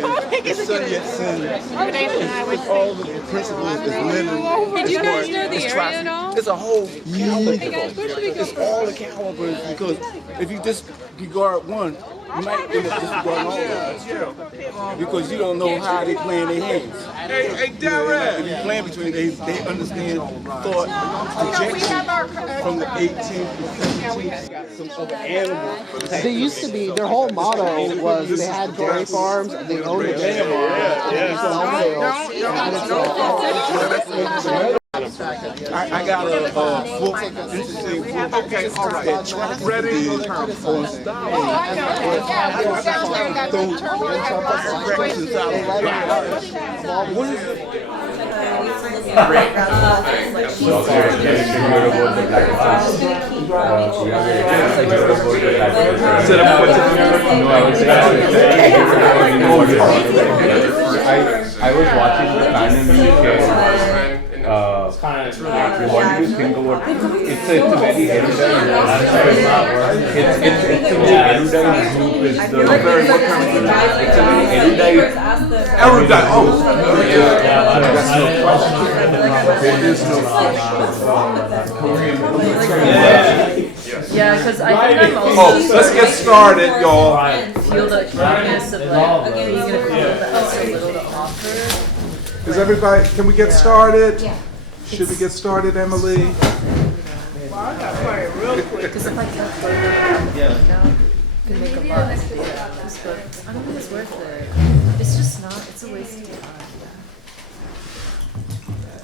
son yet sin. It's all the principles is living. Did you guys know the area at all? It's a whole caliber. Hey guys, where should we go? It's all the calibers because if you disregard one, you might end up disregarding all of them. Because you don't know how they playing their hands. Hey, Darren! If you playing between, they understand thought, projection from the 18th to 17th, some other animal. They used to be, their whole motto was they had dairy farms and they owned the dairy farms. I got a book, interesting book. Okay, all right. Ready? On what is it? I was watching the panel you shared. What do you think about it's a very erudite it's a very erudite group is the very what kind of it's a very erudite that's no question. There is no question. Yeah, because I think I'm also Let's get started, y'all. feel the cuteness of like being in a field that has so little to offer. Is everybody, can we get started? Yeah. Should we get started, Emily? Because if I kept going now, I could make a lot of videos, but I don't think it's worth it. It's just not, it's a waste of time.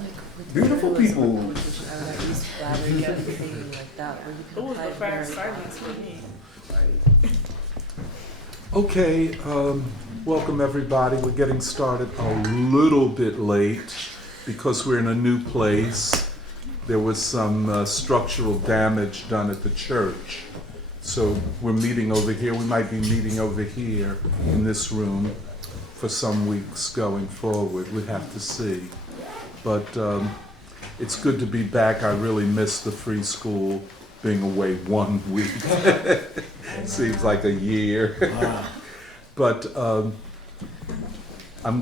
Like, Beautiful people. Use flattery, everything like that, where you can hide very Okay, welcome everybody. We're getting started a little bit late because we're in a new place. There was some structural damage done at the church. So we're meeting over here. We might be meeting over here in this room for some weeks going forward. We have to see. But it's good to be back. I really missed the free school being away 1 week. Seems like a year. But I'm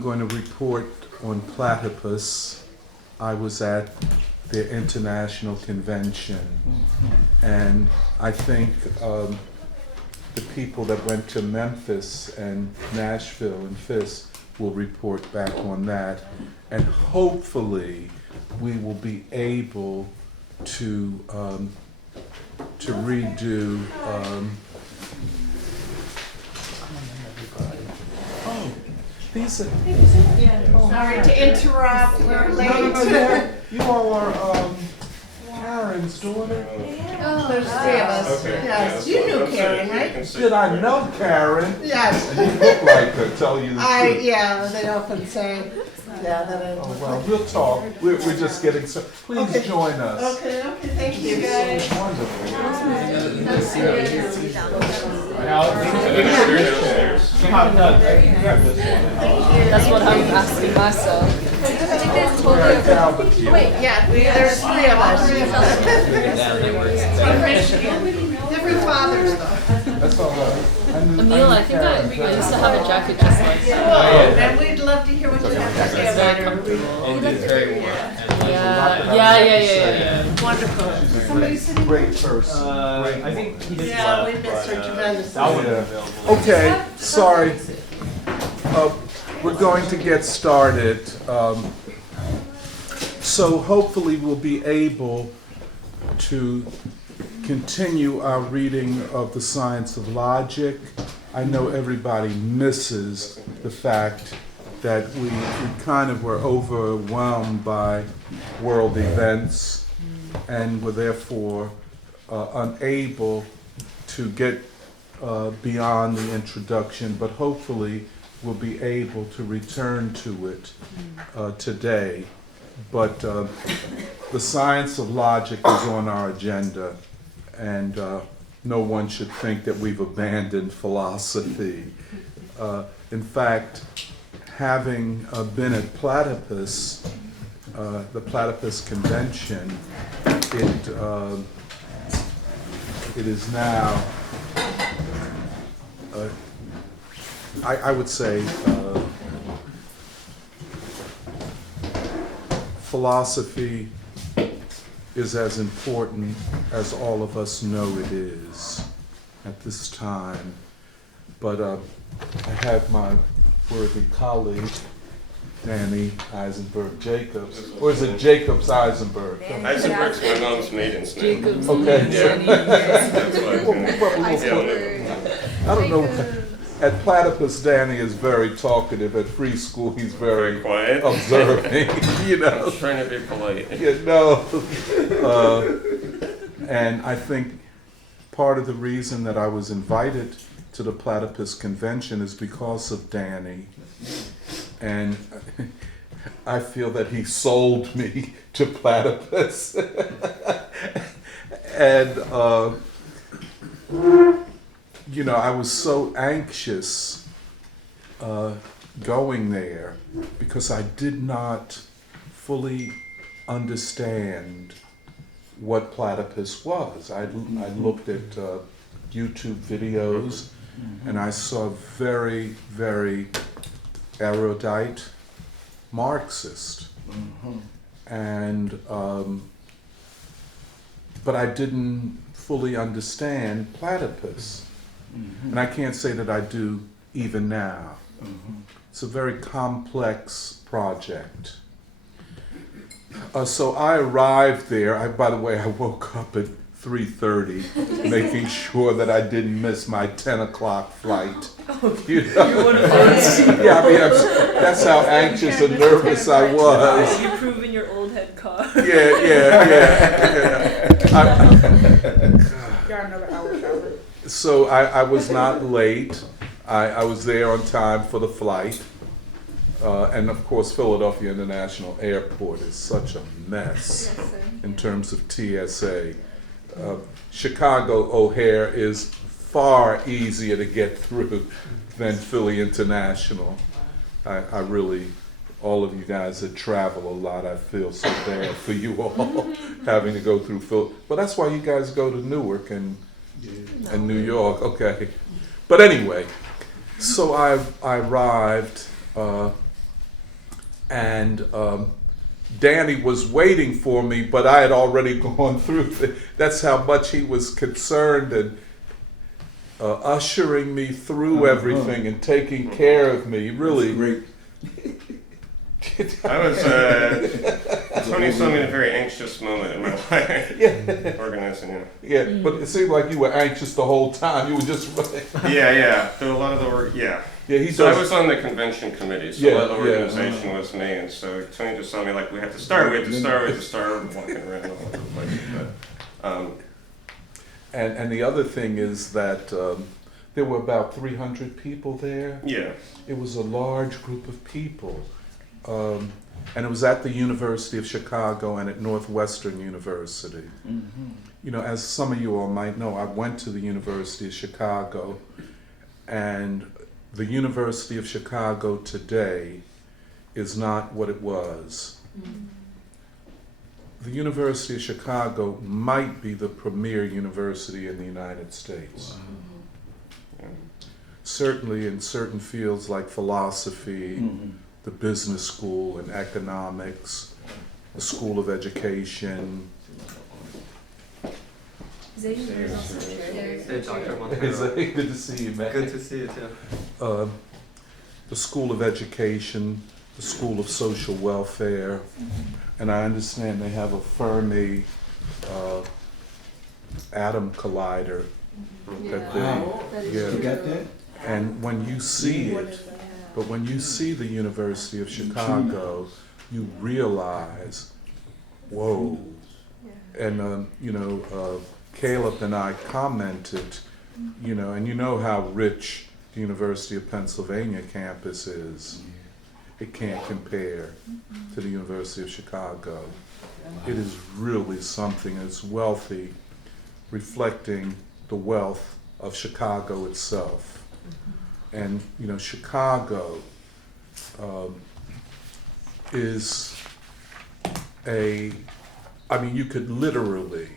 going to report on Platypus. I was at their international convention, and I think the people that went to Memphis and Nashville and Fisk will report back on that, and hopefully we will be able to redo these are Sorry to interrupt, we're late. you all are Karen's daughter. Oh, there's three of us. Yes, you knew Karen, right? Did I know Karen? Yes. You look like her, tell you the truth. Yeah, they often say, yeah, that I. Oh, well, we'll talk. We're just getting started. Please Okay. join us. Okay, thank you guys. Wonderful. That's what I'm asking myself. Yeah, there's three of us. Different fathers though. That's all right. Emil, I think I used to have a jacket just like that. And we'd love to hear what you have to say It's about very her. comfortable. It's very warm. Yeah. Wonderful. Somebody sitting. Great person. I think he just Yeah, we miss her tremendously. Yeah. Okay, sorry. We're going to get started. So hopefully we'll be able to continue our reading of the science of logic. I know everybody misses the fact that we kind of were overwhelmed by world events and were therefore unable to get beyond the introduction, but hopefully we'll be able to return to it today. But the science of logic is on our agenda, and no one should think that we've abandoned philosophy. In fact, having been at Platypus, the Platypus Convention, it is now, I would say, philosophy is as important as all of us know it is at this time. But I have my worthy colleague, Danny Eisenberg Jacobs, or is it Jacobs Eisenberg? Eisenberg's my mom's maiden's name. Jacob's Okay. That's why. I don't know. At Platypus, Danny is very talkative. At Free School, he's very Quiet. observing, you know. Trying to be polite. Yeah, no. And I think part of the reason that I was invited to the Platypus Convention is because of Danny. And I feel that he sold me to Platypus. And, you know, I was so anxious going there because I did not fully understand what Platypus was. I looked at YouTube videos and I saw very, very erudite Marxist. And, but I didn't fully understand Platypus. And I can't say that I do even now. It's a very complex project. So I arrived there. By the way, I woke up at 3:30, making sure that I didn't miss my 10 o'clock flight. You know? Yeah, I mean, that's how anxious and nervous I was. You're proving your old head car. Yeah. So I was not late. I was there on time for the flight. And of course, Philadelphia International Airport is such a mess in terms of TSA. Chicago O'Hare is far easier to get through than Philly International. I really, all of you guys that travel a lot, I feel so bad for you all having to go through Philly. But that's why you guys go to Newark and New York, okay. But anyway, so I arrived and Danny was waiting for me, but I had already gone through. That's how much he was concerned and ushering me through everything and taking care of me. Really, Great. I was, Tony saw me in a very anxious moment in my life. Organizing it. yeah. But it seemed like you were anxious the whole time. You were just Yeah. There were a lot of the work, Yeah, he So I does. was on the convention committee, so a lot of the organization was me, and so Tony just saw me like, we have to start, walking around all over the place. But, And the other thing is that there were about 300 people there. yeah. It was a large group of people. And it was at the University of Chicago and at Northwestern University. You know, as some of you all might know, I went to the University of Chicago, and the University of Chicago today is not what it was. The University of Chicago might be the premier university in the United States. Certainly in certain fields like philosophy, the business school and economics, the School of Education. Hey, Dr. Good to see you, man. Good to see you too. The School of Education, the School of Social Welfare, and I understand they have a Fermi atom collider. That they, You got that? And when you see it, but when you see the University of Chicago, you realize, whoa. And, you know, Caleb and I commented, you know, and you know how rich the University of Pennsylvania campus is. It can't compare to the University of Chicago. It is really something. It's wealthy, reflecting the wealth of Chicago itself. And, you know, Chicago is I mean, you could literally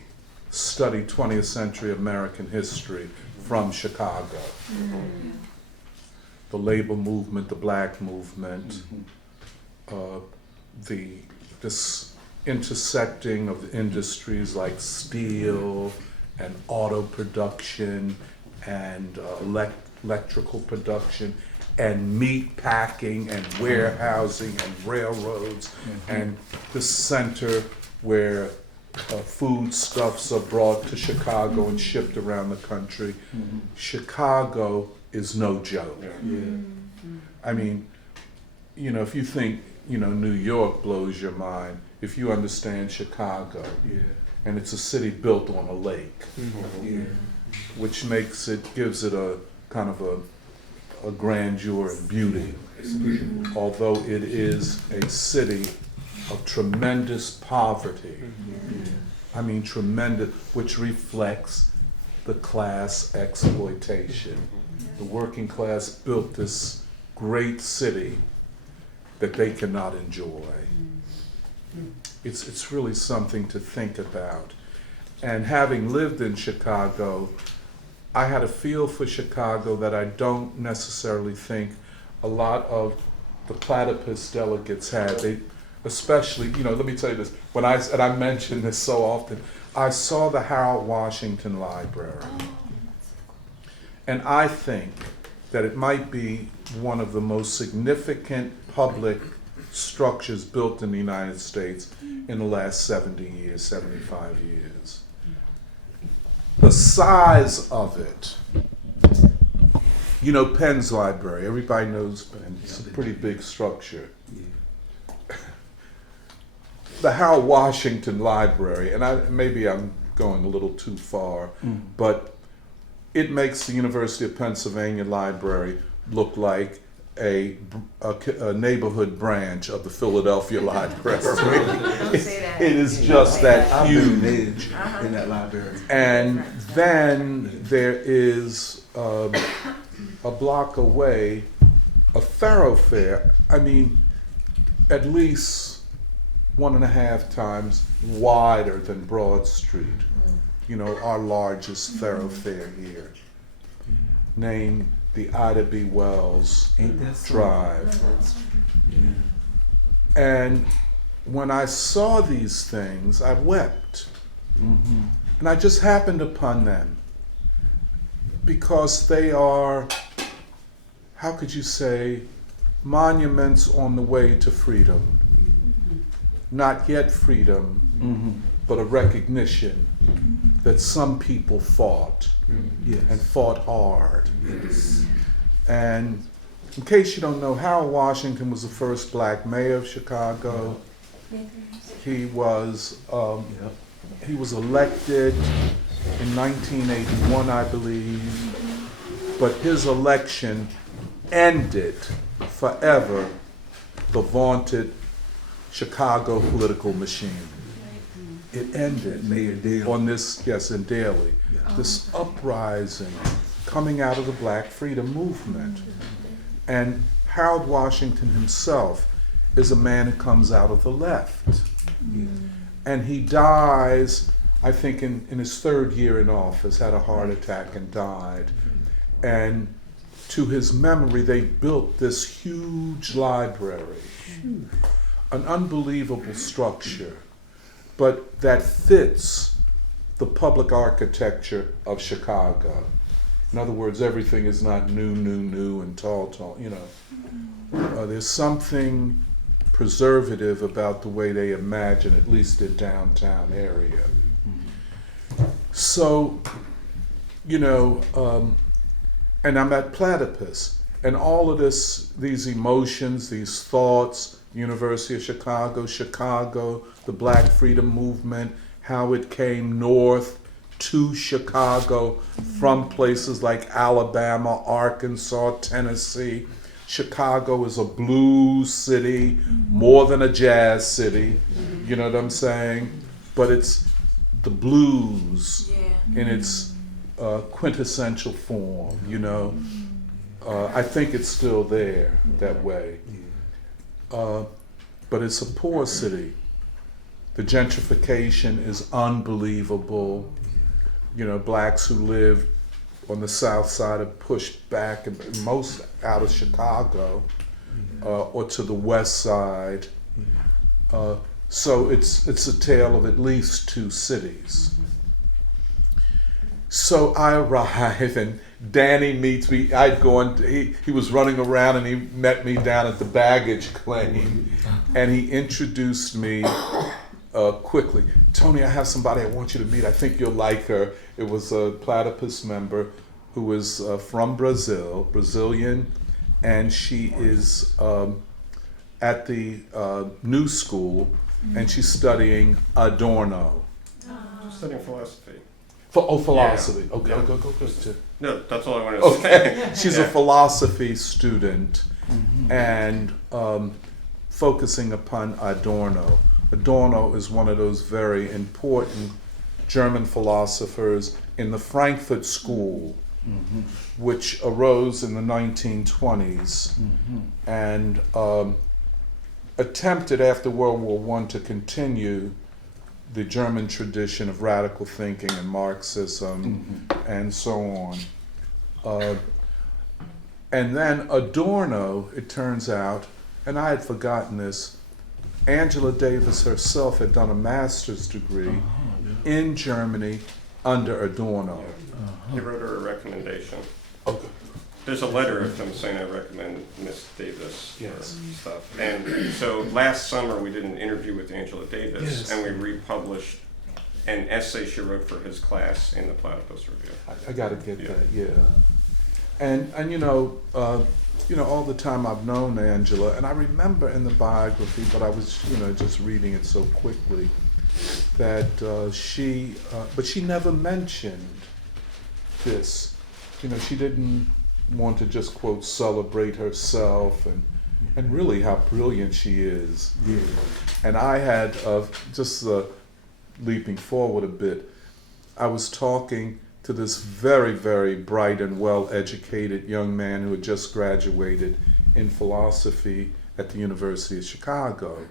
study 20th century American history from Chicago. The labor movement, the black movement, this intersecting of the industries like steel and auto production and electrical production and meat packing and warehousing and railroads and the center where foodstuffs are brought to Chicago and shipped around the country. Chicago is no joke. I mean, you know, if you think, you know, New York blows your mind, if you understand Chicago, and it's a city built on a lake, which gives it a kind of a grandeur and beauty, although it is a city of tremendous poverty. I mean, tremendous, which reflects the class exploitation. The working class built this great city that they cannot enjoy. It's really something to think about. And having lived in Chicago, I had a feel for Chicago that I don't necessarily think a lot of the Platypus delegates had. They, especially, you know, let me tell you this, and I mention this so often, I saw the Harold Washington Library. And I think that it might be one of the most significant public structures built in the United States in the last 70 years, 75 years. The size of it, you know, Penn's library, everybody knows Penn, it's a pretty big structure. The Harold Washington Library, and maybe I'm going a little too far, but it makes the University of Pennsylvania Library look like a neighborhood branch of the Philadelphia Library. It is just that huge. In that library. And then there is a block away, a thoroughfare, I mean, at least 1.5 times wider than Broad Street. You know, our largest thoroughfare here, named the Ida B. Wells Drive. And when I saw these things, I wept. And I just happened upon them because they are, how could you say, monuments on the way to freedom. Not yet freedom, but a recognition that some people fought and fought hard. And in case you don't know, Harold Washington was the first black mayor of Chicago. He was elected in 1981, I believe, but his election ended forever the vaunted Chicago political machine. It ended on this, in Daley, this uprising coming out of the Black Freedom Movement. And Harold Washington himself is a man who comes out of the left. And he dies, I think in his 3rd year in office, had a heart attack and died. And to his memory, they built this huge library, an unbelievable structure, but that fits the public architecture of Chicago. In other words, everything is not new, and tall, you know. There's something preservative about the way they imagine, at least the downtown area. So, you know, and I'm at Platypus, and all of these emotions, these thoughts, University of Chicago, the Black Freedom Movement, how it came north to Chicago from places like Alabama, Arkansas, Tennessee. Chicago is a blues city, more than a jazz city, you know what I'm saying? But it's the blues in its quintessential form, you know? I think it's still there that way. But it's a poor city. The gentrification is unbelievable. You know, blacks who live on the south side are pushed back, and most out of Chicago, or to the west side. So it's a tale of at least 2 cities. So I arrive and Danny meets me. He was running around and he met me down at the baggage claim, and he introduced me quickly. Tony, I have somebody I want you to meet. I think you'll like her. It was a Platypus member who is from Brazilian, and she is at the New School, and she's studying Adorno. Studying philosophy. Philosophy. Yeah. Okay, Yeah. go. No, that's all I wanted to say. Okay, she's a philosophy student, and focusing upon Adorno. Adorno is one of those very important German philosophers in the Frankfurt School, which arose in the 1920s and attempted after World War I to continue the German tradition of radical thinking and Marxism and so on. And then Adorno, it turns out, and I had forgotten this, Angela Davis herself had done a master's degree in Germany under Adorno. He wrote her a recommendation. Okay. There's a letter of him saying I recommend Miss Davis Yes. for stuff. And so last summer we did an interview with Angela Davis, Yes. and we republished an essay she wrote for his class in the Platypus Review. I got to get that, yeah. And you know, all the time I've known Angela, and I remember in the biography, but I was, just reading it so quickly, that but she never mentioned this. She didn't want to just, quote, celebrate herself and really how brilliant she is. Yeah. And I had, just leaping forward a bit, I was talking to this very, very bright and well-educated young man who had just graduated in philosophy at the University of Chicago.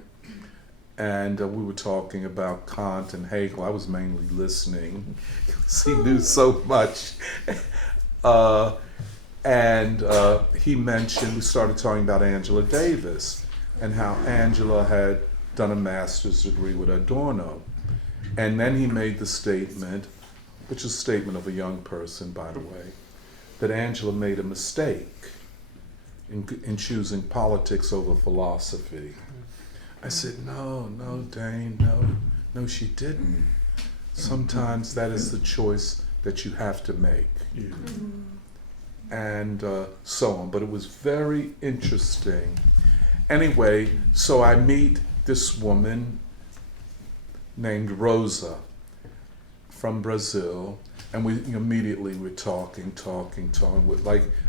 And we were talking about Kant and Hegel. I was mainly listening because he knew so much. And he mentioned, we started talking about Angela Davis and how Angela had done a master's degree with Adorno. And then he made the statement, which is a statement of a young person, by the way, that Angela made a mistake in choosing politics over philosophy. I said, no, Dane, no, she didn't. Sometimes that is the choice that you have to make. Yeah. And so on. But it was very interesting. Anyway, so I meet this woman named Rosa from Brazil, and we immediately were talking,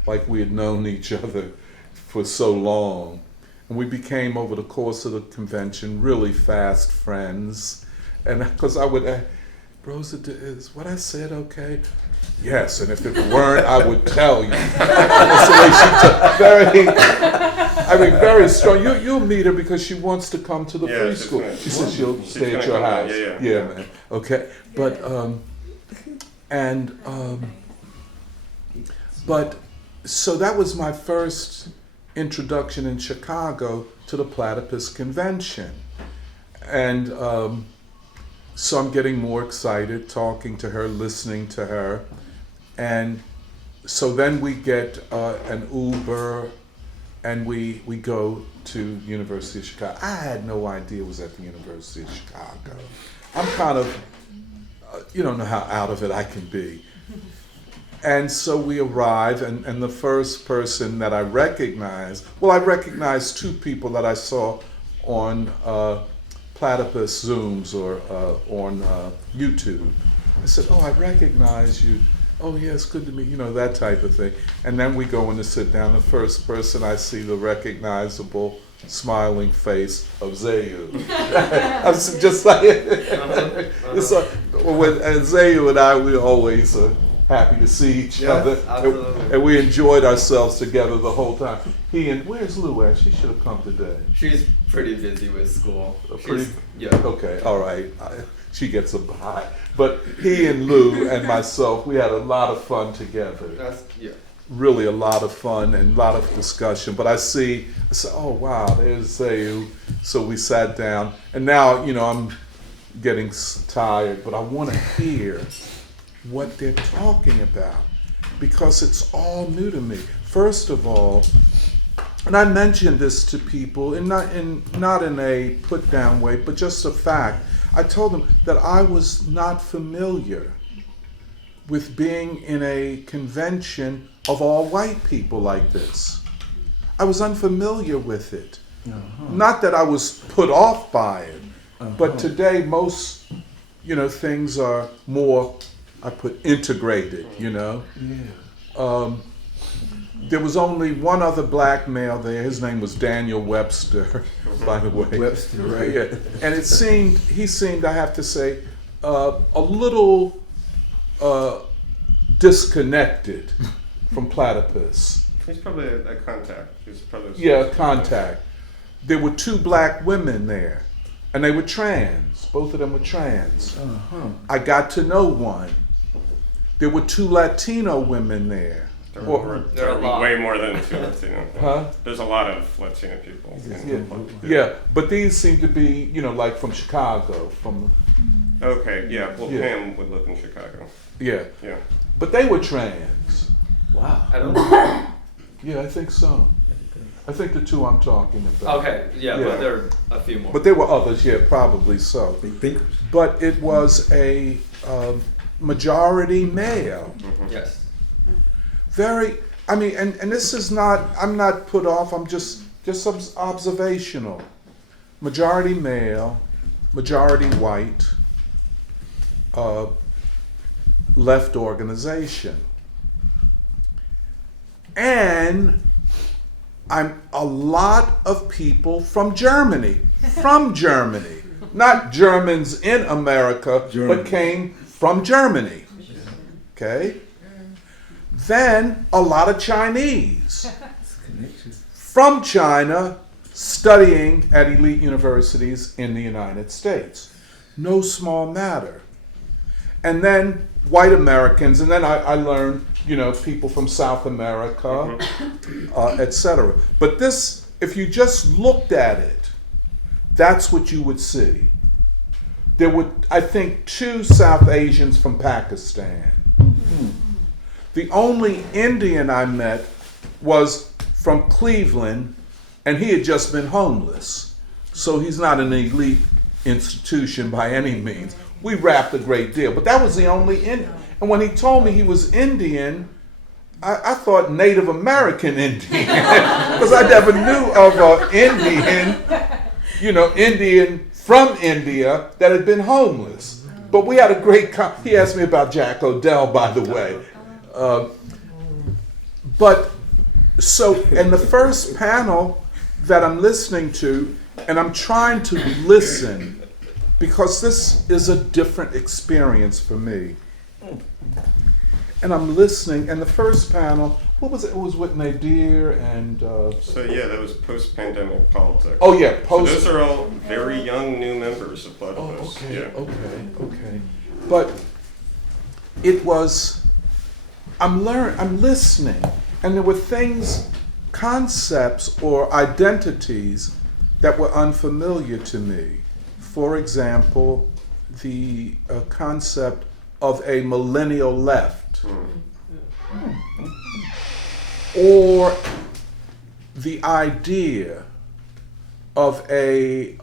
like we had known each other for so long. And we became, over the course of the convention, really fast friends. And because I would, Rosa, is what I said okay? Yes, and if it weren't, I would tell you. That's the way she took, very strong. You'll meet her because she wants to come to the free school. She says she'll stay at your house. Yeah, man. Okay, but so that was my first introduction in Chicago to the Platypus Convention, and so I'm getting more excited, talking to her, listening to her, and so then we get an Uber, and we go to University of Chicago. I had no idea it was at the University of Chicago. I'm kind of, you don't know how out of it I can be. And so we arrive, and the first person that I recognized, I recognized 2 people that I saw on Platypus Zooms or on YouTube. I said, I recognize you. Oh, yeah, it's good to meet you, that type of thing. And then we go in to sit down. The first person I see, the recognizable smiling face of Zayu. I was just like, it's like with Zayu and I, we always happy to see each other. Absolutely. And we enjoyed ourselves together the whole time. Where's Lou at? She should have come today. She's pretty busy with school. Yeah. Okay, all right. She gets a bye. But he and Lou and myself, we had a lot of fun together. really a lot of fun and a lot of discussion. But I said, oh wow, there's Zayu. So we sat down, and now I'm getting tired, but I want to hear what they're talking about because it's all new to me. First of all, and I mentioned this to people, and not in a put down way, but just a fact. I told them that I was not familiar with being in a convention of all white people like this. I was unfamiliar with it. Not that I was put off by it, but today most, things are more, I put integrated, There was only one other black male there. His name was Daniel Webster, by the way. Webster, right? Yeah. And he seemed, I have to say, a little disconnected from Platypus. He's probably a contact. He's probably Contact. There were 2 black women there, and they were trans. Both of them were trans. I got to know one. There were 2 Latino women there. There are way more than 2 Latino. Huh? There's a lot of Latino people. Yeah, but these seem to be, like from Chicago, Okay, yeah. Well, Pam would live in Chicago. Yeah. Yeah. But they were trans. Wow. I don't know. Yeah, I think so. I think the 2 I'm talking about. Okay, yeah, but there are a few more. But there were others, yeah, probably so. Big thinkers. But it was a majority male. Yes. Very, and this is not, I'm not put off, I'm just observational. Majority male, majority white, left organization. And I'm a lot of people from Germany, not Germans in America, but came from Germany, okay? Then a lot of Chinese from China studying at elite universities in the United States. No small matter. And then white Americans, and then I learned, people from South America, etc. But this, if you just looked at it, that's what you would see. There were, I think, 2 South Asians from Pakistan. The only Indian I met was from Cleveland, and he had just been homeless. So he's not an elite institution by any means. We rapped a great deal, but that was the only Indian. And when he told me he was Indian, I thought Native American Indian, because I never knew of an Indian, Indian from India that had been homeless. But we had a great, he asked me about Jack Odell, by the way. But so in the first panel that I'm listening to, and I'm trying to listen because this is a different experience for me. And I'm listening, and the first panel, what was it? It was with Nadir and... So yeah, that was post-pandemic politics. Oh yeah, So those are all very young new members of Platypus. Okay. But it was, I'm listening, and there were things, concepts or identities that were unfamiliar to me. For example, the concept of a millennial left, or the idea of a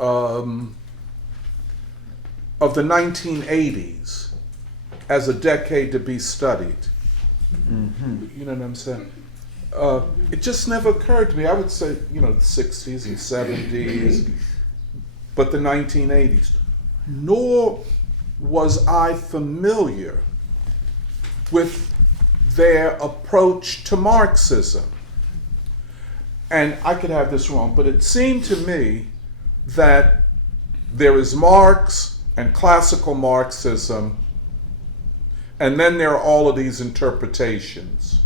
of the 1980s as a decade to be studied. You know what I'm saying? It just never occurred to me. I would say, the 60s and 70s, but the 1980s. Nor was I familiar with their approach to Marxism. And I could have this wrong, but it seemed to me that there is Marx and classical Marxism, and then there are all of these interpretations.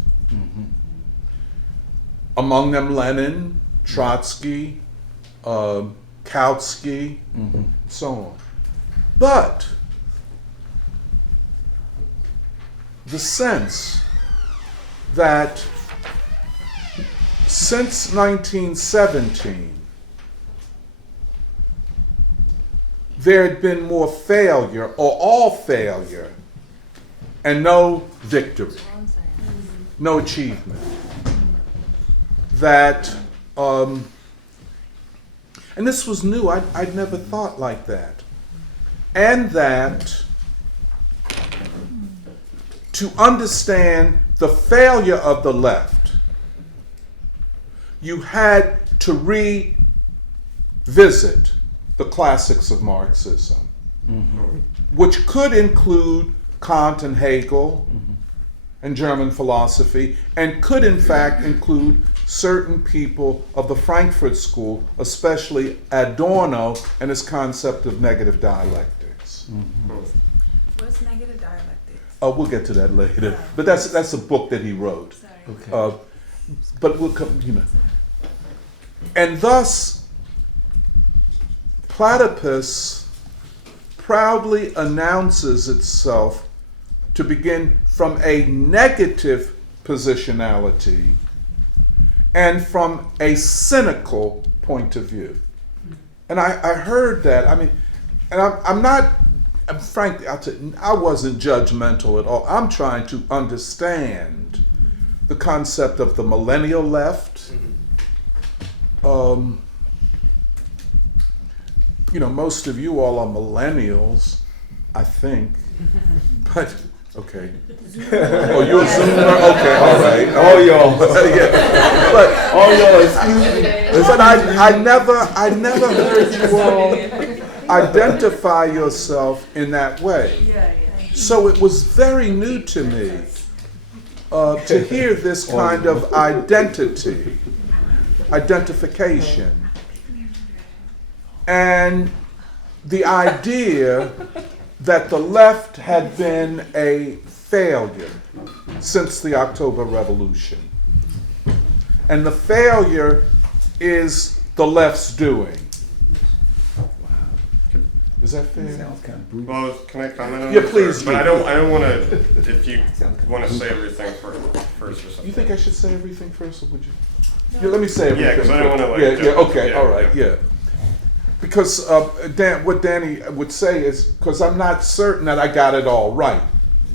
Among them Lenin, Trotsky, Kautsky, so on. But the sense that since 1917, there had been more failure, or all failure, and no victory, no achievement. That, and this was new, I'd never thought like that. And that to understand the failure of the left, you had to revisit the classics of Marxism, which could include Kant and Hegel and German philosophy, and could in fact include certain people of the Frankfurt School, especially Adorno and his concept of negative dialectics. What's negative dialectics? We'll get to that later, but that's a book that he wrote. Okay. But we'll come, and thus Platypus proudly announces itself to begin from a negative positionality and from a cynical point of view. And I heard that, and frankly, I'll tell you, I wasn't judgmental at all. I'm trying to understand the concept of the millennial left. Most of you all are millennials, I think, but okay. Oh, you're a Zoomer? Okay, all right. Oh, y'all. Yeah. But I never heard you all identify yourself in that way. So it was very new to me to hear this kind of identification. And the idea that the left had been a failure since the October Revolution. And the failure is the left's doing. Is that fair? Sounds kind of brutal. Well, can I comment on Yeah, that? please But do. I don't want to, if you want to say everything first or something. You think I should say everything first, or would you? Yeah, let me say everything. Yeah, because I don't want to Okay, all right, yeah. Because what Danny would say is, because I'm not certain that I got it all right.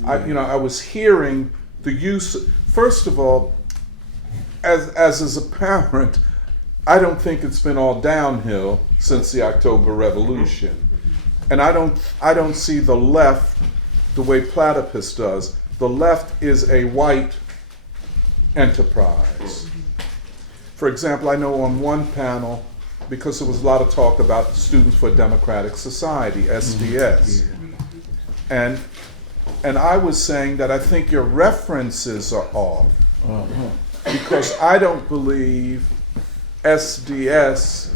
I was hearing the use. First of all, as is apparent, I don't think it's been all downhill since the October Revolution, and I don't see the left the way Platypus does. The left is a white enterprise. For example, I know on one panel, because there was a lot of talk about Students for a Democratic Society, SDS. And I was saying that I think your references are off. Because I don't believe SDS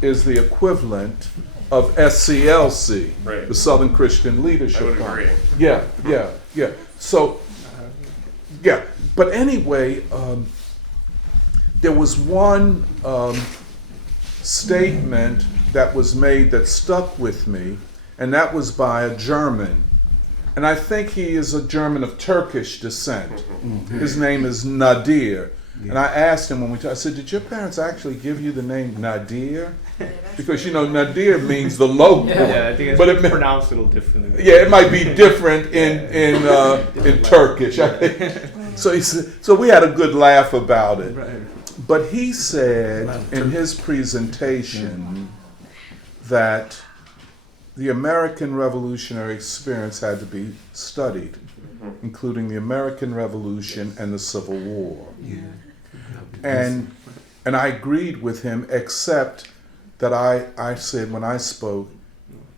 is the equivalent of SCLC, Right. the Southern Christian Leadership I would agree. Yeah. So, but anyway, there was one statement that was made that stuck with me, and that was by a German. And I think he is a German of Turkish descent. His name is Nadir. And I asked him when we talked, I said, did your parents actually give you the name Nadir? Because, Nadir means the low point. Yeah, I think it's but it pronounced a little differently. Yeah, it might be different in Turkish. I think. So he said, so we had a good laugh about it. Right. But he said in his presentation that the American revolutionary experience had to be studied, including the American Revolution and the Civil War. And I agreed with him, except that I said when I spoke,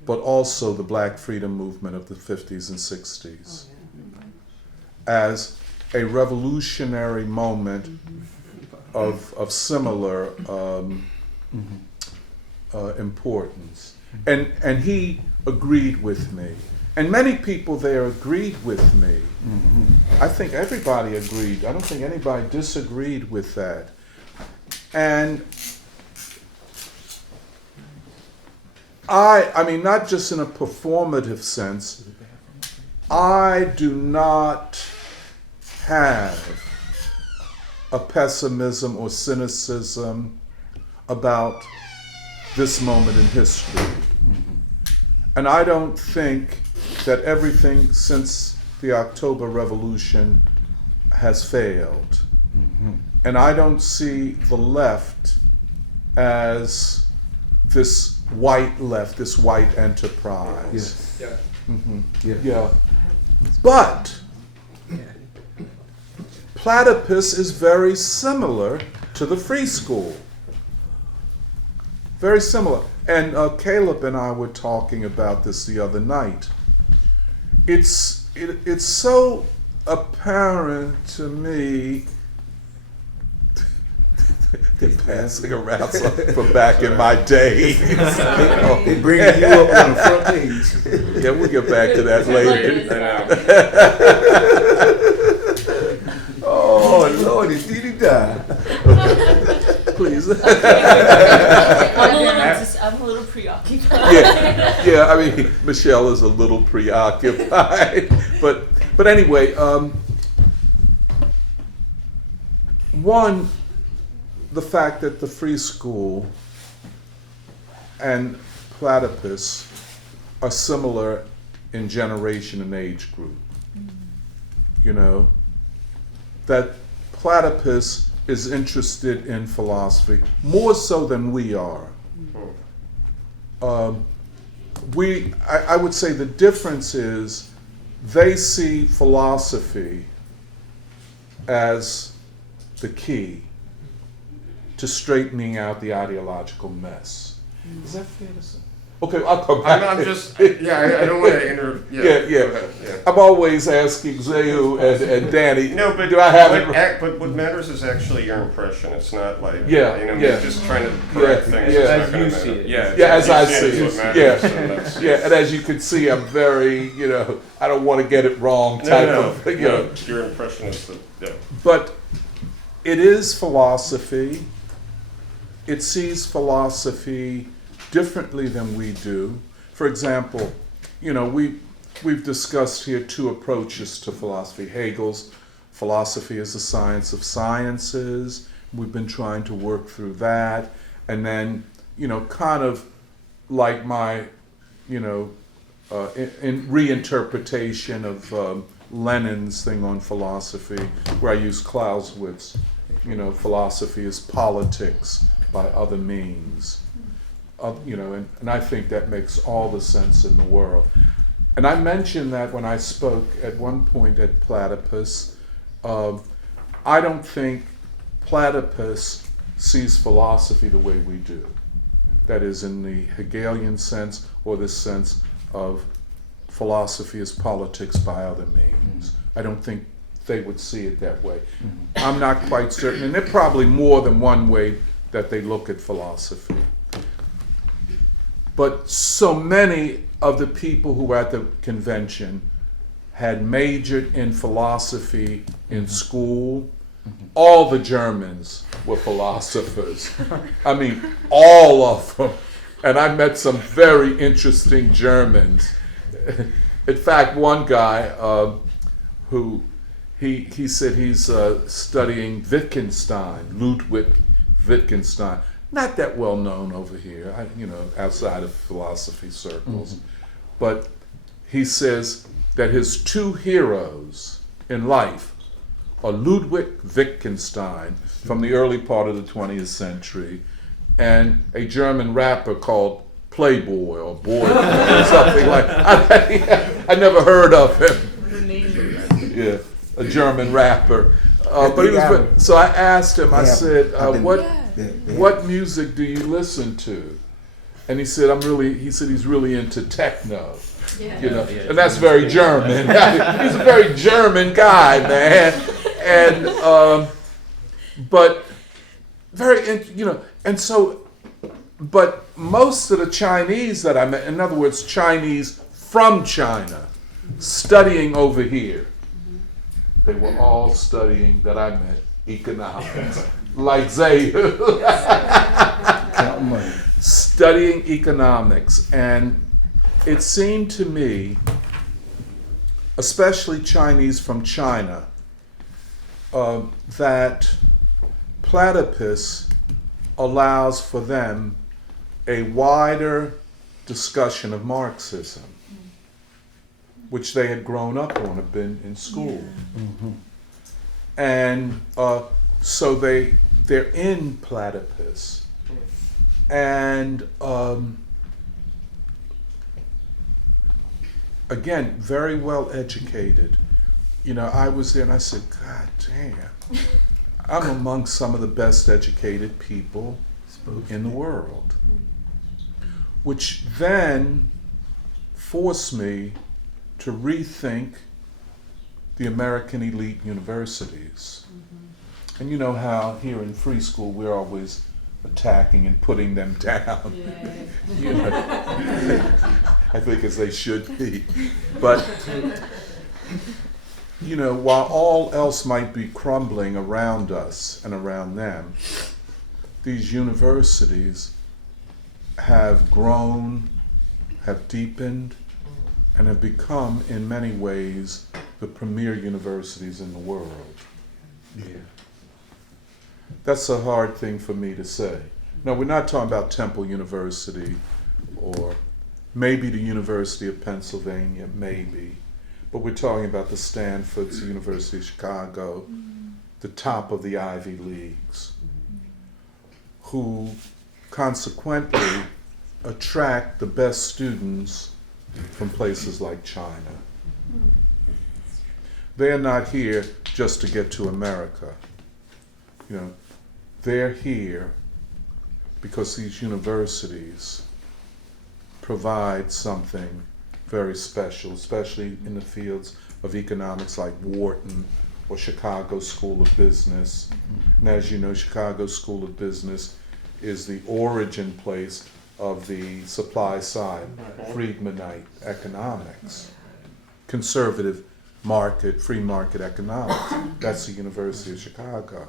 but also the Black Freedom Movement of the 50s and 60s as a revolutionary moment of similar importance. And he agreed with me. And many people there agreed with me. I think everybody agreed. I don't think anybody disagreed with that. And I mean, not just in a performative sense, I do not have a pessimism or cynicism about this moment in history. And I don't think that everything since the October Revolution has failed. And I don't see the left as this white left, this white enterprise. Yeah. But Platypus is very similar to the free school. Very similar. And Caleb and I were talking about this the other night. It's so apparent to me. They're passing around something from back in my day. They bringing you up on the front page. Yeah, we'll get back to that later. Oh Lord, did he die? Please. I'm a little preoccupied. Yeah. I mean, Michelle is a little preoccupied, but anyway, one, the fact that the free school and Platypus are similar in generation and age group. You know, that Platypus is interested in philosophy more so than we are. I would say the difference is they see philosophy as the key to straightening out the ideological mess. Is that fair to say? Okay, I'll come back. I'm just, I don't want to enter. Yeah. I'm always asking Zehu and Danny, No, but do I have it? But what matters is actually your impression. It's not like Yeah. just trying to correct things. Yeah. It's not As gonna you matter. see it. Yeah, As I see is it. what matters, and that's- Yeah, and as you can see, I'm very, I don't want to get it wrong type of, No, your impression is that. But it is philosophy. It sees philosophy differently than we do. For example, we've discussed here two approaches to philosophy. Hegel's philosophy is the science of sciences. We've been trying to work through that. And then, kind of like my, in reinterpretation of Lenin's thing on philosophy, where I use Clausewitz, philosophy is politics by other means. And I think that makes all the sense in the world. And I mentioned that when I spoke at one point at Platypus. I don't think Platypus sees philosophy the way we do. That is, in the Hegelian sense, or this sense of philosophy as politics by other means. I don't think they would see it that way. I'm not quite certain, and there are probably more than one way that they look at philosophy. But so many of the people who were at the convention had majored in philosophy in school. All the Germans were philosophers. I mean, all of them. And I met some very interesting Germans. In fact, one guy who he said he's studying Wittgenstein, Ludwig Wittgenstein. Not that well known over here, outside of philosophy circles. But he says that his two heroes in life are Ludwig Wittgenstein from the early part of the 20th century and a German rapper called Playboy or Boy or something like that. I never heard of him. Yeah, a German rapper. But he was, so I asked him, I said, what music do you listen to? And he said, he's really into techno. And that's very German. He's a very German guy, man. And but very, and so, but most of the Chinese that I met, in other words, Chinese from China, studying over here, they were all studying, that I met, economics. Like Zehu. Studying economics. And it seemed to me, especially Chinese from China, that Platypus allows for them a wider discussion of Marxism, which they had grown up on, had been in school. And so they're in Platypus. And again, very well educated. You know, I was there and I said, God damn, I'm among some of the best educated people in the world. Which then forced me to rethink the American elite universities. And you know how here in free school we're always attacking and putting them down. You know, I think as they should be. But you know, while all else might be crumbling around us and around them, these universities have grown, have deepened, and have become, in many ways, the premier universities in the world. Yeah. That's a hard thing for me to say. No, we're not talking about Temple University or maybe the University of Pennsylvania, maybe. But we're talking about the Stanfords, the University of Chicago, the top of the Ivy Leagues, who consequently attract the best students from places like China. They're not here just to get to America. You know, they're here because these universities provide something very special, especially in the fields of economics like Wharton or Chicago School of Business. And as you know, Chicago School of Business is the origin place of the supply side, Friedmanite economics, conservative market, free market economics. That's the University of Chicago.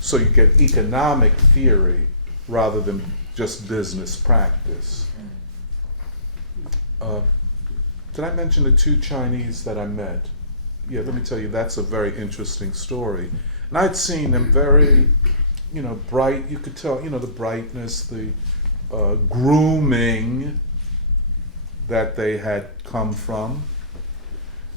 So you get economic theory rather than just business practice. Did I mention the two Chinese that I met? Yeah, let me tell you, that's a very interesting story. And I'd seen them very, you know, bright. You could tell, you know, the brightness, the grooming that they had come from.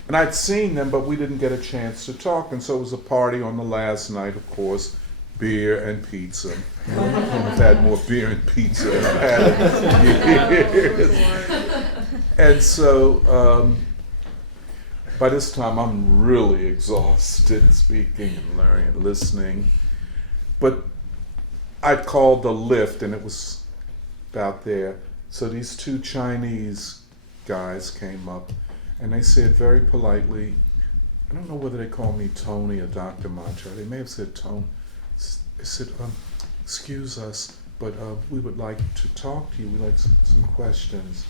And I'd seen them, but we didn't get a chance to talk. And so it was a party on the last night, of course, beer and pizza. I've had more beer and pizza than I've had in years. And so by this time I'm really exhausted speaking and learning and listening. But I called the lift and it was about there. So these two Chinese guys came up and they said very politely, I don't know whether they called me Tony or Dr. Mantra. They may have said Tony. They said, excuse us, but we would like to talk to you. We'd like some questions.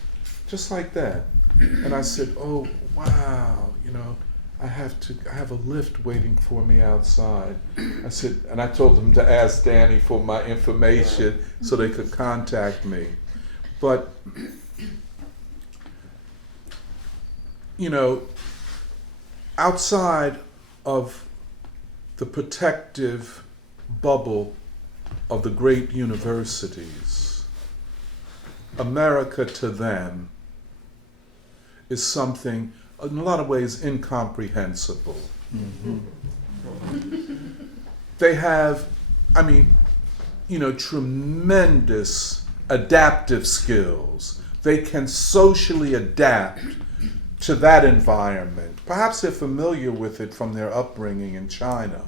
Just like that. And I said, oh, wow, you know, I have a lift waiting for me outside. I said, and I told them to ask Danny for my information so they could contact me. But, you know, outside of the protective bubble of the great universities, America to them is something, in a lot of ways, incomprehensible. They have, I mean, you know, tremendous adaptive skills. They can socially adapt to that environment. Perhaps they're familiar with it from their upbringing in China.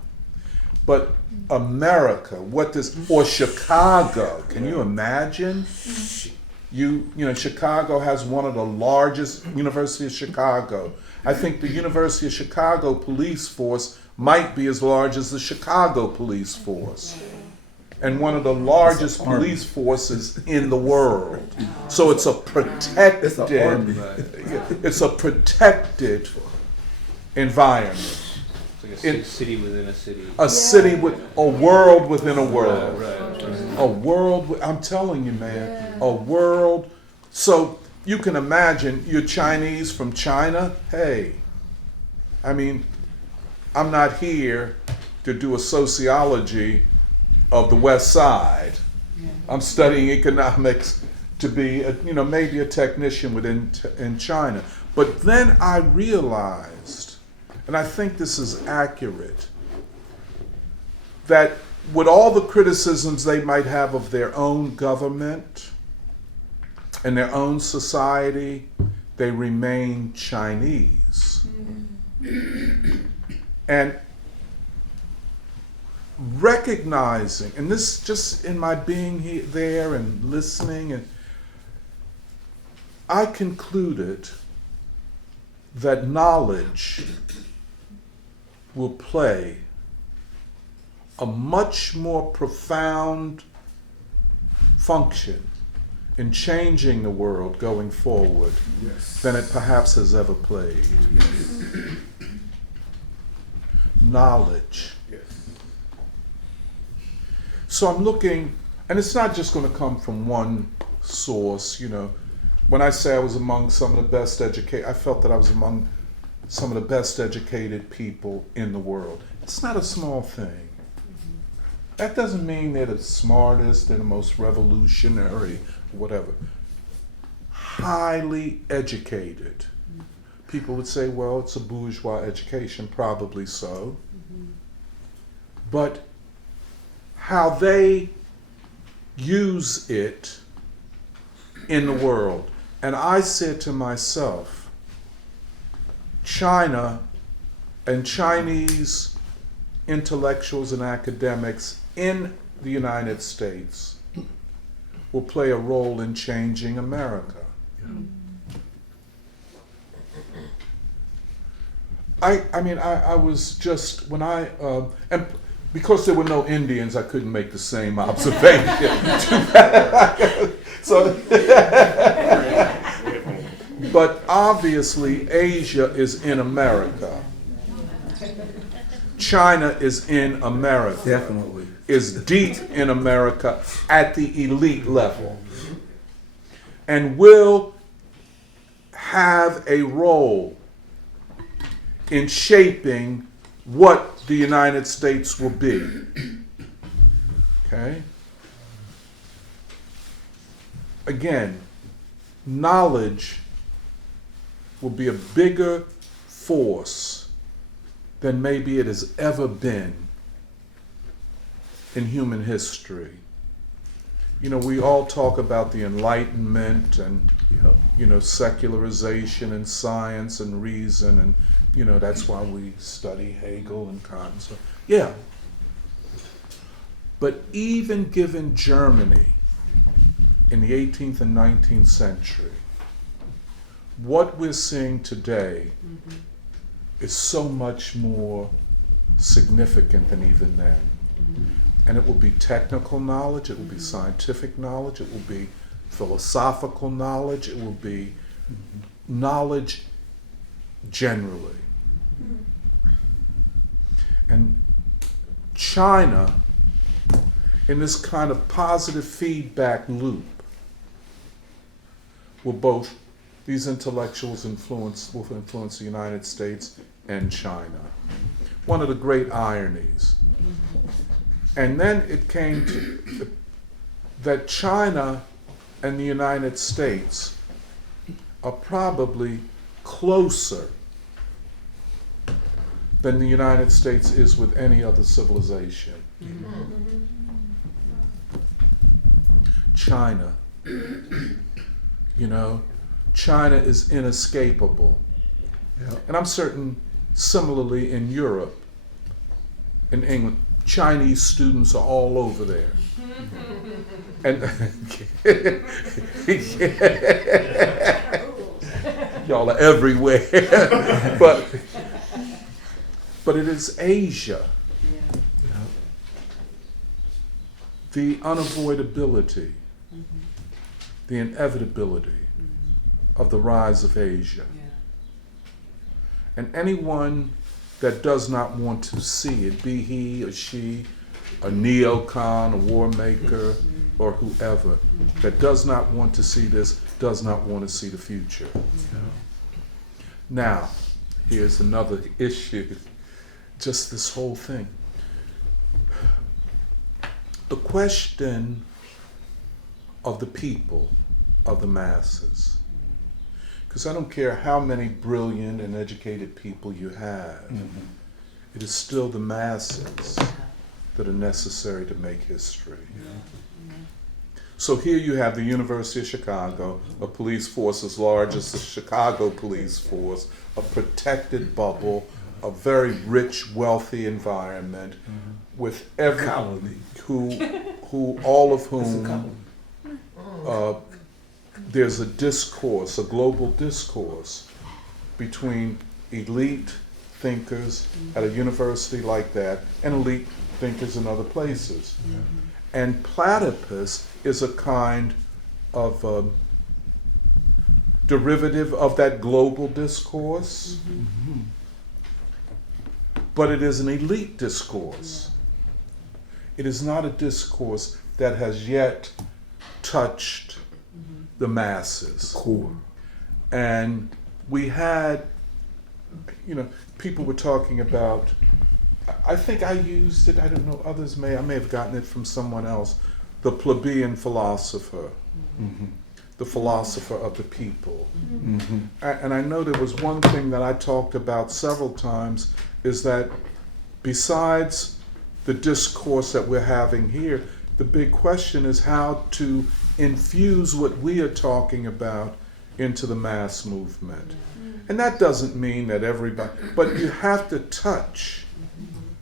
But America, or Chicago, can you imagine? You know, Chicago has one of the largest, University of Chicago. I think the University of Chicago police force might be as large as the Chicago police force. And one of the largest police forces in the world. So it's a protected, it's a protected environment. It's like a city within a city. A city with a world within a world. A world, I'm telling you, man, a world. So you can imagine you're Chinese from China. Hey, I mean, I'm not here to do a sociology of the West Side. I'm studying economics to be, maybe a technician in China. But then I realized, and I think this is accurate, that with all the criticisms they might have of their own government and their own society, they remain Chinese. And recognizing, and this just in my being there and listening, and I concluded that knowledge will play a much more profound function in changing the world going forward than it perhaps has ever played. Knowledge. So I'm looking, and it's not just going to come from one source, When I say I was among some of the best educated, I felt that I was among some of the best educated people in the world. It's not a small thing. That doesn't mean they're the smartest and the most revolutionary, whatever. Highly educated. People would say, well, it's a bourgeois education, probably so. But how they use it in the world. And I said to myself, China and Chinese intellectuals and academics in the United States will play a role in changing America. I was just, when and because there were no Indians, I couldn't make the same observation. But obviously, Asia is in America. China is in America. Definitely. Is deep in America at the elite level. And will have a role in shaping what the United States will be. Okay? Again, knowledge will be a bigger force than maybe it has ever been in human history. We all talk about the Enlightenment and, secularization and science and reason, and, that's why we study Hegel and Kant. So, yeah. But even given Germany in the 18th and 19th century, what we're seeing today is so much more significant than even then. And it will be technical knowledge, it will be scientific knowledge, it will be philosophical knowledge, it will be knowledge generally. And China, in this kind of positive feedback loop, these intellectuals will influence the United States and China. One of the great ironies. And then it came to that China and the United States are probably closer than the United States is with any other civilization. China, China is inescapable. And I'm certain, similarly in Europe, in England, Chinese students are all over there. And y'all are everywhere. But it is Asia. The unavoidability, the inevitability of the rise of Asia. And anyone that does not want to see it, be he or she a neocon, a war maker, or whoever, that does not want to see this, does not want to see the future. Now, here's another issue, just this whole thing. the question of the people, of the masses. Because I don't care how many brilliant and educated people you have, it is still the masses that are necessary to make history. So here you have the University of Chicago, a police force as large as the Chicago police force, a protected bubble, a very rich, wealthy environment, with every who all of whom there's a discourse, a global discourse between elite thinkers at a university like that and elite thinkers in other places. And Platypus is a kind of derivative of that global discourse, but it is an elite discourse. It is not a discourse that has yet touched the masses. Cool. And we had, people were talking about, I think I used it, I don't know, others I may have gotten it from someone else, the plebeian philosopher, the philosopher of the people. And I know there was one thing that I talked about several times, is that besides the discourse that we're having here, the big question is how to infuse what we are talking about into the mass movement. And that doesn't mean that everybody, but you have to touch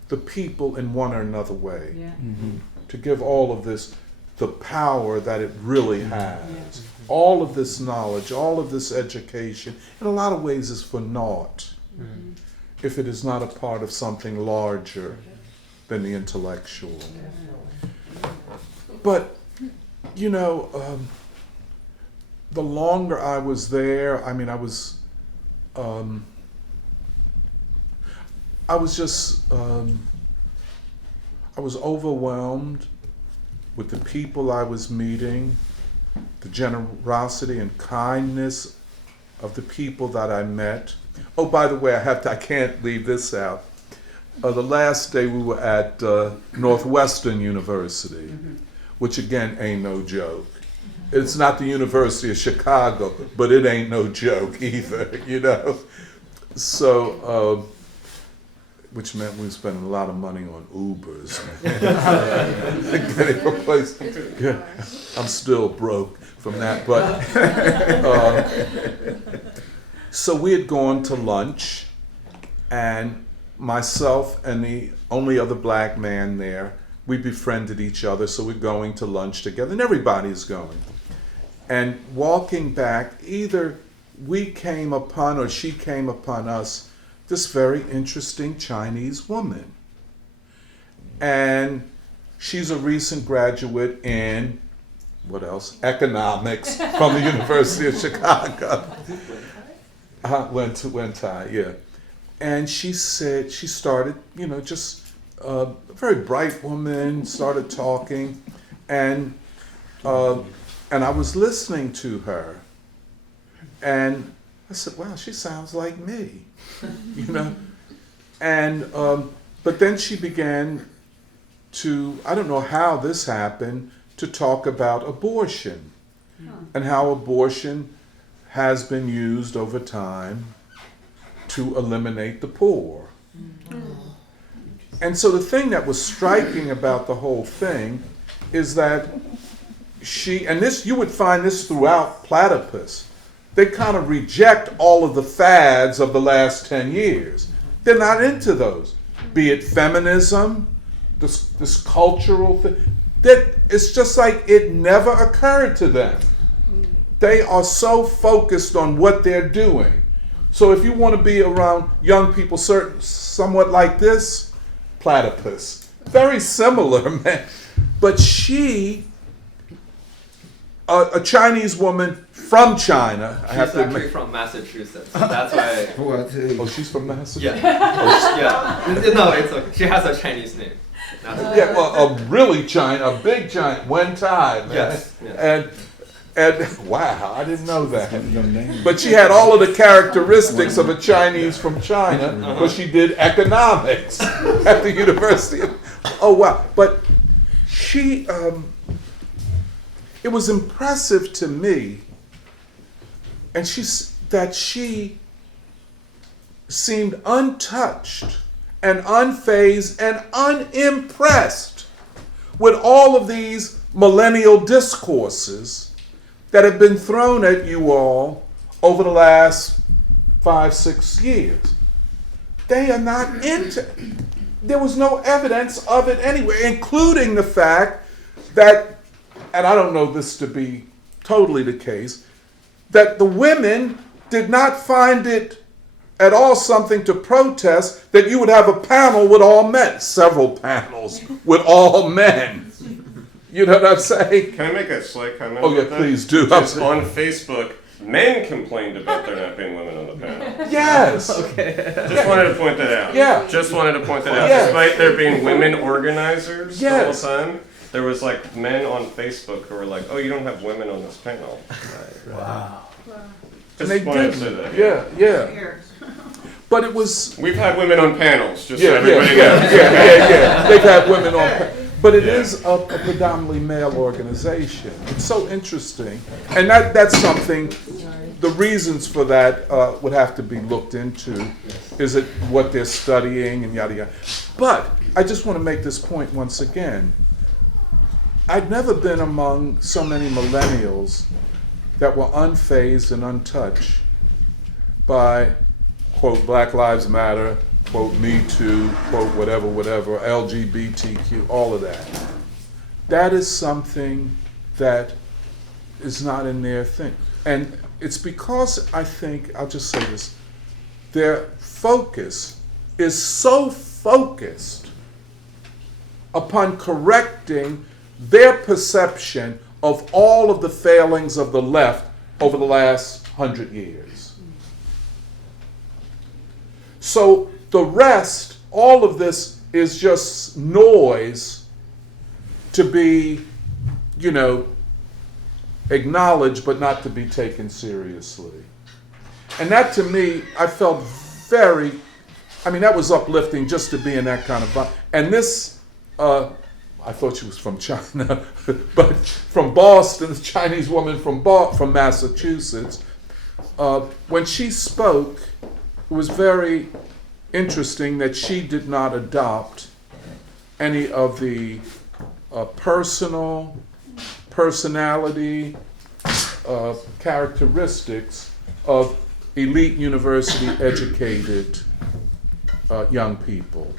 the people in one or another way to give all of this the power that it really has. All of this knowledge, all of this education, in a lot of ways is for naught if it is not a part of something larger than the intellectual. But, the longer I was there, I was overwhelmed with the people I was meeting, the generosity and kindness of the people that I met. Oh, by the way, I can't leave this out. The last day we were at Northwestern University, which again ain't no joke. It's not the University of Chicago, but it ain't no joke either, So, which meant we were spending a lot of money on Ubers. Getting a place. Yeah, I'm still broke from that, but so we had gone to lunch, and myself and the only other black man there, we befriended each other, so we're going to lunch together, and everybody's going. And walking back, either we came upon or she came upon us, this very interesting Chinese woman. And she's a recent graduate in, what else? Economics from the University of Chicago. Wentai, yeah. And she said, she started, just a very bright woman, started talking, and I was listening to her, and I said, wow, she sounds like me, and but then she began to, I don't know how this happened, to talk about abortion and how abortion has been used over time to eliminate the poor. And so the thing that was striking about the whole thing is that and this, you would find this throughout Platypus, they kind of reject all of the fads of the last 10 years. They're not into those, be it feminism, this cultural thing. It's just like it never occurred to them. They are so focused on what they're doing. So if you want to be around young people somewhat like this, Platypus, very similar, man. But she, a Chinese woman from China. She's actually from Massachusetts. That's why. Oh, she's from Massachusetts? Yeah. No, it's okay. She has a Chinese name. Yeah, well, a big giant, Wentai, man. Yes. Yeah. And wow, I didn't know that. But she had all of the characteristics of a Chinese from China, but she did economics at the University of, oh wow. But it was impressive to me, and that she seemed untouched and unfazed and unimpressed with all of these millennial discourses that have been thrown at you all over the last 5-6 years. They are not into it. There was no evidence of it anywhere, including the fact that, and I don't know this to be totally the case, that the women did not find it at all something to protest that you would have a panel with all men, several panels with all men. You know what I'm saying? Can I make a slight comment? Oh yeah, about that? please do. Just on Facebook, men complained about there not being women on the panel. Yes. Just wanted to point that out. Yeah. Just wanted to point that out. Yeah. Despite there being women organizers Yes. the whole time, there was like men on Facebook who were like, "Oh, you don't have women on this panel." Wow. Just And they wanted did. to say that. Yeah. But it was. We've had women on panels. Just so Yeah. everybody knows. They've had women on. But it is a predominantly male organization. It's so interesting, and that's something. The reasons for that would have to be looked into. Is it what they're studying and yada yada? But I just want to make this point once again. I'd never been among so many millennials that were unfazed and untouched by, quote, Black Lives Matter, quote, Me Too, quote, whatever, LGBTQ, all of that. That is something that is not in their thing. And it's because I think, I'll just say this, their focus is so focused upon correcting their perception of all of the failings of the left over the last 100 years. So the rest, all of this is just noise to be, acknowledged but not to be taken seriously. And that to me, I felt that was uplifting just to be in that kind of vibe. And this, I thought she was from China, but from Boston, a Chinese woman from Massachusetts. When she spoke, it was very interesting that she did not adopt any of the personality characteristics of elite university educated young people.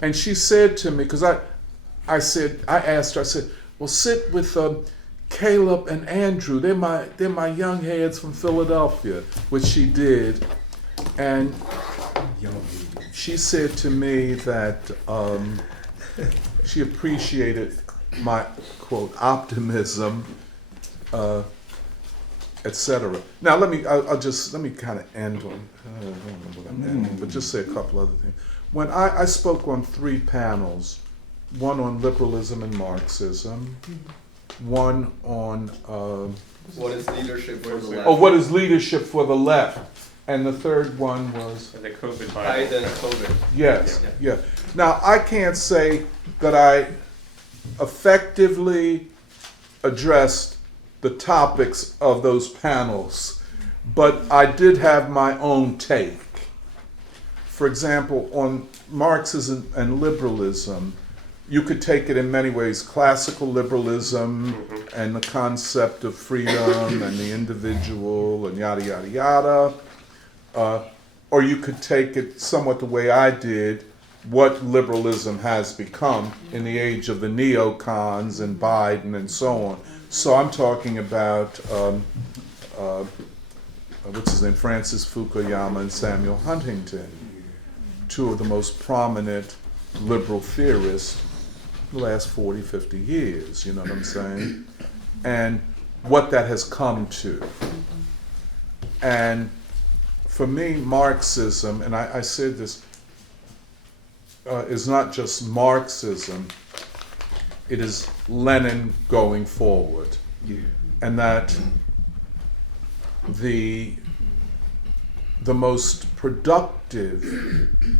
And she said to me, because I asked her, well, sit with Caleb and Andrew. They're my young heads from Philadelphia, which she did. And she said to me that she appreciated my, quote, optimism, etc. Now let me kind of end on, I don't know what I'm ending, but just say a couple other things. When I spoke on 3 panels, one on liberalism and Marxism, one on what is leadership for the left? what is leadership for the left, and the third one was The COVID Biden COVID. yes, yeah. Now I can't say that I effectively addressed the topics of those panels, but I did have my own take. For example, on Marxism and liberalism, you could take it in many ways, classical liberalism and the concept of freedom and the individual and yada, yada, yada. Or you could take it somewhat the way I did, what liberalism has become in the age of the neocons and Biden and so on. So I'm talking about, what's his name, Francis Fukuyama and Samuel Huntington, 2 of the most prominent liberal theorists the last 40, 50 years, you know what I'm saying? And what that has come to. And for me, Marxism, and I said this, is not just Marxism, it is Lenin going forward. Yeah. And that the most productive,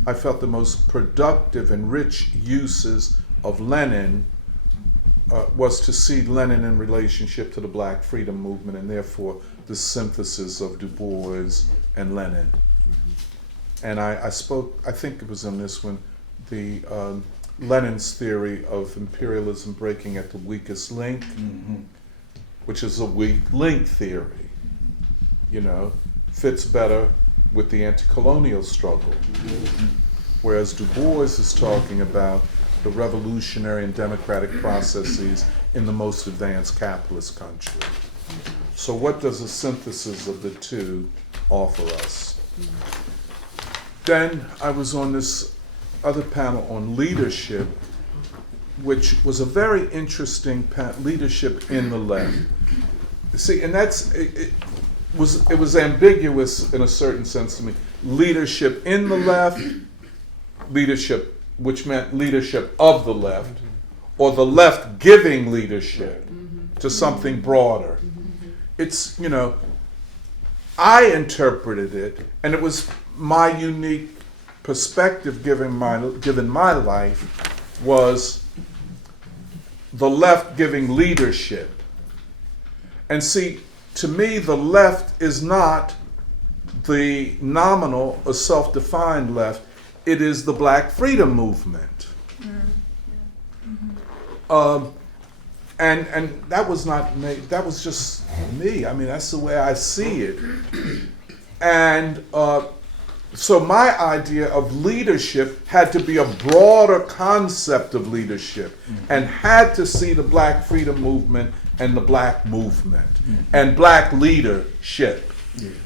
I felt the most productive and rich uses of Lenin was to see Lenin in relationship to the Black Freedom Movement, and therefore the synthesis of Du Bois and Lenin. And I spoke, I think it was in this one, the Lenin's theory of imperialism breaking at the weakest link, which is a weak link theory, you know, fits better with the anti-colonial struggle. Whereas Du Bois is talking about the revolutionary and democratic processes in the most advanced capitalist country. So what does a synthesis of the two offer us? Then I was on this other panel on leadership, which was a very interesting leadership in the left. See, and it was ambiguous in a certain sense to me. Leadership in the left, leadership which meant leadership of the left, or the left giving leadership to something broader. It's, you know, I interpreted it, and it was my unique perspective given my life, was the left giving leadership. And see, to me, the left is not the nominal or self-defined left. It is the Black Freedom Movement. And that was not me, that was just me. I mean, that's the way I see it. And so my idea of leadership had to be a broader concept of leadership, and had to see the Black Freedom Movement and the Black movement and Black leadership.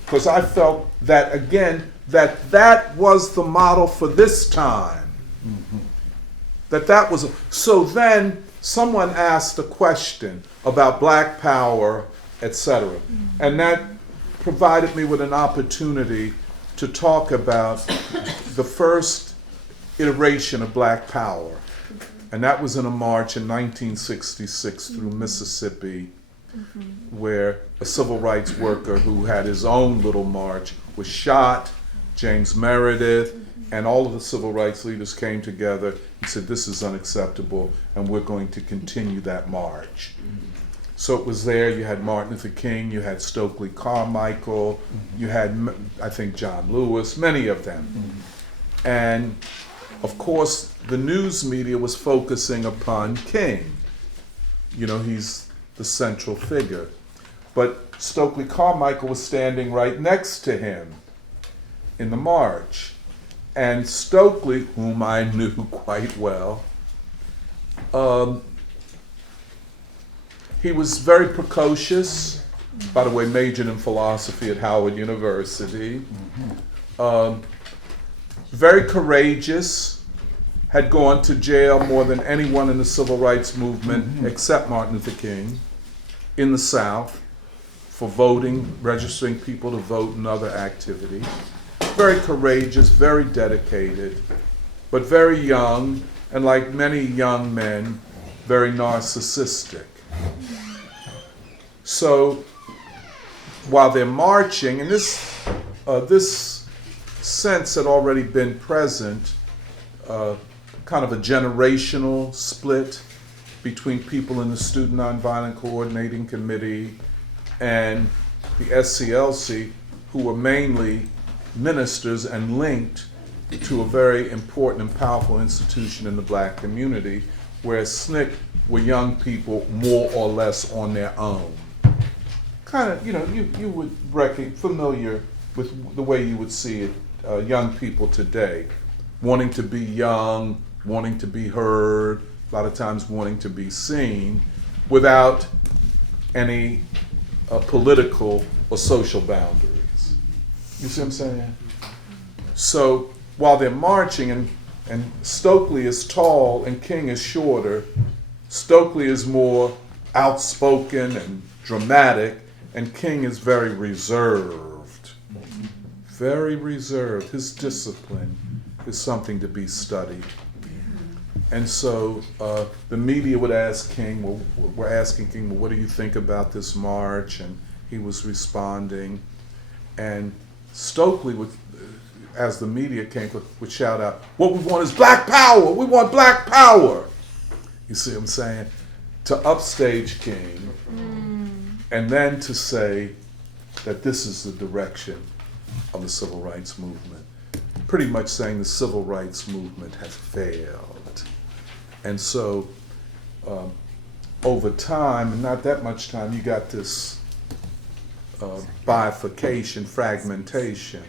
Because I felt that, again, that was the model for this time. That was, so then someone asked a question about Black power, etc. And that provided me with an opportunity to talk about the first iteration of Black power. And that was in a march in 1966 through Mississippi, where a civil rights worker who had his own little march was shot. James Meredith and all of the civil rights leaders came together and said, this is unacceptable, and we're going to continue that march. So it was there, you had Martin Luther King, you had Stokely Carmichael, you had, I think, John Lewis, many of them. And of course, the news media was focusing upon King. You know, he's the central figure. But Stokely Carmichael was standing right next to him in the march. And Stokely, whom I knew quite well, he was very precocious, by the way, majored in philosophy at Howard University, very courageous, had gone to jail more than anyone in the civil rights movement except Martin Luther King in the South for voting, registering people to vote and other activities. Very courageous, very dedicated, but very young, and like many young men, very narcissistic. So while they're marching, and this sense had already been present, kind of a generational split between people in the Student Nonviolent Coordinating Committee and the SCLC, who were mainly ministers and linked to a very important and powerful institution in the Black community, whereas SNCC were young people more or less on their own. Kind of, you know, you would familiar with the way you would see it, young people today, wanting to be young, wanting to be heard, a lot of times wanting to be seen, without any political or social boundaries. You see what I'm saying? So while they're marching, and Stokely is tall and King is shorter, Stokely is more outspoken and dramatic, and King is very reserved. Very reserved. His discipline is something to be studied. And so the media would ask King, well, we're asking King, well, what do you think about this march? And he was responding. And Stokely would, as the media came, would shout out, what we want is Black power! We want Black power! You see what I'm saying? to upstage King, and then to say that this is the direction of the civil rights movement. Pretty much saying the civil rights movement has failed. And so over time, and not that much time, you got this bifurcation, fragmentation,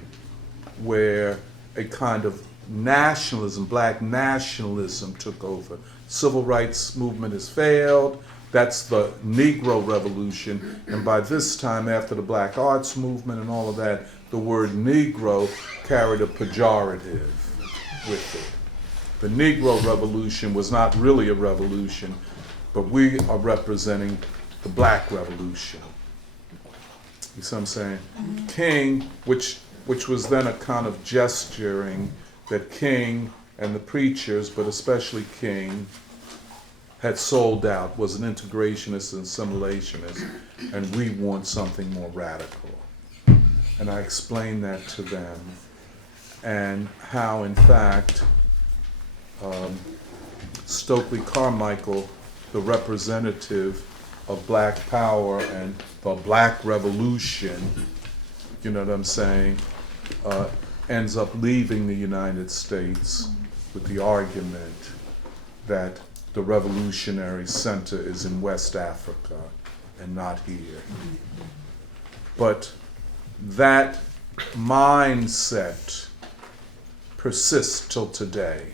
where a kind of nationalism, black nationalism took over. Civil rights movement has failed. That's the Negro Revolution. And by this time, after the Black Arts Movement and all of that, the word Negro carried a pejorative with it. The Negro Revolution was not really a revolution, but we are representing the Black Revolution. You see what I'm saying? King, which was then a kind of gesturing that King and the preachers, but especially King, had sold out, was an integrationist and assimilationist, and we want something more radical. And I explained that to them, and how, in fact, Stokely Carmichael, the representative of Black Power and the Black Revolution, you know what I'm saying, ends up leaving the United States with the argument that the revolutionary center is in West Africa and not here. But that mindset persists till today.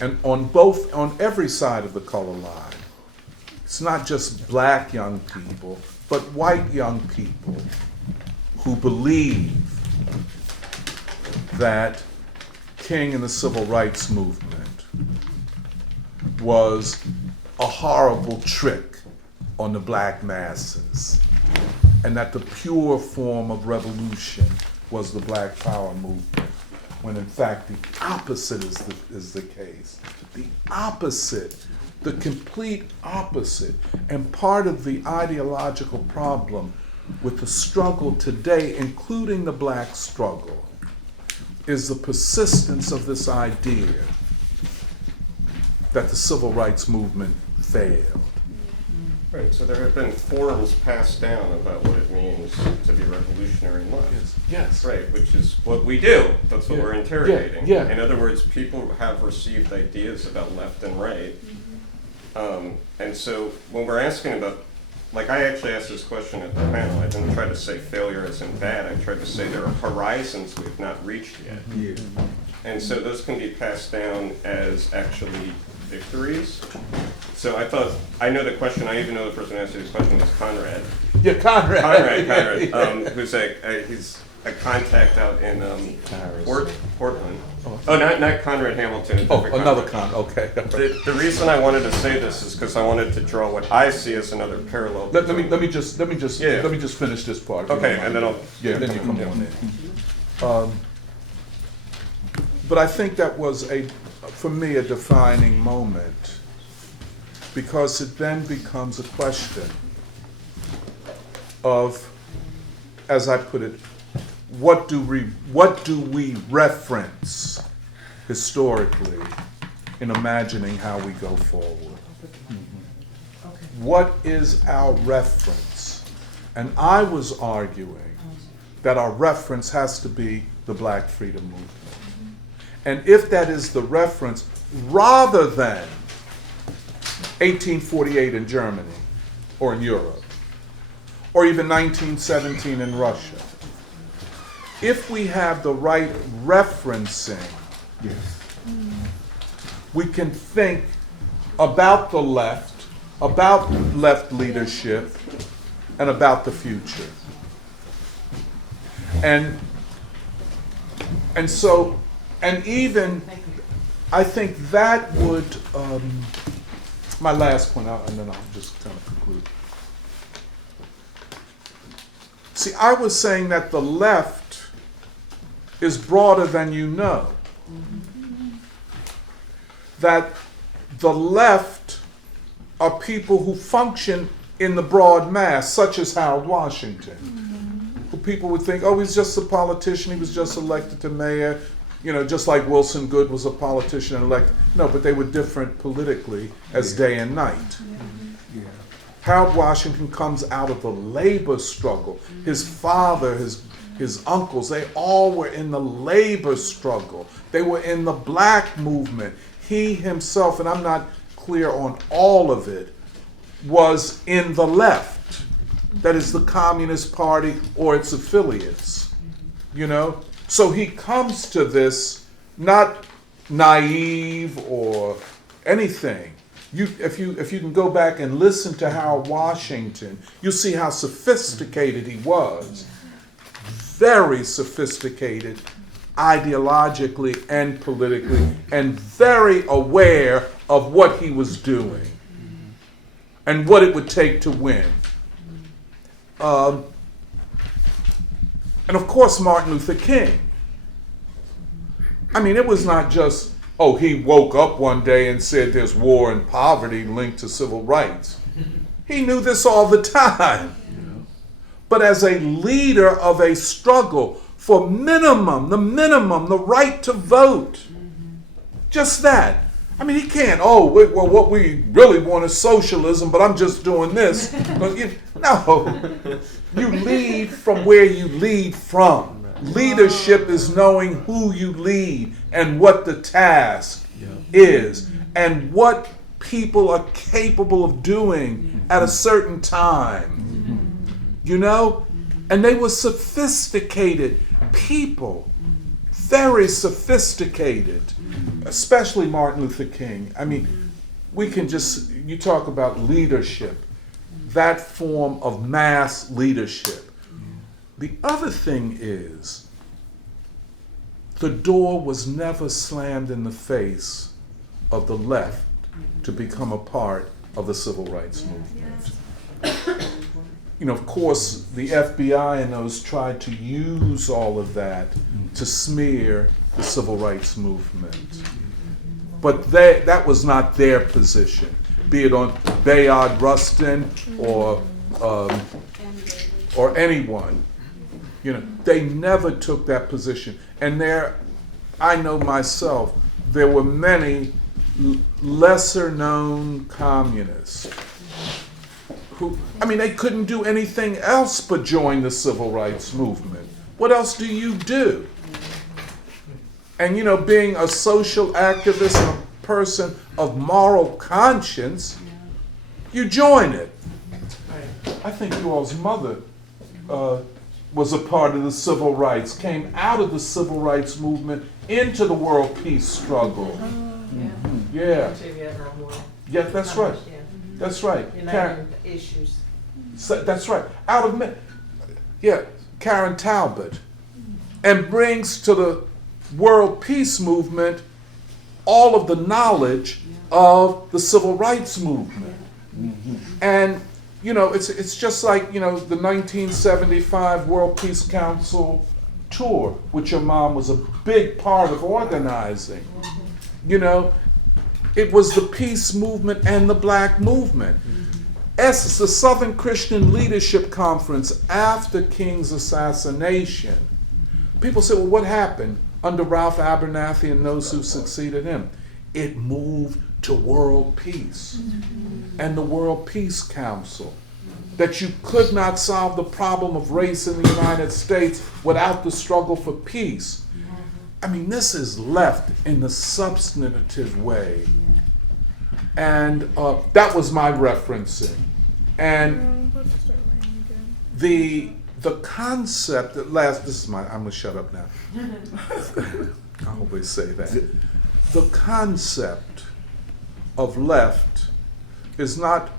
And on every side of the color line, it's not just black young people, but white young people who believe that King and the Civil Rights Movement was a horrible trick on the black masses, and that the pure form of revolution was the Black Power movement, when in fact the opposite is the case. The opposite, the complete opposite. And part of the ideological problem with the struggle today, including the black struggle, is the persistence of this idea that the civil rights movement failed. Right, so there have been forms passed down about what it means to be revolutionary in life. Yes. Right, which is what we do. That's what we're interrogating. Yeah. In other words, people have received ideas about left and right. And so when we're asking about, like I actually asked this question at the panel, I didn't try to say failure as in bad, I tried to say there are horizons we've not reached yet. Yeah. And so those can be passed down as actually victories. So I thought, I know the question, I even know the person who asked you this question was Conrad. Yeah, Conrad. Conrad, who's he's a contact out in Portland. Oh, not Conrad Hamilton. Another okay. The reason I wanted to say this is because I wanted to draw what I see as another parallel. Let me just finish this part. Okay, and then I'll. Yeah, then you come on in. But I think that was for me, a defining moment, because it then becomes a question of, as I put it, what do we reference historically in imagining how we go forward? What is our reference? And I was arguing that our reference has to be the Black Freedom Movement. And if that is the reference, rather than 1848 in Germany or in Europe, or even 1917 in Russia, if we have the right referencing, we can think about the left, about left leadership, and about the future. And so, and even, I think that would, my last point, and then I'll just kind of conclude. See, I was saying that the left is broader than you know. That the left are people who function in the broad mass, such as Harold Washington. Who people would think, oh, he's just a politician, he was just elected to mayor, just like Wilson Goode was a politician and elected. No, but they were different politically as day and night. Harold Washington comes out of the labor struggle. His father, his uncles, they all were in the labor struggle. They were in the black movement. He himself, and I'm not clear on all of it, was in the left. That is the Communist Party or its affiliates, you know? So he comes to this not naive or anything. If you can go back and listen to Harold Washington, you'll see how sophisticated he was. Very sophisticated ideologically and politically, and very aware of what he was doing and what it would take to win. And of course, Martin Luther King. I mean, it was not just, oh, he woke up one day and said there's war and poverty linked to civil rights. He knew this all the time. But as a leader of a struggle for the right to vote, just that. I mean, he can't, well, what we really want is socialism, but I'm just doing this. No, you lead from where you lead from. Leadership is knowing who you lead and what the task is and what people are capable of doing at a certain time. You know? And they were sophisticated people, very sophisticated, especially Martin Luther King. I mean, you talk about leadership, that form of mass leadership. The other thing is, the door was never slammed in the face of the left to become a part of the civil rights movement. You know, of course, the FBI and those tried to use all of that to smear the civil rights movement. But that was not their position, be it on Bayard Rustin or anyone. You know, they never took that position. And I know myself, there were many lesser known communists who, I mean, they couldn't do anything else but join the civil rights movement. What else do you do? And, you know, being a social activist and a person of moral conscience, you join it. I think you all's mother was a part of the civil rights, came out of the civil rights movement into the world peace struggle. Yeah. Yeah, that's right. That's right. Issues. That's right. Karen Talbot. And brings to the world peace movement all of the knowledge of the civil rights movement. And you know, it's just like, you know, the 1975 World Peace Council tour, which your mom was a big part of organizing. You know, it was the peace movement and the black movement. It's the Southern Christian Leadership Conference after King's assassination. People say, well, what happened under Ralph Abernathy and those who succeeded him? It moved to world peace and the World Peace Council. That you could not solve the problem of race in the United States without the struggle for peace. I mean, this is left in the substantive way. And that was my referencing. And the concept at last, I'm gonna shut up now. I always say that. The concept of left is not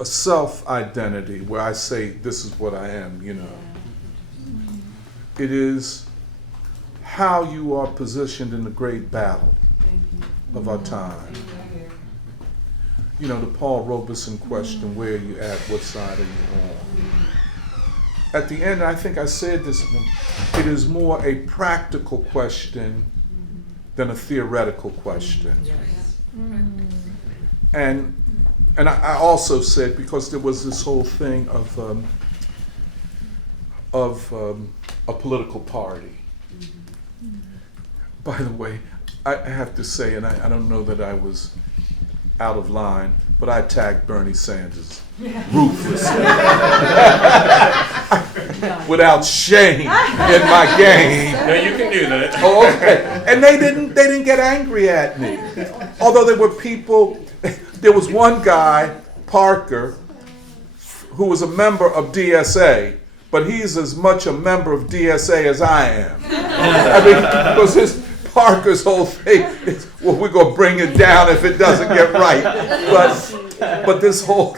a self-identity where I say this is what I am, you know. It is how you are positioned in the great battle of our time. You know, the Paul Robeson question, where are you at, what side are you on? At the end, I think I said this, it is more a practical question than a theoretical question. And I also said, because there was this whole thing of a political party. By the way, I have to say, and I don't know that I was out of line, but I attacked Bernie Sanders ruthlessly. Without shame in my game. No, you can do that. Oh, okay. And they didn't get angry at me. Although there were people, there was one guy, Parker, who was a member of DSA, but he's as much a member of DSA as I am. I mean, because Parker's whole thing is, well, we're going to bring it down if it doesn't get right. But this whole,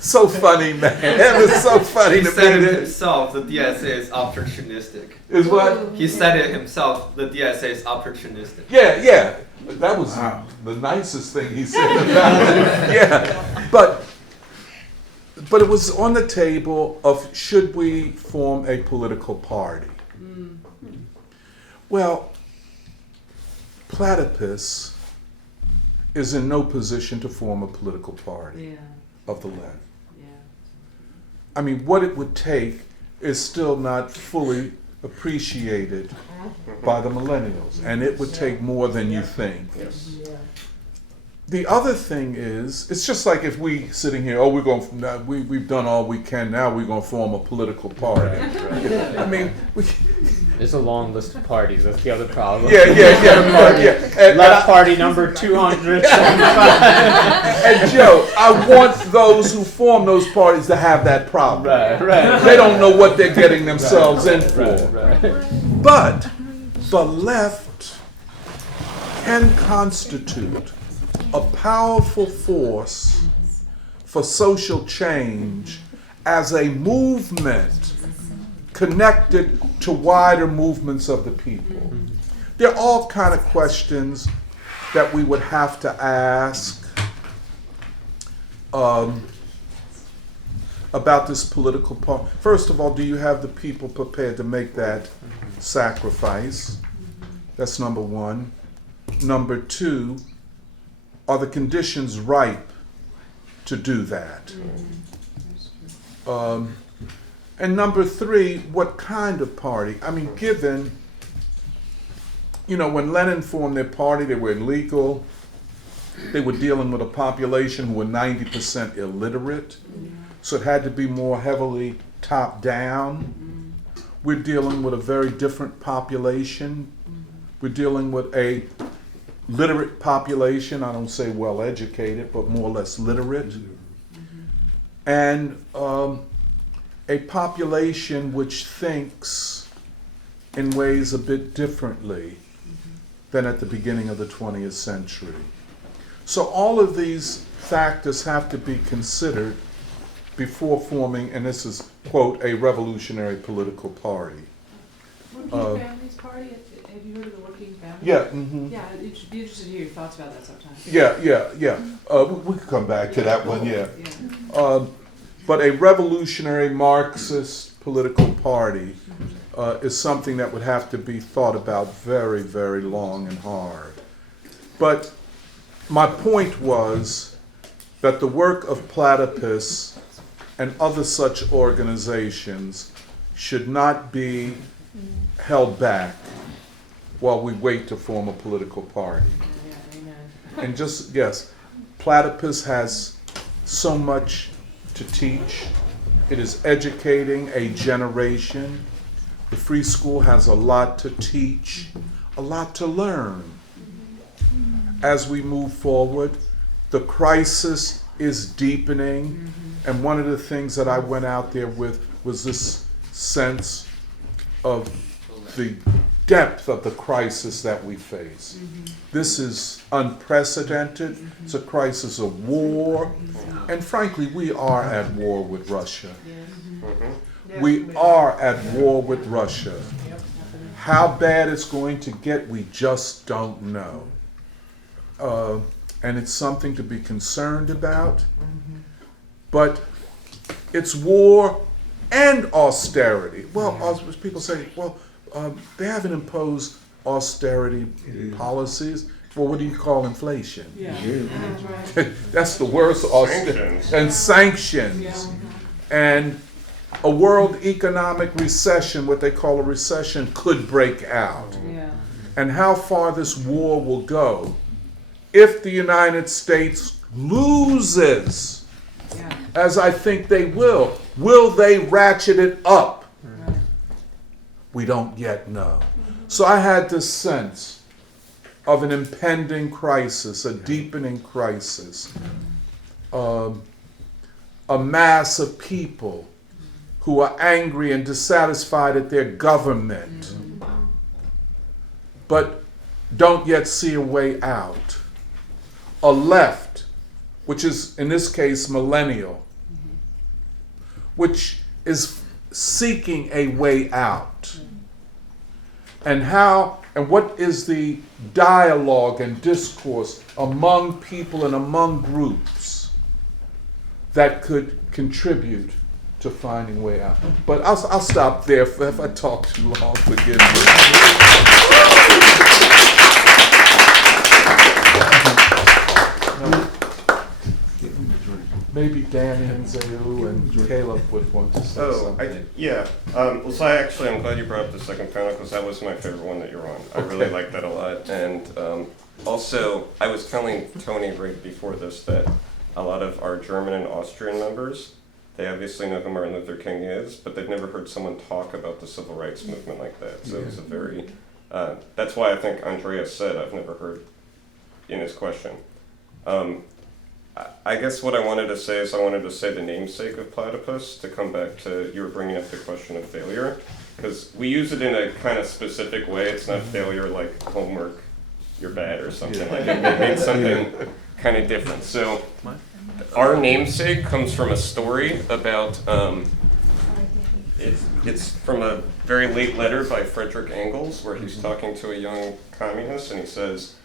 so funny, man. It was so funny He to said me. it himself, the DSA is opportunistic. Is what? He said it himself, the DSA is opportunistic. Yeah. That was the nicest thing he said about it. Yeah. But it was on the table of should we form a political party? Well, Platypus is in no position to form a political party of the left. I mean, what it would take is still not fully appreciated by the millennials, and it would take more than you think. The other thing is, it's just like if we sitting here, we've done all we can, now we're going to form a political party. I mean, There's a long list of parties. That's the other problem. Yeah. Left party number 200. And Joe, I want those who form those parties to have that problem. Right. They don't know what they're getting themselves in for. Right. But the left can constitute a powerful force for social change as a movement connected to wider movements of the people. There are all kind of questions that we would have to ask about this political part. First of all, do you have the people prepared to make that sacrifice? That's number one. Number two, are the conditions ripe to do that? And number three, what kind of party? I mean, given, when Lenin formed their party, they were illegal. They were dealing with a population who were 90% illiterate. So it had to be more heavily top down. We're dealing with a very different population. We're dealing with a literate population. I don't say well educated, but more or less literate. And a population which thinks in ways a bit differently than at the beginning of the 20th century. So all of these factors have to be considered before forming, and this is, quote, a revolutionary political party. Working Families Party, have you heard of the Working Families? Yeah. Mm-hmm. Yeah, it'd be interested to hear your thoughts about that sometime. Yeah. We could come back to that one, yeah. But a revolutionary Marxist political party is something that would have to be thought about very, very long and hard. But my point was that the work of Platypus and other such organizations should not be held back while we wait to form a political party. And just, yes, Platypus has so much to teach. It is educating a generation. The Free School has a lot to teach, a lot to learn. As we move forward, the crisis is deepening, and one of the things that I went out there with was this sense of the depth of the crisis that we face. This is unprecedented. It's a crisis of war, and frankly, we are at war with Russia. We are at war with Russia. How bad it's going to get, we just don't know. And it's something to be concerned about. But it's war and austerity. Well, people say, they haven't imposed austerity policies. Well, what do you call inflation? That's the worst. Sanctions. And sanctions. And a world economic recession, what they call a recession, could break out. And how far this war will go, if the United States loses, as I think they will they ratchet it up? We don't yet know. So I had this sense of an impending crisis, a deepening crisis, a mass of people who are angry and dissatisfied at their government, but don't yet see a way out. A left, which is in this case millennial, which is seeking a way out. And what is the dialogue and discourse among people and among groups that could contribute to finding a way out? But I'll stop there. If I talk too long, forgive me. Maybe Danny and Zayu and Caleb would want to say something. I'm glad you brought up the second panel because that was my favorite one that you're on. I really liked that a lot. And also, I was telling Tony right before this that a lot of our German and Austrian members, they obviously know who Martin Luther King is, but they've never heard someone talk about the civil rights movement like that. So it was a very, that's why I think Andreas said I've never heard in his question. I guess what I wanted to say is I wanted to say the namesake of platypus, to come back to, you were bringing up the question of failure, because we use it in a kind of specific way. It's not failure like homework, you're bad or something like that. It means something kind of different. So our namesake comes from a story about, it's from a very late letter by Friedrich Engels, where he's talking to a young communist, and he says,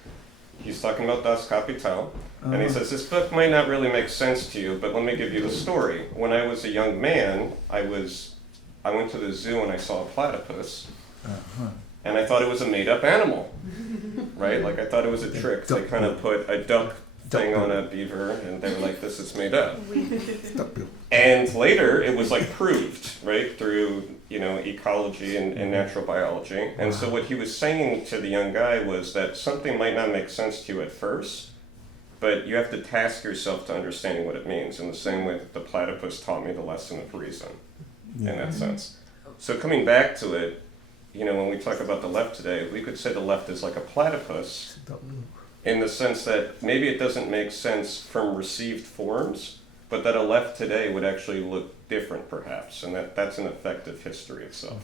he's talking about Das Kapital, and he says, this book might not really make sense to you, but let me give you the story. When I was a young man, I went to the zoo and I saw a platypus, and I thought it was a made-up animal, right? Like I thought it was a trick. They kind of put a duck thing on a beaver, and they were like, this is made up. And later, it was like proved, right, through ecology and natural biology. And so what he was saying to the young guy was that something might not make sense to you at first, but you have to task yourself to understanding what it means, in the same way that the platypus taught me the lesson of reason, in that sense. So coming back to it, when we talk about the left today, we could say the left is like a platypus, in the sense that maybe it doesn't make sense from received forms, but that a left today would actually look different perhaps, and that's an effect of history itself.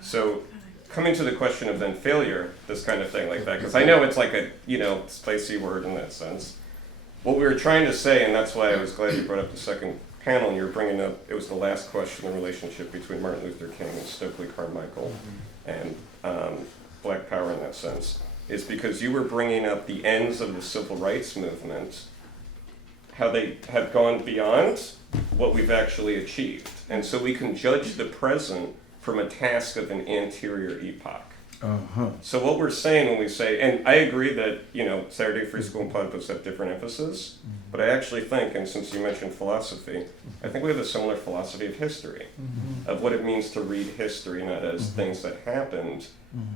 So coming to the question of then failure, this kind of thing like that, because I know it's like a spicy word in that sense. What we were trying to say, and that's why I was glad you brought up the second panel, and you were bringing up, it was the last question, the relationship between Martin Luther King and Stokely Carmichael and Black Power in that sense, is because you were bringing up the ends of the civil rights movement, how they have gone beyond what we've actually achieved. And so we can judge the present from a task of an anterior epoch. So what we're saying when we say, and I agree that, Saturday Free School and Platypus have different emphasis, but I actually think, and since you mentioned philosophy, I think we have a similar philosophy of history, of what it means to read history, not as things that happened,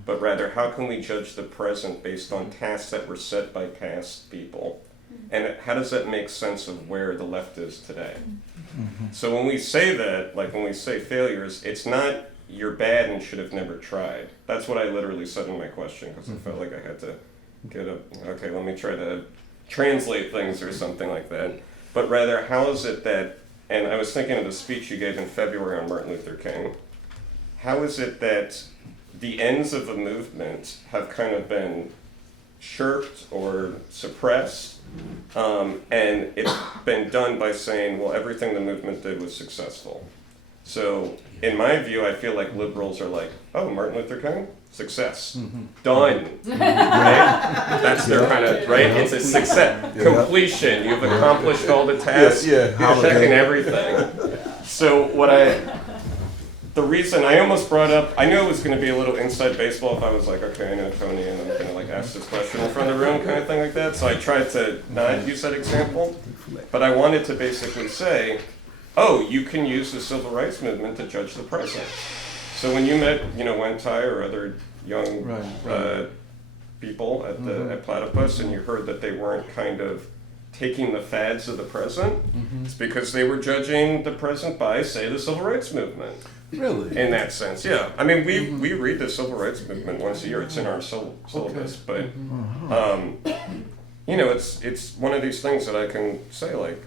but rather how can we judge the present based on tasks that were set by past people? And how does that make sense of where the left is today? So when we say that, like when we say failures, it's not you're bad and should have never tried. That's what I literally said in my question, because I felt like I had to okay, let me try to translate things or something like that. But rather, how is it that, and I was thinking of the speech you gave in February on Martin Luther King, how is it that the ends of a movement have kind of been shirked or suppressed, and it's been done by saying, well, everything the movement did was successful. So in my view, I feel like liberals are like, oh, Martin Luther King, success, done, right? That's their kind of, right? It's a success, completion, you've accomplished all the tasks, you're checking everything. So the reason I almost brought up, I knew it was going to be a little inside baseball if I was like, okay, I know Tony, and I'm going to like ask this question in front of the room kind of thing like that. So I tried to not use that example, but I wanted to basically say, oh, you can use the civil rights movement to judge the present. So when you met, Wentai or other young people at Platypus, and you heard that they weren't kind of taking the fads of the present. It's because they were judging the present by, say, the civil rights movement. Really? In that sense, yeah. I mean, we read the civil rights movement once a year. It's in our syllabus, but you know, it's one of these things that I can say like,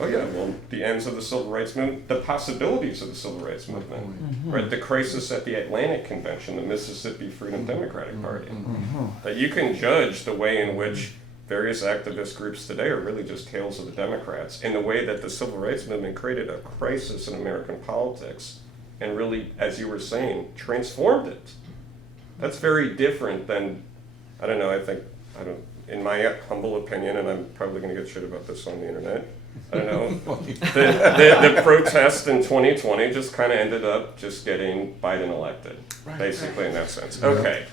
oh yeah, well, the ends of the civil rights movement, the possibilities of the civil rights movement, right? The crisis at the Atlantic Convention, the Mississippi Freedom Democratic Party, that you can judge the way in which various activist groups today are really just tales of the Democrats, in the way that the civil rights movement created a crisis in American politics and really, as you were saying, transformed it. That's very different than, I don't know, in my humble opinion, and I'm probably going to get shit about this on the internet, I don't know, the protest in 2020 just kind of ended up just getting Biden elected, basically in that sense. Okay,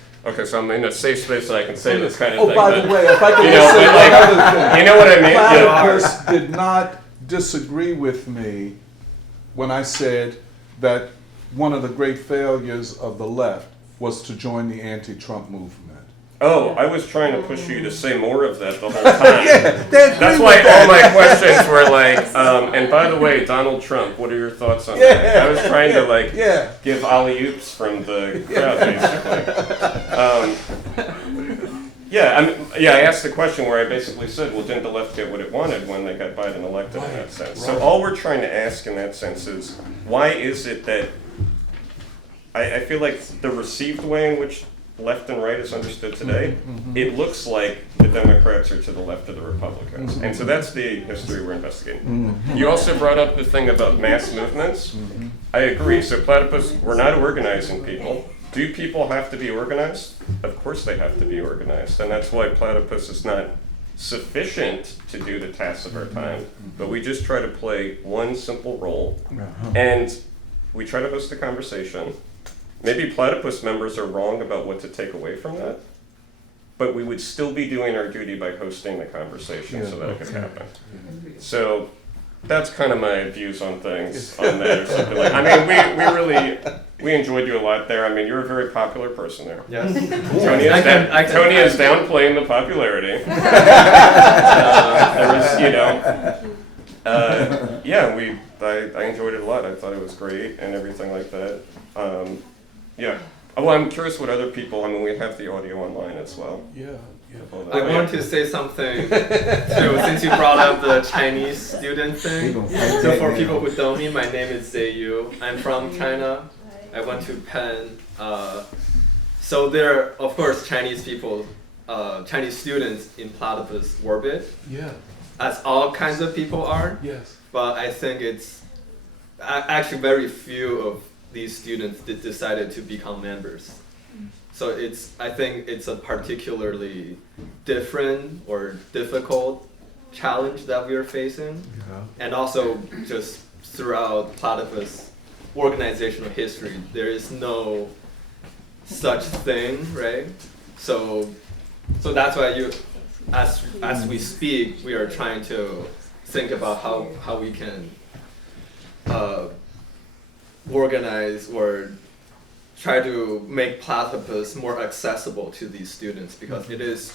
so I'm in a safe space that I can say this kind of thing. Oh, by the way, if I can you just say one like, other thing. you know what I mean? Platypus did not disagree with me when I said that one of the great failures of the left was to join the anti-Trump movement. Oh, I was trying to push you to say more of that the whole time. That's why all my questions were like, and by the way, Donald Trump, what are your thoughts on that? I was trying to give alley-oops from the crowd, basically. I asked the question where I basically said, well, didn't the left get what it wanted when they got Biden elected in that sense? So all we're trying to ask in that sense is, why is it that I feel like the received way in which left and right is understood today, it looks like the Democrats are to the left of the Republicans. And so that's the history we're investigating. You also brought up the thing about mass movements. I agree. So Platypus, we're not organizing people. Do people have to be organized? Of course they have to be organized. And that's why Platypus is not sufficient to do the tasks of our time. But we just try to play one simple role. And we try to host a conversation. Maybe Platypus members are wrong about what to take away from that, but we would still be doing our duty by hosting the conversation so that it could happen. So that's kind of my views on things on that or something like. I mean, we enjoyed you a lot there. I mean, you're a very popular person there. Yes. Tony is downplaying the popularity. There was, you know, I enjoyed it a lot. I thought it was great and everything like that. Well, I'm curious what other people, I mean, we have the audio online as well. I want to say something too, since you brought up the Chinese student thing. So for people who don't know me, my name is Zayyu. I'm from China. I went to Penn. So there are, of course, Chinese people, Chinese students in Platypus orbit. As all kinds of people are. But I think it's actually very few of these students decided to become members. So I think it's a particularly different or difficult challenge that we are facing. And also just throughout Platypus organizational history, there is no such thing, right? So that's why as we speak, we are trying to think about how we can organize or try to make Platypus more accessible to these students, because it is,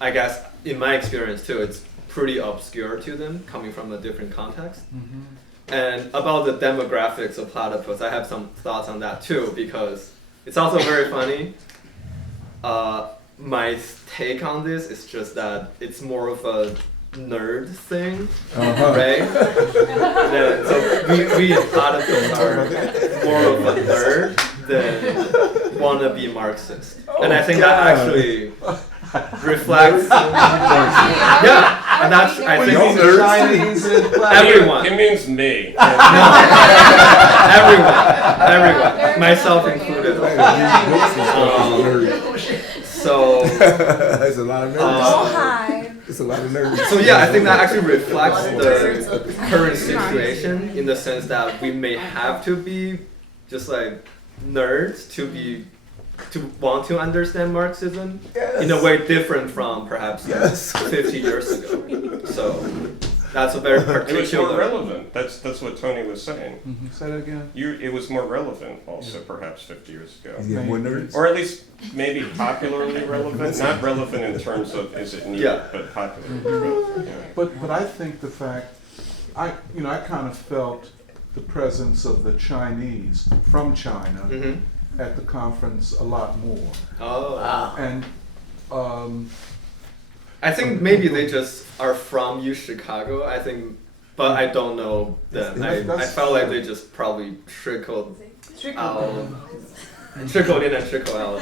I guess, in my experience too, it's pretty obscure to them coming from a different context. And about the demographics of Platypus, I have some thoughts on that too, because it's also very funny. My take on this is just that it's more of a nerd thing, right? So we Platypus are more of a nerd than wanna be Marxist, and I think that actually reflects. And that's I think everyone. It means me. Everyone, myself included. So there's a lot of nerds. It's a lot of nerds. So yeah, I think that actually reflects the current situation in the sense that we may have to be just like nerds to want to understand Marxism in a way different from perhaps 50 years ago. So That's a very It was more particular. relevant. That's what Tony was saying. Say that again? It was more relevant also perhaps 50 years ago. Yeah, more nerds. Or at least maybe popularly relevant. Not relevant in terms of is it new, Yeah. but popularly relevant. Yeah. But I think the fact, I kind of felt the presence of the Chinese from China Mhm. at the conference a lot more. Oh. And I think maybe they just are from U Chicago. I think, but I don't know them. I felt like they just probably trickled out, trickled in and trickled out.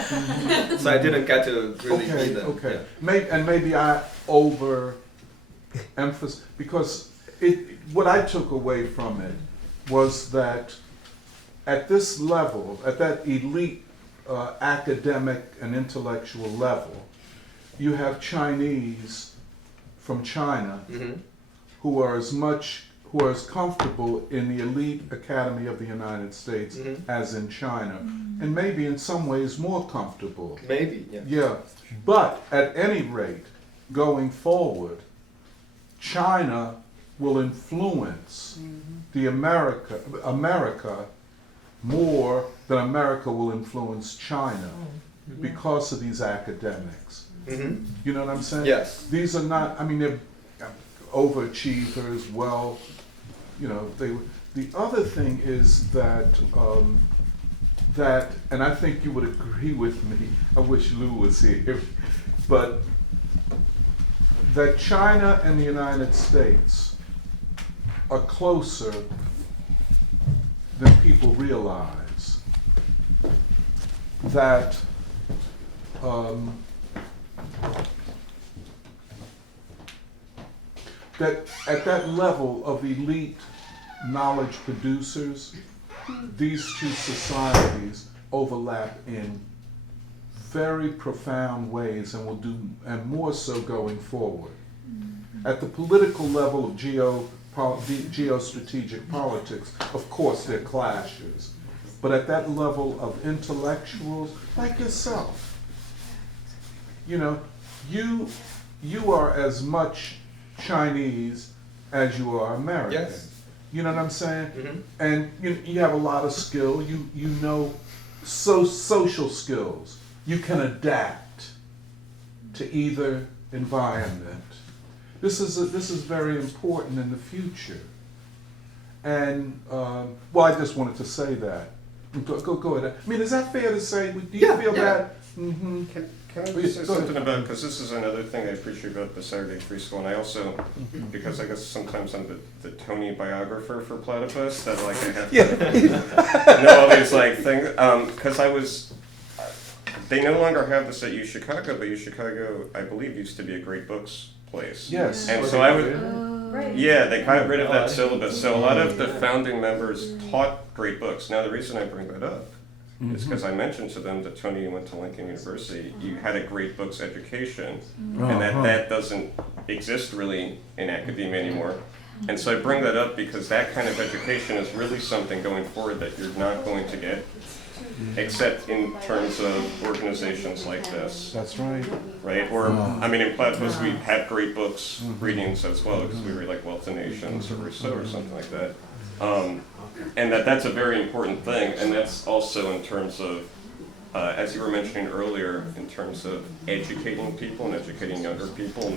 So I didn't get to really meet them. Okay. Maybe I overemphasized because what I took away from it was that at this level, at that elite academic and intellectual level, you have Chinese from China Mhm. who are as comfortable in the elite academy of the United States Mhm. as in China, and maybe in some ways more comfortable. Maybe, yeah. Yeah, but at any rate, going forward, China will influence the America more than America will influence China because of these academics. Mhm. You know what I'm saying? Yes. These are not, I mean, they're overachievers, well, the other thing is that, and I think you would agree with me, I wish Lou was here, but that China and the United States are closer than people realize. That that at that level of elite knowledge producers, these two societies overlap in very profound ways and will do, and more so going forward. At the political level of geostrategic politics, of course there are clashes, but at that level of intellectuals like yourself, you are as much Chinese as you are American. Yes. You know what I'm saying? Mhm. And you have a lot of skill. You know social skills. You can adapt to either environment. This is very important in the future. And I just wanted to say that. Go ahead. I mean, is that fair to say? Do you feel that? Mm-hmm. Can I just say something about, because this is another thing I appreciate about the Saturday Free School, and I also, because I guess sometimes I'm the Tony biographer for Platypus, that like I have to know all these like things, because they no longer have this at U Chicago, but U Chicago, I believe, used to be a great books place. Yes. And so I would, Right. yeah, they got rid of that syllabus, so a lot of the founding members taught great books. Now the reason I bring that up is because I mentioned to them that Tony went to Lincoln University, you had a great books education, and that doesn't exist really in academia anymore. And so I bring that up because that kind of education is really something going forward that you're not going to get, except in terms of organizations like this. That's right. Right? Or, I mean, in Platypus we have great books readings as well, because we read like Wealth of Nations or Rousseau or something like that. And that's a very important thing, and that's also in terms of, as you were mentioning earlier, in terms of educating people and educating younger people,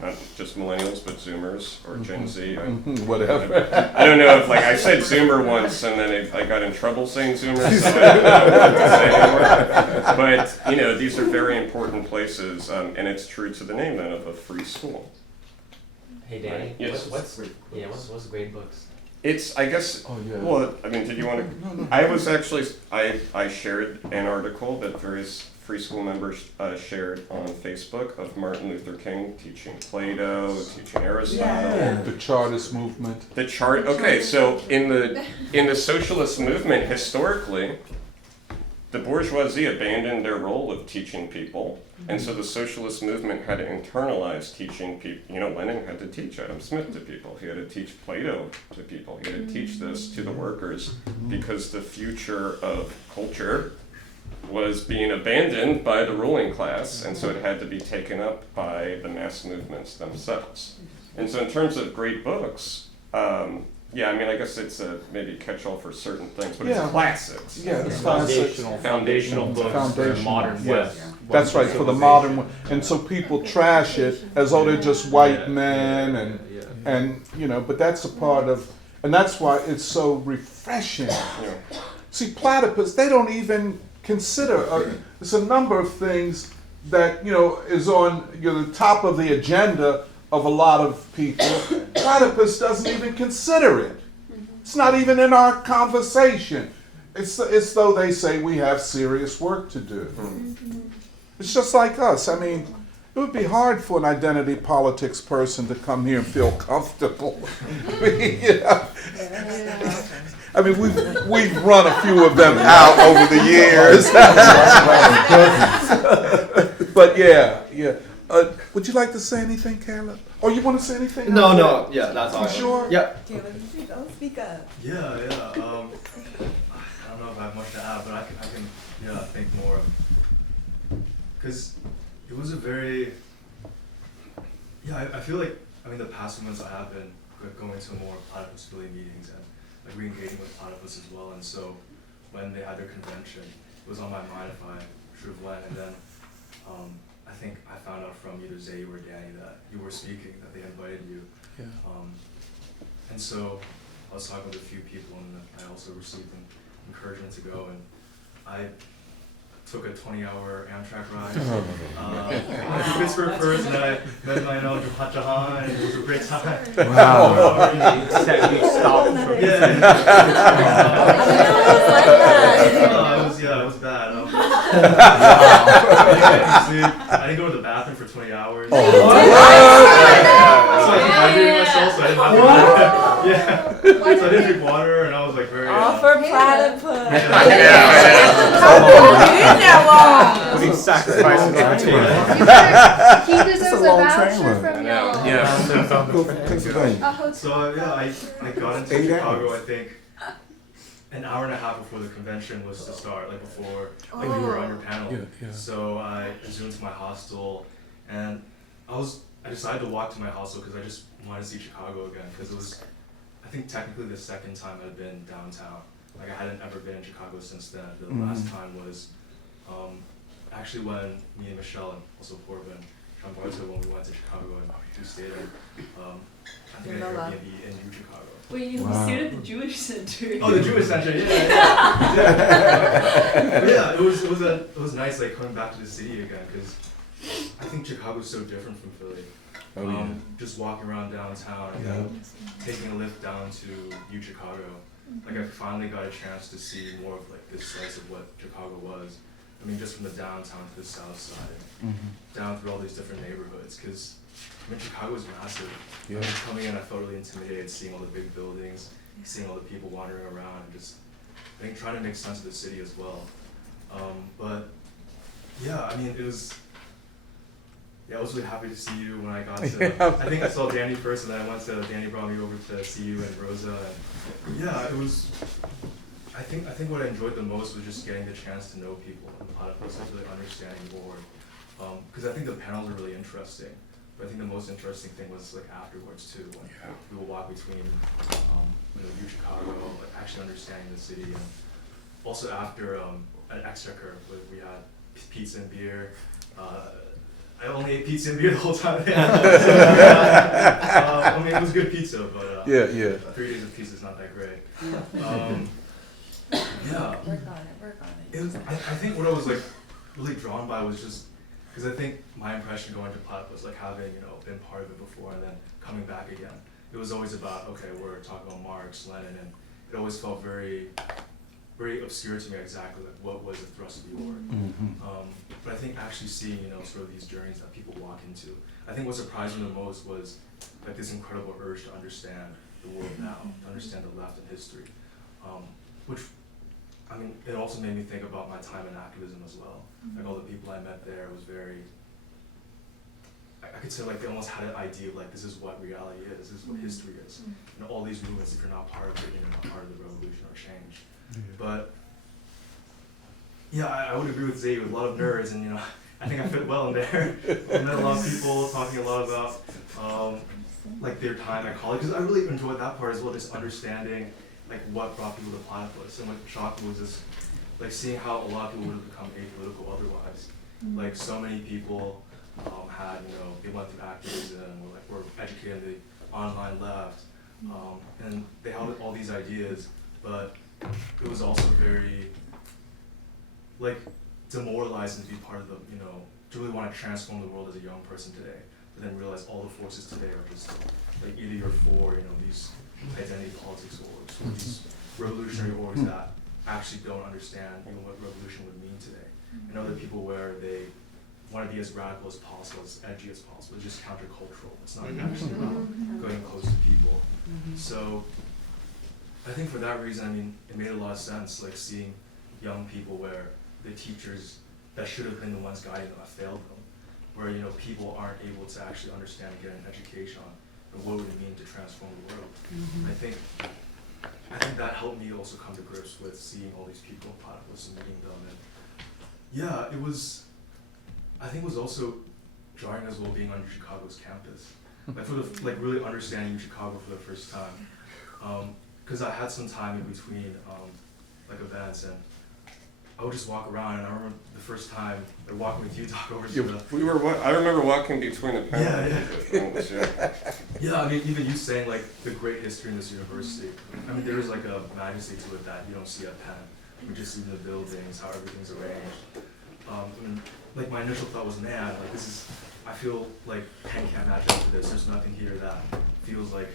not just millennials, but Zoomers or Gen Z. Whatever. I don't know if, like, I said Zoomer once, and then I got in trouble saying Zoomer, so I don't know what to say anymore. But, these are very important places, and it's true to the name, then, of a free school. Hey, Danny, Yes. what's grade books? It's, I guess, Oh, yeah. well, I mean, did you want to? No. I was actually, I shared an article that various free school members shared on Facebook of Martin Luther King teaching Plato, teaching Aristotle. The Chartist movement. Okay, so in the socialist movement, historically, the bourgeoisie abandoned their role of teaching people, and so the socialist movement had to internalize teaching people. Lenin had to teach Adam Smith to people. He had to teach Plato to people. He had to teach this to the workers because the future of culture was being abandoned by the ruling class, and so it had to be taken up by the mass movements themselves. And so in terms of great books, yeah, I mean, I guess it's a maybe catch-all for certain things, but Yeah. it's classics. Yeah, it's classics. Foundational books for the Foundational, modern yes. West. That's right, for the modern one. And so people trash it as though they're just white men and you know, but that's a part of, and that's why it's so refreshing. See, Platypus, they don't even consider, there's a number of things that, you know, is on the top of the agenda of a lot of people. Platypus doesn't even consider it. It's not even in our conversation. It's though they say we have serious work to do. It's just like us. I mean, it would be hard for an identity politics person to come here and feel comfortable. I mean, we've run a few of them out over the years. But yeah. Would you like to say anything, Caleb? Or you want to say anything? No, yeah, that's all. You sure? Yeah. Don't speak up. Yeah. I don't know if I have much to add, but I can think more. Because it was a very, I feel like, I mean, the past few months I have been going to more Platypus Philly meetings and like re-engaging with Platypus as well. And so when they had their convention, it was on my mind if I should have went. And then I think I found out from either Zay or Danny that you were speaking, that they invited you. Yeah. And so I was talking with a few people, and I also received an encouragement to go. And I took a 20-hour Amtrak ride to Pittsburgh first, and I met my Hot Jahan, and it was a great time. Wow. You stopped from it was bad. I didn't go to the bathroom for 20 hours. So I dehydrated myself, so I didn't have to. So I didn't drink water, and I was like very. All for platypus. putting sacrifices on the table. He deserves a voucher from y'all. Yeah. So I got into Chicago, I think, an hour and a half before the convention was to start, like before we were on your panel. Yeah. So I zoomed to my hostel, and I decided to walk to my hostel because I just wanted to see Chicago again, because it was, I think, technically the second time I'd been downtown. Like, I hadn't ever been in Chicago since then. The last time was actually when me and Michelle, and also Corbin, when we went to Chicago and we stayed in, I think I had Airbnb in New Chicago. Wait, you stayed at the Jewish Center. Oh, the Jewish Center, But yeah, it was nice, like, coming back to the city again, because I think Chicago's so different from Philly. Just walking around downtown and taking a lift down to New Chicago. Like, I finally got a chance to see more of like this slice of what Chicago was. I mean, just from the downtown to the south side, down through all these different neighborhoods. Because I mean, Chicago is massive. I mean, coming in, I felt really intimidated, seeing all the big buildings, seeing all the people wandering around, and just I think trying to make sense of the city as well. But yeah, I mean, it was. Yeah, I was really happy to see you when I got to. I think I saw Danny first, and then I went to. Danny brought me over to see you and Rosa. And yeah, it was. I think what I enjoyed the most was just getting the chance to know people and Platypus, really understanding more. Because I think the panels are really interesting, but I think the most interesting thing was like afterwards too, when we will walk between, New Chicago, like actually understanding the city, and also after an exchequer where we had pizza and beer. I only ate pizza and beer the whole time. I mean, it was good pizza, but 3 days of pizza is not that great. Work on it. It was, I think what I was like really drawn by was just because I think my impression going to Platypus, like having been part of it before and then coming back again, it was always about we're talking about Marx, Lenin, and it always felt very, very obscure to me exactly like what was the thrust of the org. But I think actually seeing sort of these journeys that people walk into, I think what surprised me the most was like this incredible urge to understand the world now, to understand the left and history, which. I mean, it also made me think about my time in activism as well. Like all the people I met there was very, I could say like they almost had an idea of like, this is what reality is, this is what history is. And all these movements, if you're not part of it, you're not part of the revolution or change. But yeah, I would agree with Zay with a lot of nerds, and I think I fit well in there. I met a lot of people talking a lot about like their time at college, because I really enjoyed that part as well, just understanding like what brought people to Platypus, and what shocked me was just like seeing how a lot of people would have become apolitical otherwise. Like so many people had, they went through activism or were educated in the online left, and they had all these ideas, but it was also very like demoralizing to be part of the, to really want to transform the world as a young person today, but then realize all the forces today are just like either you're for, these identity politics orgs, or these revolutionary orgs that actually don't understand even what revolution would mean today, and other people where they want to be as radical as possible, as edgy as possible. It's just countercultural. It's not actually about going close to people. So I think for that reason, I mean, it made a lot of sense, like seeing young people where the teachers that should have been the ones guiding them have failed them, where people aren't able to actually understand and get an education on what would it mean to transform the world. I think that helped me also come to grips with seeing all these people in Platypus and meeting them. And yeah, I think it was also jarring as well being on Chicago's campus, like really understanding Chicago for the first time, because I had some time in between like events, and I would just walk around, and I remember the first time walking with you, Doc, over to the... I remember walking between the panels. Yeah, I mean, even you saying like the great history in this university. I mean, there is like a majesty to it that you don't see at Penn. We just see the buildings, how everything's arranged. And, like my initial thought was, man, like I feel like Penn can't match up to this. There's nothing here that feels like,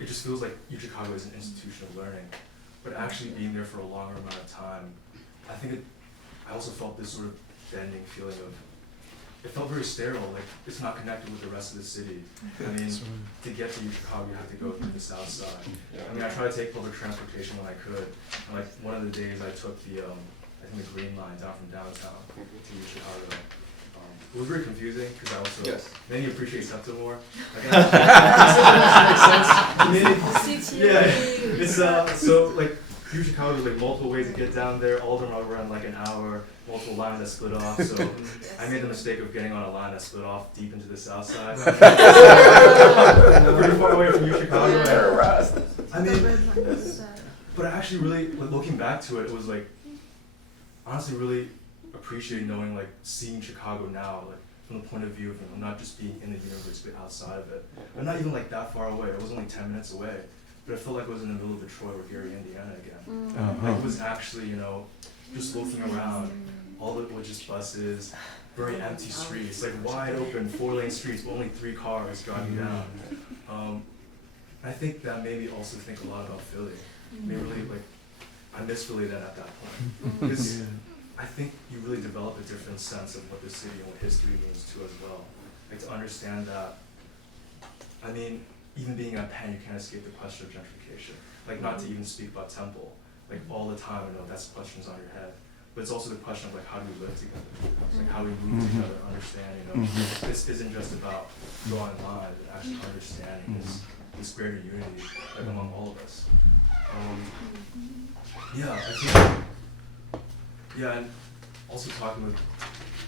it just feels like UChicago is an institution of learning. But actually being there for a longer amount of time, I also felt this sort of bending feeling of, it felt very sterile, like it's not connected with the rest of the city. I mean, to get to UChicago, you have to go through the south side. I mean, I tried to take public transportation when I could. And like one of the days I took the Green Line down from downtown to UChicago. It was very confusing because I also then you appreciate SEPTA more. Like, makes sense. Yeah, it's so like UChicago, there's like multiple ways to get down there. All of them are around like an hour. Multiple lines that split off. So I made the mistake of getting on a line that split off deep into the south side. Pretty far away from UChicago. I mean, but I actually really, like, looking back to it, it was like honestly really appreciate knowing, like, seeing Chicago now, like from the point of view of not just being in the university but outside of it. I'm not even like that far away. It was only 10 minutes away, but I felt like I was in the middle of Detroit or Gary, Indiana again. Like it was actually, just looking around, all the just buses, very empty streets, like wide open 4-lane streets, but only 3 cars driving down. I think that made me also think a lot about Philly. Maybe really like I miss Philly then at that point, because I think you really develop a different sense of what the city and what history means too as well. Like to understand that, I mean, even being at Penn, you can't escape the question of gentrification. Like not to even speak about Temple, like all the time, that's questions on your head. But it's also the question of like how do we live together? Like how we move together, understanding, this isn't just about drawing lines, but actually understanding this greater unity like among all of us. And also talking with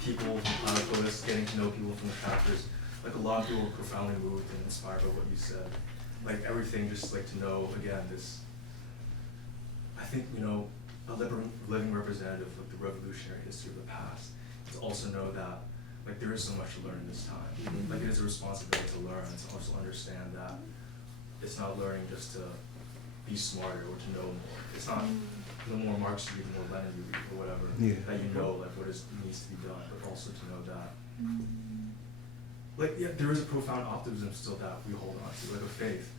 people from Platypus, getting to know people from the chapters, like a lot of people were profoundly moved and inspired by what you said. Like everything, just like to know, again, this, I think, a living representative of the revolutionary history of the past, to also know that like there is so much to learn in this time. Like it is a responsibility to learn, and to also understand that it's not learning just to be smarter or to know more. It's not the more Marx you read, the more Lenin you read, or whatever, that like what needs to be done, but also to know that there is a profound optimism still that we hold on to, like a faith.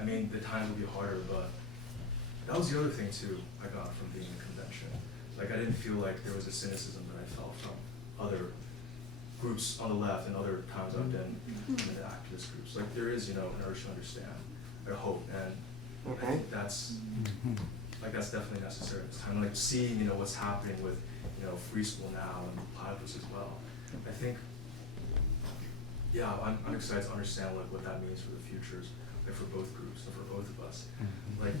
I mean, the times will be harder, but that was the other thing too I got from being in the convention. Like I didn't feel like there was a cynicism that I felt from other groups on the left and other times I've been in the activist groups. Like there is, an urge to understand, I hope, and I think that's definitely necessary at this time. Like seeing, what's happening with, free school now and Platypus as well. I think, I'm excited to understand what that means for the futures, like for both groups and for both of us. Like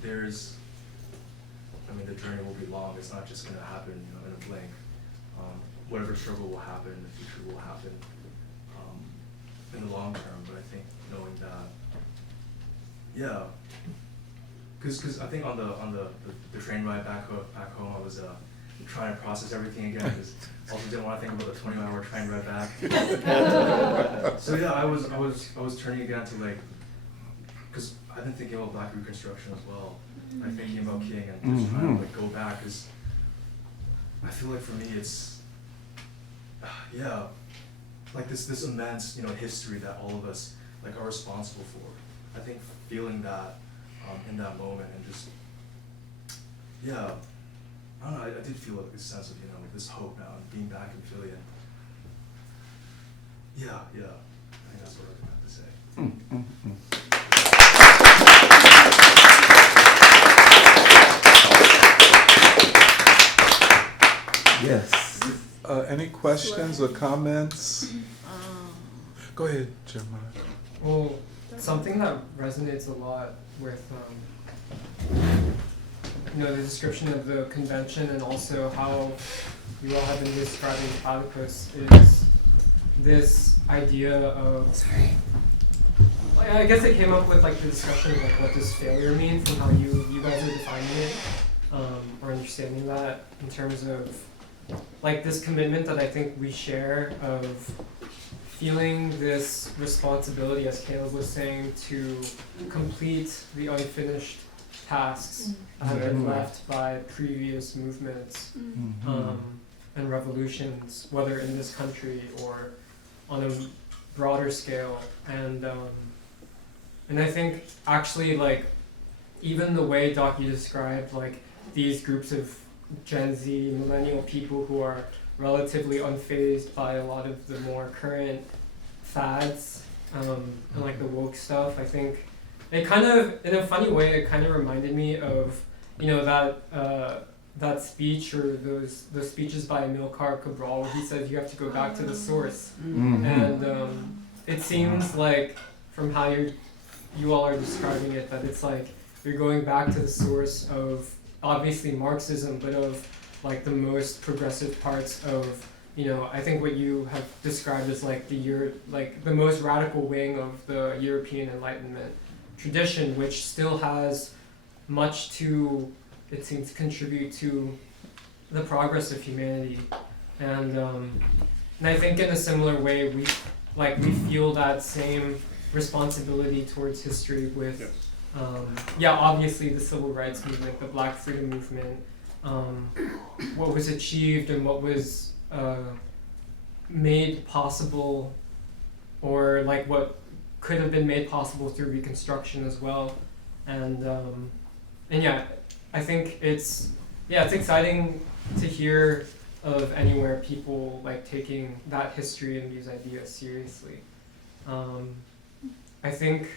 the journey will be long. It's not just going to happen, in a blink. Whatever struggle will happen in the future will happen in the long term. But I think knowing that yeah, because I think on the train ride back home, I was trying to process everything again. Because also didn't want to think about the 20-hour train ride back. So yeah, I was turning again to like, because I've been thinking about Black Reconstruction as well. I'm thinking about King and just trying to like go back, because I feel like for me it's yeah, like this immense history that all of us like are responsible for. I think feeling that in that moment and just yeah, I don't know. I did feel like this sense of like this hope now and being back in Philly. And yeah, I think that's what I have to say. Yes. Any questions or comments? Go ahead, Jeremiah. Well, something that resonates a lot with the description of the convention and also how you all have been describing Platypus is this idea of, I guess it came up with like the discussion of like what does failure mean from how you guys are defining it, or understanding that in terms of like this commitment that I think we share of feeling this responsibility, as Caleb was saying, to complete the unfinished tasks that have been left by previous movements and revolutions, whether in this country or on a broader scale. And I think actually like even the way Doc you described like these groups of Gen Z millennial people who are relatively unfazed by a lot of the more current fads and like the woke stuff, I think it kind of, in a funny way, it kind of reminded me of that speech or those speeches by Amilcar Cabral where he says you have to go back to the source. And it seems like from how you all are describing it that it's like you're going back to the source of obviously Marxism, but of like the most progressive parts of I think what you have described as like the most radical wing of the European Enlightenment tradition, which still has much to, it seems, contribute to the progress of humanity. And I think in a similar way we feel that same responsibility towards history with obviously the civil rights movement, the Black freedom movement, what was achieved and what was made possible, or like what could have been made possible through Reconstruction as well. And yeah, I think it's exciting to hear of anywhere people like taking that history and these ideas seriously. I think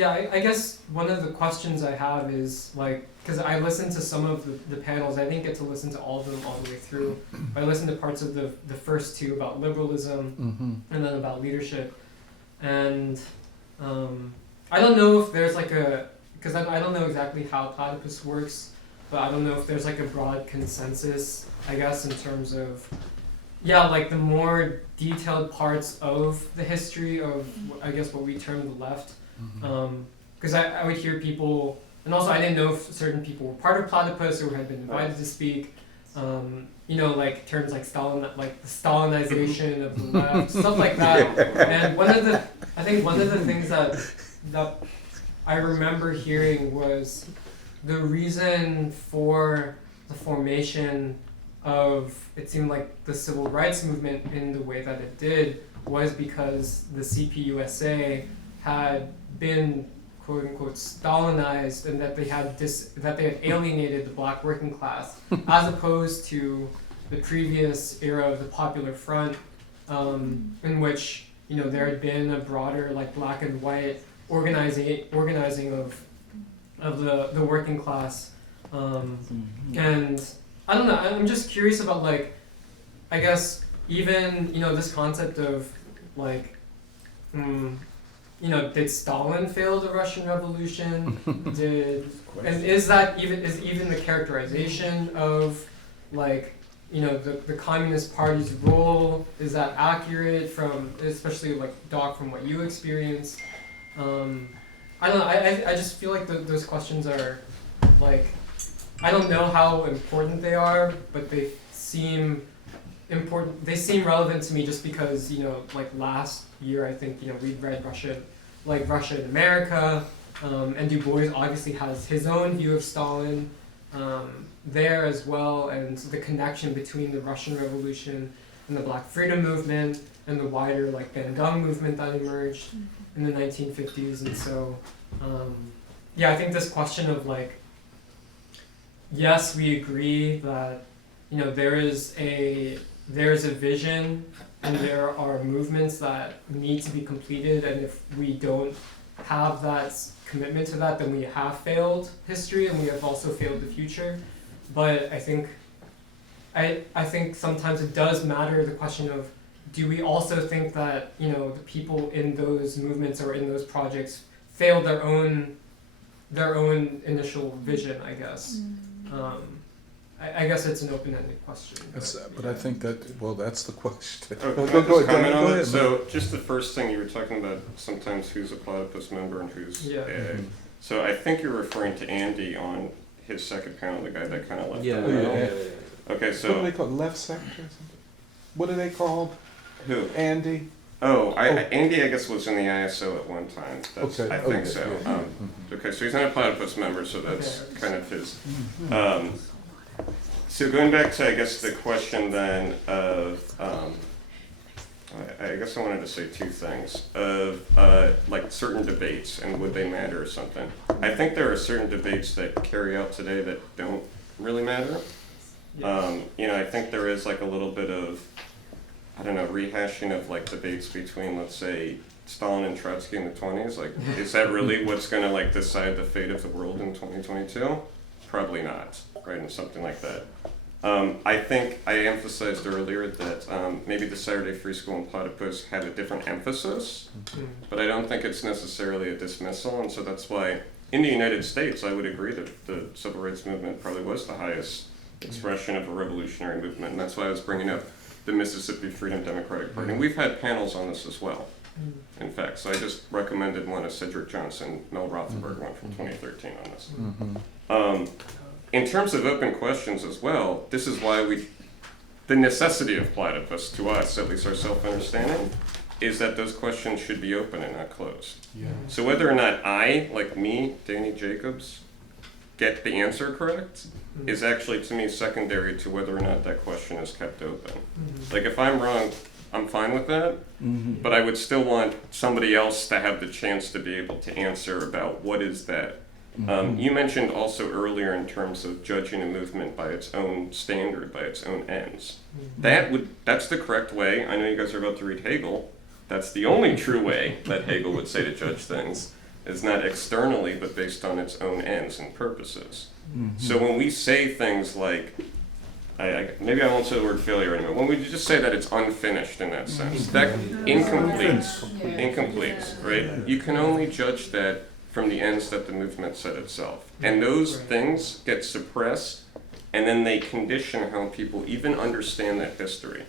I guess one of the questions I have is like, because I listened to some of the panels, I didn't get to listen to all of them all the way through, but I listened to parts of the first two about liberalism and then about leadership. And I don't know if there's like because I don't know exactly how Platypus works, but I don't know if there's like a broad consensus, I guess, in terms of, like the more detailed parts of the history of, I guess, what we term the left. Because I would hear people, and also I didn't know if certain people were part of Platypus or had been invited to speak. Like terms like like the Stalinization of the left, stuff like that. And I think one of the things that I remember hearing was the reason for the formation of, it seemed like, the civil rights movement in the way that it did was because the CPUSA had been quote unquote Stalinized, and that they had alienated the Black working class, as opposed to the previous era of the Popular Front, in which there had been a broader like black and white organizing of the working class, and I don't know. I'm just curious about like, I guess even this concept of like. Did Stalin fail the Russian Revolution? And is even the characterization of like the Communist Party's role, is that accurate from, especially like Doc, from what you experienced? I don't know. I just feel like those questions are, like, I don't know how important they are, but they seem important. They seem relevant to me just because, you know, like last year I think, you know, we read Russia in America, and Du Bois obviously has his own view of Stalin there as well, and the connection between the Russian Revolution and the Black Freedom Movement and the wider like Van Gogh movement that emerged in the 1950s. And so, yeah, I think this question of like, yes, we agree that, you know, there is a vision and there are movements that need to be completed, and if we don't have that commitment to that, then we have failed history and we have also failed the future. But I think sometimes it does matter the question of, do we also think that, you know, the people in those movements or in those projects failed their own initial vision, I guess. I guess it's an open-ended question. But I think that, well, that's the question. Oh, can I just comment on it? So just the first thing you were talking about, sometimes who's a Platypus member and who's AA. So I think you're referring to Andy on his second panel, the guy that kind of left. Okay, so. What do they call left secretary or something? What are they called? Who? Andy? Andy, I guess, was in the ISO at one time. That's, I think so. Okay, so he's not a Platypus member, so that's kind of his. So going back to, I guess, the question then of, I guess I wanted to say two things, of like certain debates and would they matter or something. I think there are certain debates that carry out today that don't really matter. You know, I think there is like a little bit of, I don't know, rehashing of like debates between, let's say, Stalin and Trotsky in the 20s. Like, is that really what's going to like decide the fate of the world in 2022? Probably not, right? And something like that. I think I emphasized earlier that maybe the Saturday Free School and Platypus had a different emphasis, but I don't think it's necessarily a dismissal, and so that's why in the United States I would agree that the civil rights movement probably was the highest expression of a revolutionary movement, and that's why I was bringing up the Mississippi Freedom Democratic Party. And we've had panels on this as well, in fact. So I just recommended one of Cedric Johnson, Mel Rothenberg, one from 2013 on this. In terms of open questions as well, this is why the necessity of Platypus to us, at least our self-understanding, is that those questions should be open and not closed. So whether or not I, like me, Danny Jacobs, get the answer correct is actually, to me, secondary to whether or not that question is kept open. Like, if I'm wrong, I'm fine with that, but I would still want somebody else to have the chance to be able to answer about what is that. You mentioned also earlier in terms of judging a movement by its own standard, by its own ends. That's the correct way. I know you guys are about to read Hegel. That's the only true way that Hegel would say to judge things, is not externally, but based on its own ends and purposes. So when we say things like, maybe I won't say the word failure anymore, when we just say that it's unfinished in that sense, that incomplete, right? You can only judge that from the ends that the movement set itself. And those things get suppressed, and then they condition how people even understand that history.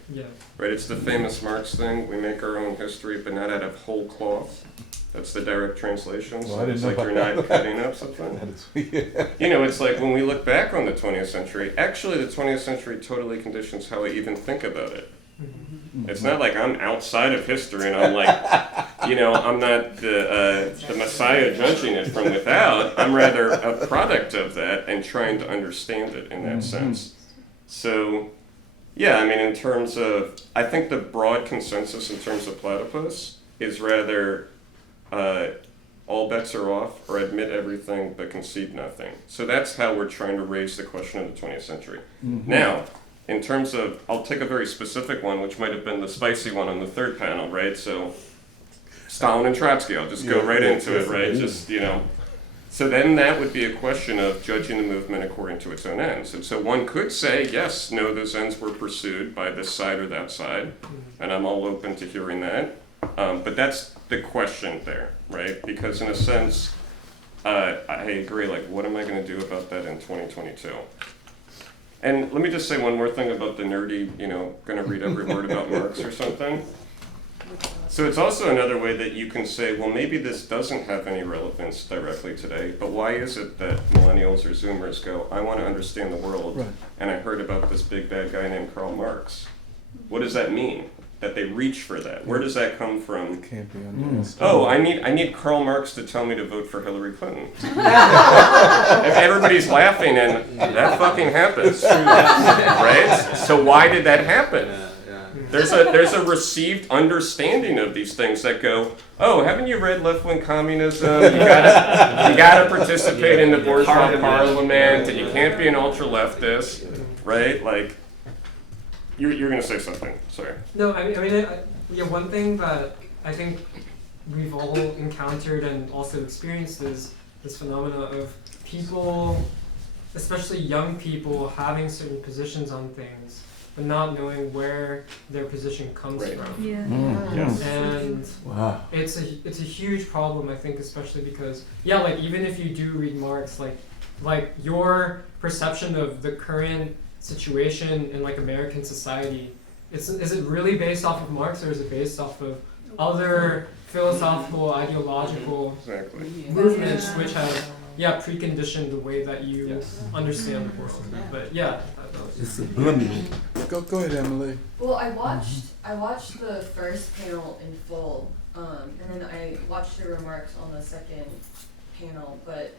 Right? It's the famous Marx thing, we make our own history, but not out of whole cloth. That's the direct translation, so it's like you're not cutting up something. You know, it's like when we look back on the 20th century, actually the 20th century totally conditions how I even think about it. It's not like I'm outside of history and I'm like, you know, I'm not the Messiah judging it from without. I'm rather a product of that and trying to understand it in that sense. So, yeah, I mean, in terms of, I think the broad consensus in terms of Platypus is rather all bets are off, or admit everything but concede nothing. So that's how we're trying to raise the question of the 20th century. Now, in terms of, I'll take a very specific one, which might have been the spicy one on the third panel, right? So, Stalin and Trotsky, I'll just go right into it, right? Just, you know. So then that would be a question of judging the movement according to its own ends. And so one could say, yes, no, those ends were pursued by this side or that side, and I'm all open to hearing that. But that's the question there, right? Because in a sense, I agree, like, what am I going to do about that in 2022? And let me just say one more thing about the nerdy, you know, going to read every word about Marx or something. So it's also another way that you can say, well, maybe this doesn't have any relevance directly today, but why is it that millennials or Zoomers go, I want to understand the world, Right. and I heard about this big bad guy named Karl Marx. What does that mean? That they reach for that? Where does that come from? Can't be understood. Oh, I need Karl Marx to tell me to vote for Hillary Clinton. If everybody's laughing, and that fucking happens, right? So why did that happen? There's a received understanding of these things that go, oh, haven't you read left-wing communism? You gotta participate in the bourgeois parliament, and you can't be an ultra-leftist, right? Like, you're gonna say something. Sorry. No, yeah, one thing that I think we've all encountered and also experienced is this phenomena of people, especially young people, having certain positions on things, but not knowing where their position comes from. Yeah. Yes. And Wow. it's a huge problem, I think, especially because, yeah, like even if you do read Marx, like your perception of the current situation in like American society, is it really based off of Marx, or is it based off of other philosophical, ideological movements which have preconditioned the way that you understand the world? But yeah, It's subliminal. Go ahead, Emily. Well, I watched the first panel in full, and then I watched the remarks on the second panel, but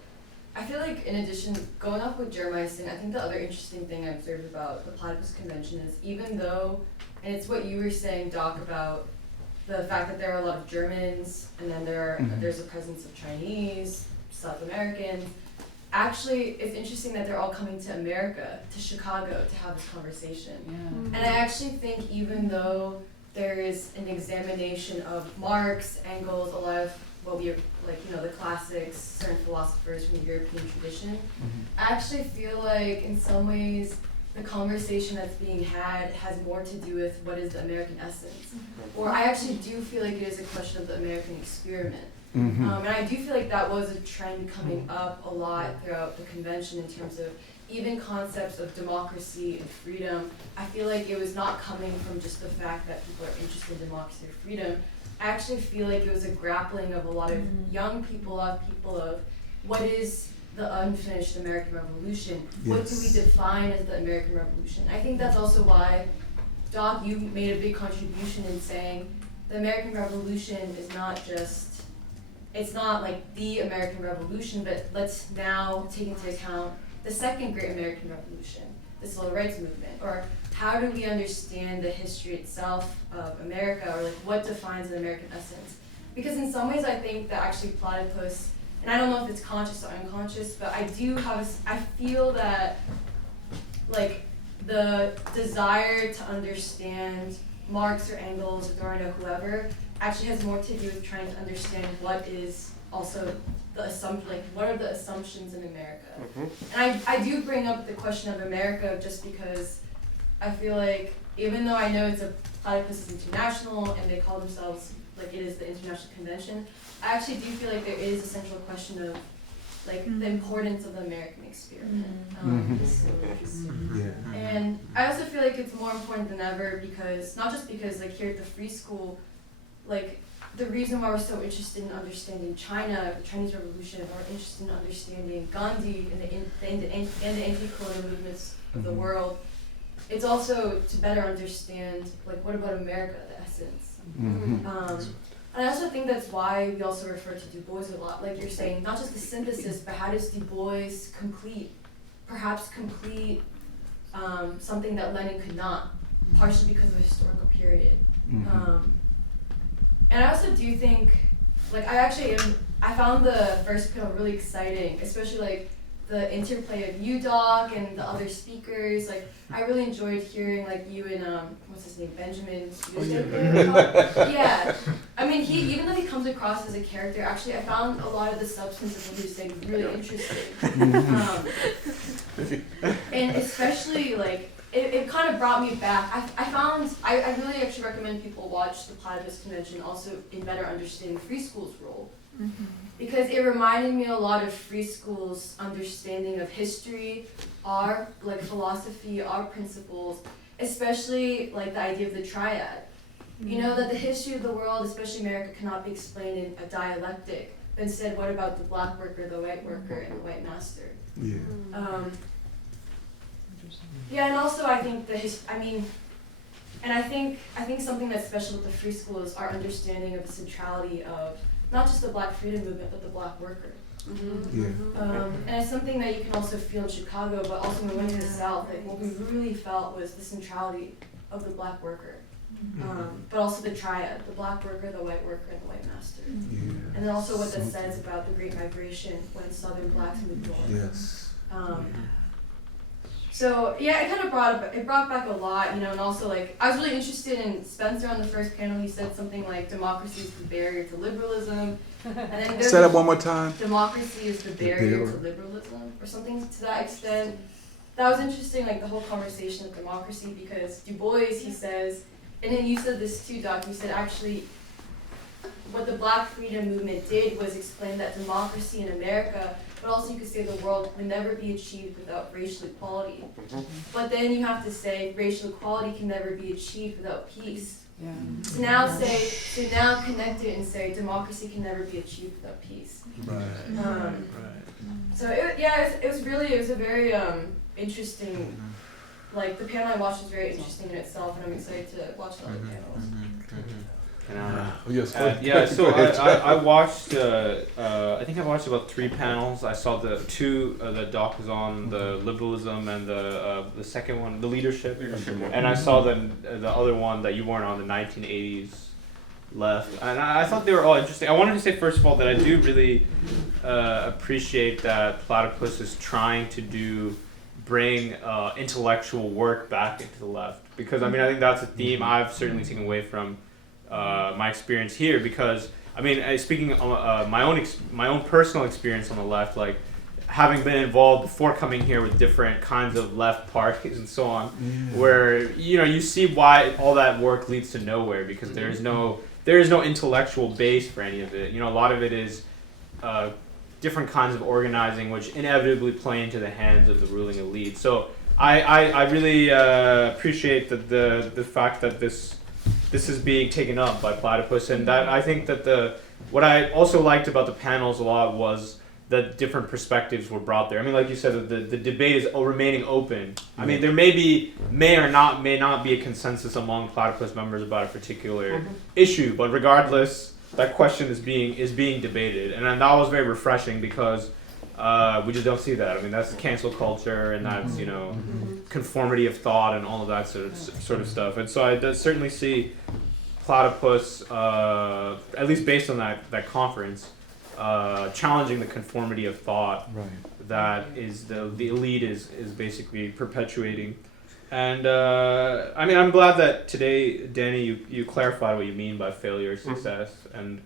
I feel like in addition, going off what Jeremiah's saying, I think the other interesting thing I observed about the Platypus Convention is even though, and it's what you were saying, Doc, about the fact that there are a lot of Germans, and then there's a presence of Chinese, South Americans. Actually, it's interesting that they're all coming to America, to Chicago, to have this conversation. Yeah. And I actually think even though there is an examination of Marx, Engels, a lot of what we the classics, certain philosophers from the European tradition, I actually feel like in some ways the conversation that's being had has more to do with what is the American essence. Or I actually do feel like it is a question of the American experiment. And I do feel like that was a trend coming up a lot throughout the convention in terms of even concepts of democracy and freedom. I feel like it was not coming from just the fact that people are interested in democracy or freedom. I actually feel like it was a grappling of a lot of young people, of what is the unfinished American Revolution? What do we define as the American Revolution? I think that's also why, Doc, you made a big contribution in saying the American Revolution is not just, it's not like the American Revolution, but let's now take into account the second great American Revolution, the Civil Rights Movement, or how do we understand the history itself of America, or like what defines an American essence? Because in some ways I think that actually Platypus, and I don't know if it's conscious or unconscious, but I feel that like the desire to understand Marx or Engels or Adorno or whoever actually has more to do with trying to understand what is also the assumption, like what are the assumptions in America. And I do bring up the question of America just because I feel like even though I know it's a Platypus International and they call themselves like it is the International Convention, I actually do feel like there is a central question of like the importance of the American experiment. And I also feel like it's more important than ever because, not just because like here at the Free School, like the reason why we're so interested in understanding China, the Chinese Revolution, or interested in understanding Gandhi and the anti-colonial movements of the world, it's also to better understand like what about America, the essence. And I also think that's why we also refer to Du Bois a lot. Like you're saying, not just the synthesis, but how does Du Bois perhaps complete something that Lenin could not, partially because of the historical period. And I also do think, like I found the first panel really exciting, especially like the interplay of you, Doc, and the other speakers. Like I really enjoyed hearing like you and what's his name, Benjamin. Yeah. I mean, even though he comes across as a character, actually I found a lot of the substance of what he was saying really interesting. And especially like it kind of brought me back. I really actually recommend people watch the Platypus Convention also in better understanding Free School's role. Because it reminded me a lot of Free School's understanding of history, our like philosophy, our principles, especially like the idea of the triad. You know, that the history of the world, especially America, cannot be explained in a dialectic. But instead, what about the black worker, the white worker, and the white master? Yeah. Yeah, and also I think I think something that's special with the free school is our understanding of the centrality of not just the black freedom movement, but the black worker. Yeah. And it's something that you can also feel in Chicago, but also when we went to the South, like what we really felt was the centrality of the black worker. But also the triad, the black worker, the white worker, and the white master. Yeah. And then also what that says about the Great Migration when Southern blacks moved north. Yes. So yeah, it kind of brought back a lot, you know, and also like I was really interested in Spencer on the first panel. He said something like democracy is the barrier to liberalism, and then Say that one more time. Democracy is the barrier to liberalism, or something to that extent. That was interesting, like the whole conversation of democracy, because Du Bois, he says, and then you said this too, Doc. You said actually, what the Black freedom movement did was explain that democracy in America, but also you could say the world, would never be achieved without racial equality. But then you have to say racial equality can never be achieved without peace. Yeah. So now connect it and say democracy can never be achieved without peace. Right. So it was a very interesting. Like the panel I watched was very interesting in itself, and I'm excited to watch the other panels. Yes. Yeah, so I watched. I think I watched about 3 panels. I saw the 2 that Doc was on, the liberalism, and the second one, the leadership. And I saw the other one that you weren't on, the 1980s left. And I thought they were all interesting. I wanted to say first of all that I do really appreciate that Platypus is trying to bring intellectual work back into the left, because I think that's a theme I've certainly taken away from my experience here, because speaking of my own personal experience on the left, like having been involved before coming here with different kinds of left parties and so on, where you see why all that work leads to nowhere, because there is no intellectual base for any of it. A lot of it is different kinds of organizing, which inevitably play into the hands of the ruling elite. So I really appreciate the fact that this is being taken up by Platypus, and that I think that what I also liked about the panels a lot was that different perspectives were brought there. Like you said, the debate is remaining open. There may not be a consensus among Platypus members about a particular issue, but regardless, that question is being debated, and that was very refreshing, because we just don't see that. That's cancel culture, and that's conformity of thought and all of that sort of stuff. And so I certainly see Platypus, at least based on that conference, challenging the conformity of thought that is the elite is basically perpetuating. And I'm glad that today, Danny, you clarified what you mean by failure or success. And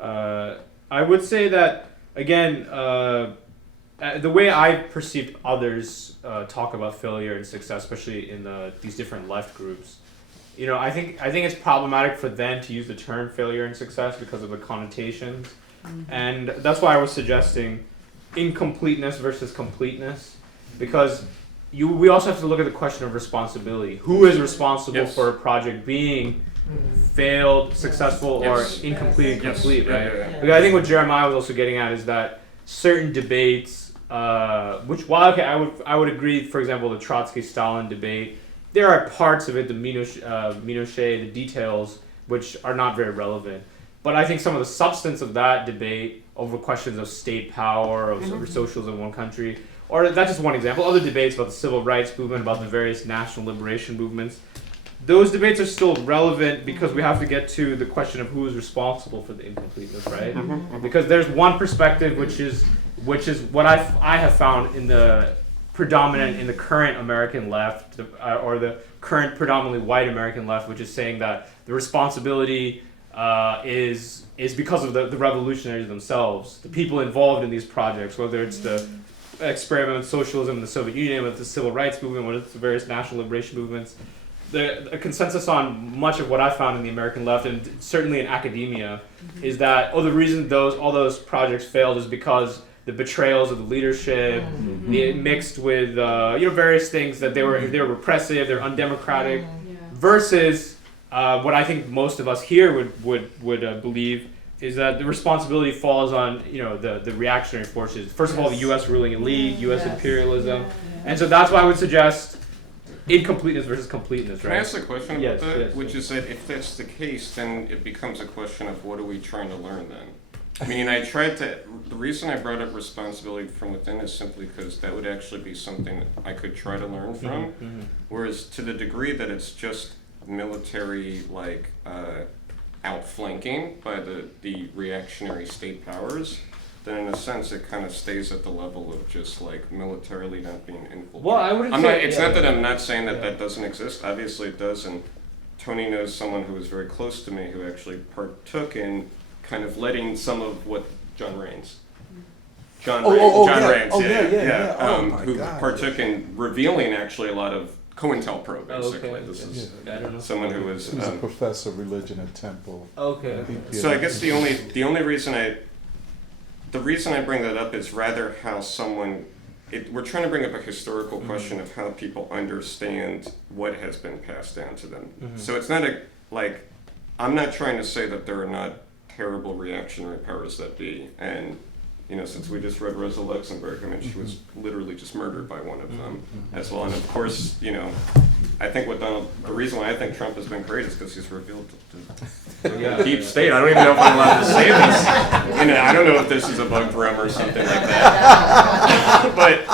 I would say that, again, the way I perceived others talk about failure and success, especially in these different left groups, I think it's problematic for them to use the term failure and success because of the connotations. And that's why I was suggesting incompleteness versus completeness, because we also have to look at the question of responsibility. Who is responsible for a project being failed, successful, or incomplete and complete, right? Because I think what Jeremiah was also getting at is that certain debates, I would agree, for example, the Trotsky-Stalin debate, there are parts of it, the minutiae, the details, which are not very relevant. But I think some of the substance of that debate over questions of state power, over socialism in one country, or that's just one example, other debates about the civil rights movement, about the various national liberation movements, those debates are still relevant, because we have to get to the question of who is responsible for the incompleteness, right? Because there's one perspective which is what I have found in the current American left, or the current predominantly white American left, which is saying that the responsibility is because of the revolutionaries themselves, the people involved in these projects, whether it's the experiment with socialism in the Soviet Union, with the civil rights movement, with the various national liberation movements. A consensus on much of what I found in the American left, and certainly in academia, is that the reason all those projects failed is because the betrayals of the leadership, mixed with various things, that they were repressive, they're undemocratic, versus what I think most of us here would believe is that the responsibility falls on the reactionary forces. First of all, the U.S. ruling elite, U.S. imperialism, and so that's why I would suggest incompleteness versus completeness. Can Right? I ask a question about Yes, that? yes, Which yes. is that if that's the case, then it becomes a question of what are we trying to learn then? I mean, the reason I brought up responsibility from within is simply because that would actually be something I could try to learn from. Whereas to the degree that it's just military, outflanking by the reactionary state powers, then in a sense it kind of stays at the level of just militarily not being infiltrated. Well, I wouldn't say... It's not that I'm not saying that that doesn't exist. Obviously it does, and Tony knows someone who was very close to me who actually partook in kind of letting some of what John Raines, Oh, who partook in revealing actually a lot of COINTELPRO, basically. Okay. This is I don't know. someone who was He's a professor of religion at Temple. Okay. so I guess the only reason I bring that up is rather how we're trying to bring up a historical question of how people understand what has been passed down to them. So it's not I'm not trying to say that there are not terrible reactionary powers that be, and since we just read Rosa Luxemburg, I mean, she was literally just murdered by one of them as well. And of course, I think the reason why I think Trump has been great is because he's revealed the deep state. I don't even know if I'm allowed to say this. I don't know if this is a bug drum or something like that. But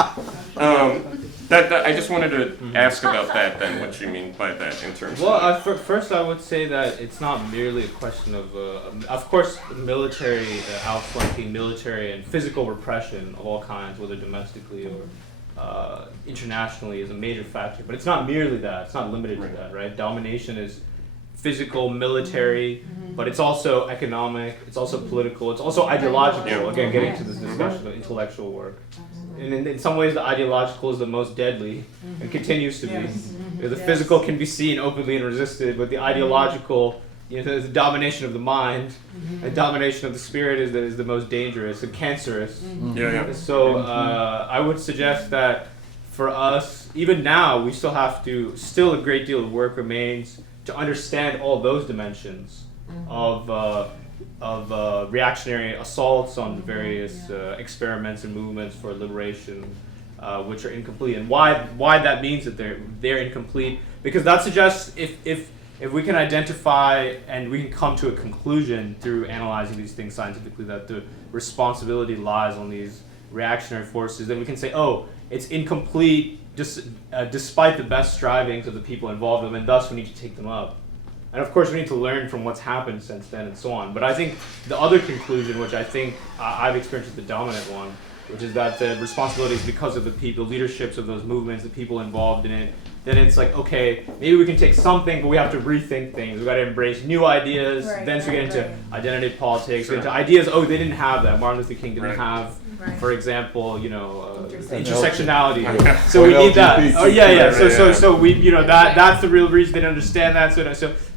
I just wanted to ask about that then, what you mean by that in terms of... First I would say that it's not merely a question of course, military outflanking, military and physical repression of all kinds, whether domestically or internationally, is a major factor. But it's not merely that. It's not limited to that, right? Domination is physical, military, but it's also economic, it's also political, it's also ideological. Again, getting to this discussion of intellectual work. And in some ways, the ideological is the most deadly and continues to be. The physical can be seen openly and resisted, but the ideological, the domination of the mind, the domination of the spirit is the most dangerous and cancerous. So I would suggest that for us, even now, we still a great deal of work remains to understand all those dimensions of reactionary assaults on various experiments and movements for liberation, which are incomplete, and why that means that they're incomplete, because that suggests if we can identify and we can come to a conclusion through analyzing these things scientifically that the responsibility lies on these reactionary forces, then we can say, oh, it's incomplete despite the best strivings of the people involved in them, and thus we need to take them up. And of course, we need to learn from what's happened since then and so on. But I think the other conclusion, which I think I've experienced is the dominant one, which is that the responsibility is because of the people, leaderships of those movements, the people involved in it. Then it's okay, maybe we can take something, but we have to rethink things. We've got to embrace new ideas. Then we get into identity politics, into ideas, they didn't have that. Martin Luther King didn't have, for example, intersectionality. So we need that. So we, that's the real reason they don't understand that. So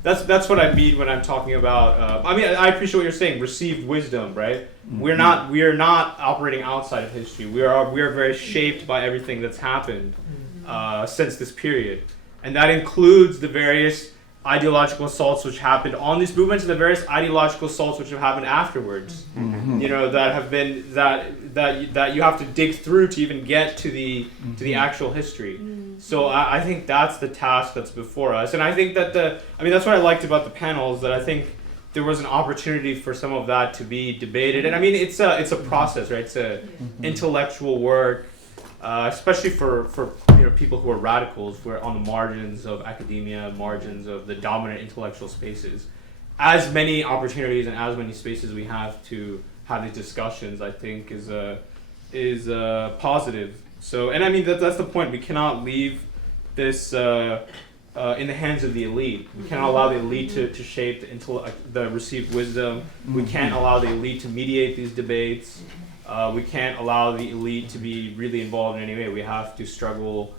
that's what I mean when I'm talking about. I appreciate what you're saying. Received wisdom, right? We are not operating outside of history. We are very shaped by everything that's happened since this period, and that includes the various ideological assaults which happened on these movements and the various ideological assaults which have happened afterwards. That have been that you have to dig through to even get to the actual history. So I think that's the task that's before us, and I think that that's what I liked about the panels, that I think there was an opportunity for some of that to be debated, and it's a process, right? It's a intellectual work. Especially for people who are radicals, who are on the margins of academia, margins of the dominant intellectual spaces. As many opportunities and as many spaces we have to have these discussions, I think is positive. So, and that's the point. We cannot leave this in the hands of the elite. We cannot allow the elite to shape the received wisdom. We can't allow the elite to mediate these debates. We can't allow the elite to be really involved in any way. We have to struggle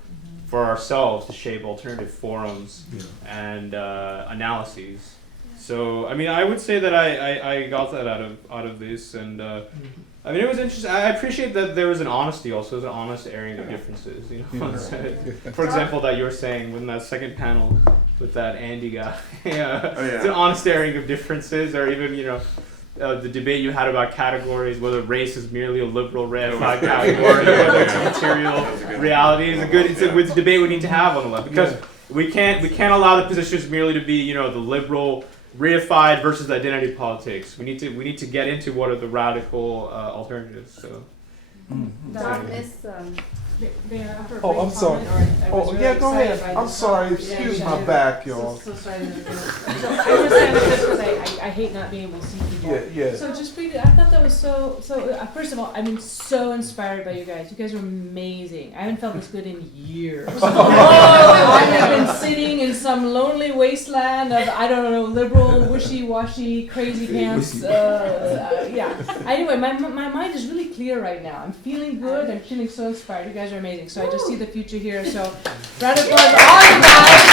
for ourselves to shape alternative forums and analyses. So, I would say that I got that out of this, and it was interesting. I appreciate that there was an honesty also. There's an honest airing of differences. For example, that you were saying when that second panel, with that Andy guy. Yeah. Oh, yeah. It's an honest airing of differences, or even the debate you had about categories, whether race is merely a liberal reified category, or whether it's a material reality. It's a good debate we need to have on the left, because we can't allow the positions merely to be the liberal reified versus identity politics. We need to get into what are the radical alternatives. So. Oh, I'm sorry. Oh, yeah, go ahead. I'm sorry. Excuse my back, y'all. So sorry. So I understand this because I hate not being able to see people. Yeah. So just briefly, I thought that was so. First of all, I've been so inspired by you guys. You guys are amazing. I haven't felt this good in years. I have been sitting in some lonely wasteland of liberal, wishy-washy, crazy pants. Yeah. Anyway, my mind is really clear right now. I'm feeling good. I'm feeling so inspired. You guys are amazing. So I just see the future here. So round of applause for all you guys.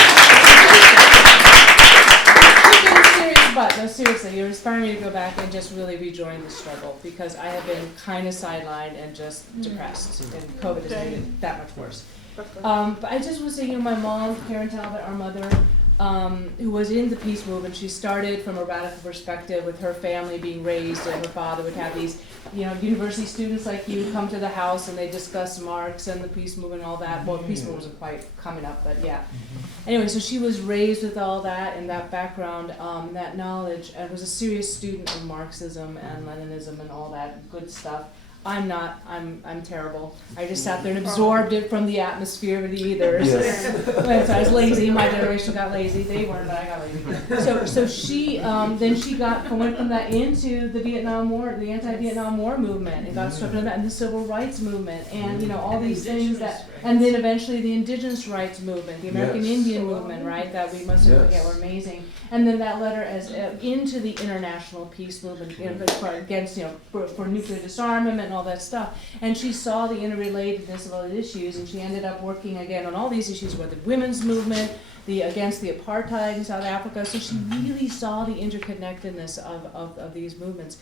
But no, seriously, you're inspiring me to go back and just really rejoin the struggle, because I have been kind of sidelined and just depressed, and COVID has made it that much worse. But I just want to say, my mom, Karen Talbot, our mother, who was in the peace movement, she started from a radical perspective with her family being raised, and her father would have these, university students like you come to the house and they discuss Marx and the peace movement and all that. Well, the peace movement wasn't quite coming up, but yeah. Anyway, so she was raised with all that and that background, that knowledge, and was a serious student of Marxism and Leninism and all that good stuff. I'm not. I'm terrible. I just sat there and absorbed it from the atmosphere of the ethers. Yes. So I was lazy. My generation got lazy. They weren't, but I got lazy. So she then she went from that into the Vietnam War, the anti-Vietnam War movement, and got swept into that, and the civil rights movement, and all these things that, and then eventually the indigenous rights movement, the American Indian movement, right? That we mustn't forget were amazing. And then that led her into the international peace movement, against for nuclear disarmament and all that stuff. And she saw the interrelatedness of all the issues, and she ended up working again on all these issues with the women's movement, against the apartheid in South Africa. So she really saw the interconnectedness of these movements.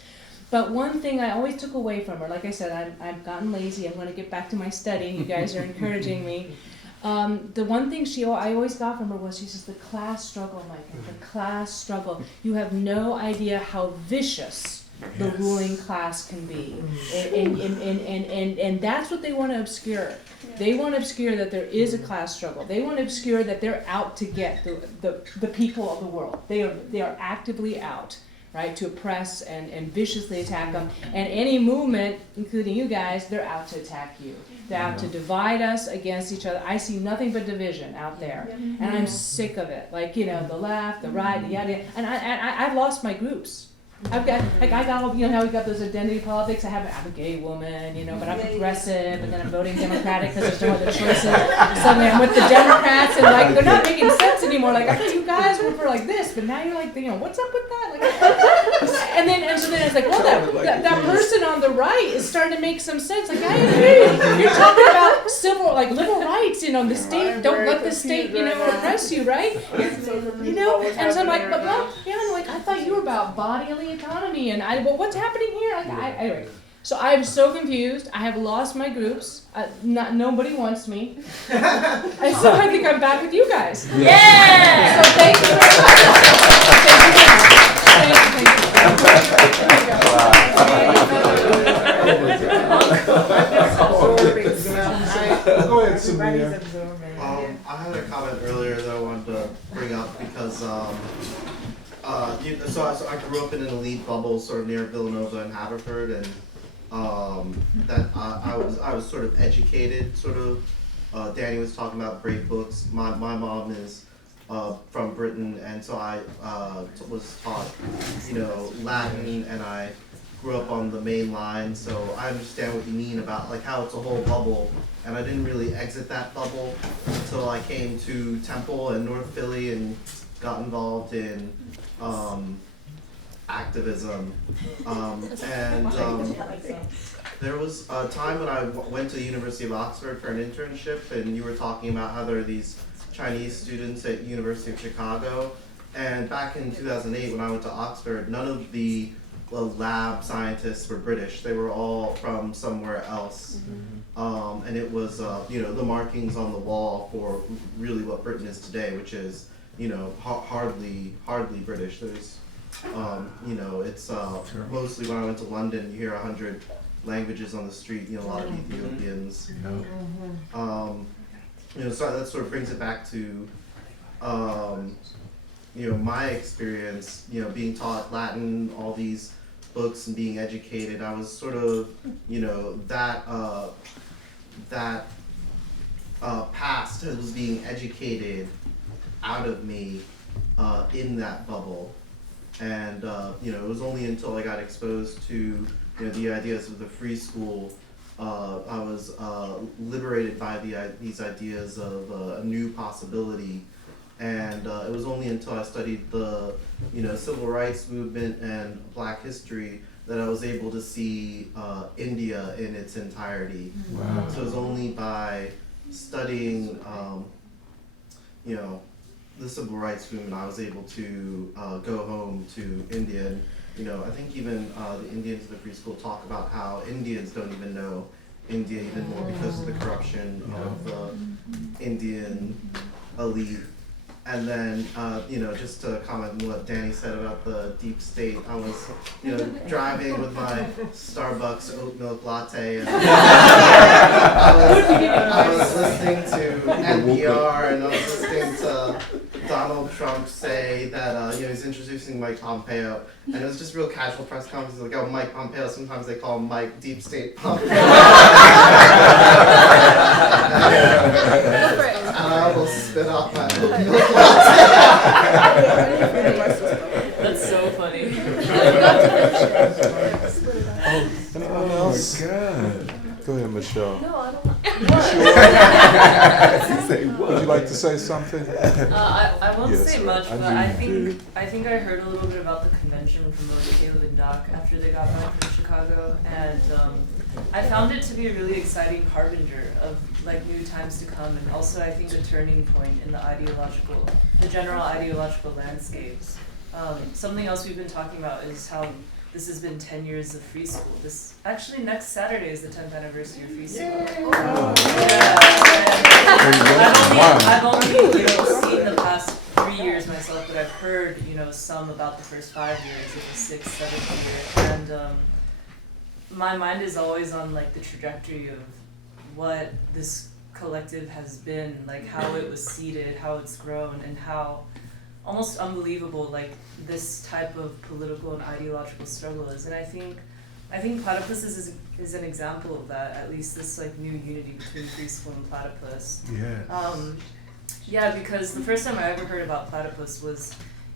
But one thing I always took away from her, like I said, I've gotten lazy. I'm going to get back to my studying. You guys are encouraging me. The one thing I always got from her was, she says, the class struggle, Micah, the class struggle. You have no idea how vicious the ruling class can be. And that's what they want to obscure. They want to obscure that there is a class struggle. They want to obscure that they're out to get the people of the world. They are actively out, right, to oppress and viciously attack them. And any movement, including you guys, they're out to attack you. They're out to divide us against each other. I see nothing but division out there, and I'm sick of it. Like, the left, the right, the yada. And I've lost my groups. I've got, I got all, how we got those identity politics. I'm a gay woman, but I'm progressive, and then I'm voting Democratic because there's no other choices. Suddenly I'm with the Democrats, and they're not making sense anymore. I thought you guys were for this, but now you're what's up with that? And so then it's that person on the right is starting to make some sense. I agree. You're talking about liberal rights. The state, don't let the state, oppress you, right? And so I'm like, but I thought you were about bodily autonomy, and what's happening here? Anyway, so I'm so confused. I have lost my groups. Nobody wants me, and so I think I'm back with you guys. Yeah. So thank you very Go ahead, Samir. I had a comment earlier that I wanted to bring up because so I grew up in an elite bubble sort of near Villanova and Haverford, and that I was sort of educated, sort of. Danny was talking about great books. My mom is from Britain, and so I was taught Latin, and I grew up on the main line, so I understand what you mean about how it's a whole bubble, and I didn't really exit that bubble until I came to Temple and North Philly and got involved in activism, there was a time when I went to the University of Oxford for an internship, and you were talking about how there are these Chinese students at University of Chicago, and back in 2008 when I went to Oxford, none of the lab scientists were British. They were all from somewhere else. And it was, the markings on the wall for really what Britain is today, which is hardly British. There's, it's mostly when I went to London, you hear 100 languages on the street. A lot of Ethiopians. So that sort of brings it back to, my experience. Being taught Latin, all these books, and being educated. I was sort of, that past was being educated out of me in that bubble. And it was only until I got exposed to the ideas of the free school, I was liberated by these ideas of a new possibility. And it was only until I studied the civil rights movement and Black history that I was able to see India in its entirety. Wow. So it was only by studying the civil rights movement I was able to go home to India. And I think even the Indians in the free school talk about how Indians don't even know India even more because of the corruption of the Indian elite. And then, just to comment on what Danny said about the deep state, I was, driving with my Starbucks oat milk latte, and I was listening to NPR, and I was listening to Donald Trump say that, he's introducing Mike Pompeo, and it was just real casual press conference, like, oh, Mike Pompeo, sometimes they call him Mike Deep State Pompeo. And I will spit off my oat milk latte. That's so funny. Anyone else? God. Go ahead, Michelle. No, I don't. Would you like to say something? I won't Yes, say sir. much, but I I think I heard a little bit about the convention from both Caleb and Doc after they got back from Chicago, and I found it to be a really exciting harbinger of new times to come, and also I think a turning point in the general ideological landscapes. Something else we've been talking about is how this has been 10 years of free school. Actually next Saturday is the 10th anniversary of free school. I've only seen the past 3 years myself, but I've heard some about the first 5 years of the 6th, 7th year, and my mind is always on the trajectory of what this collective has been, how it was seeded, how it's grown, and how almost unbelievable this type of political and ideological struggle is. And I think Platypus is an example of that, at least this new unity between free school and Platypus. Yeah. Because the first time I ever heard about Platypus was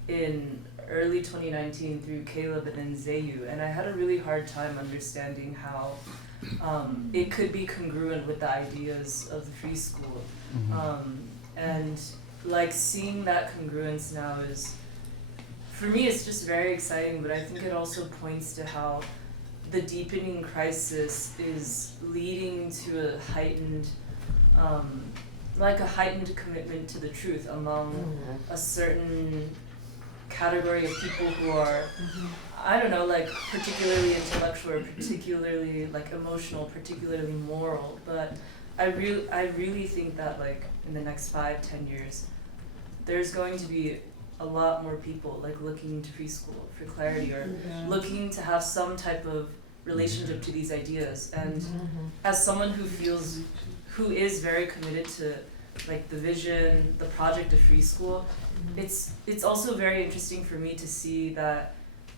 in early 2019 through Caleb and then Zayu, and I had a really hard time understanding how it could be congruent with the ideas of the free school. And seeing that congruence now is, for me, it's just very exciting, but I think it also points to how the deepening crisis is leading to a heightened commitment to the truth among a certain category of people who are, I don't know, particularly intellectual or particularly emotional, particularly moral, but I really think that in the next 5-10 years, there's going to be a lot more people looking into free school for clarity or looking to have some type of relationship to these ideas. And as someone who is very committed to the vision, the project of free school, it's also very interesting for me to see that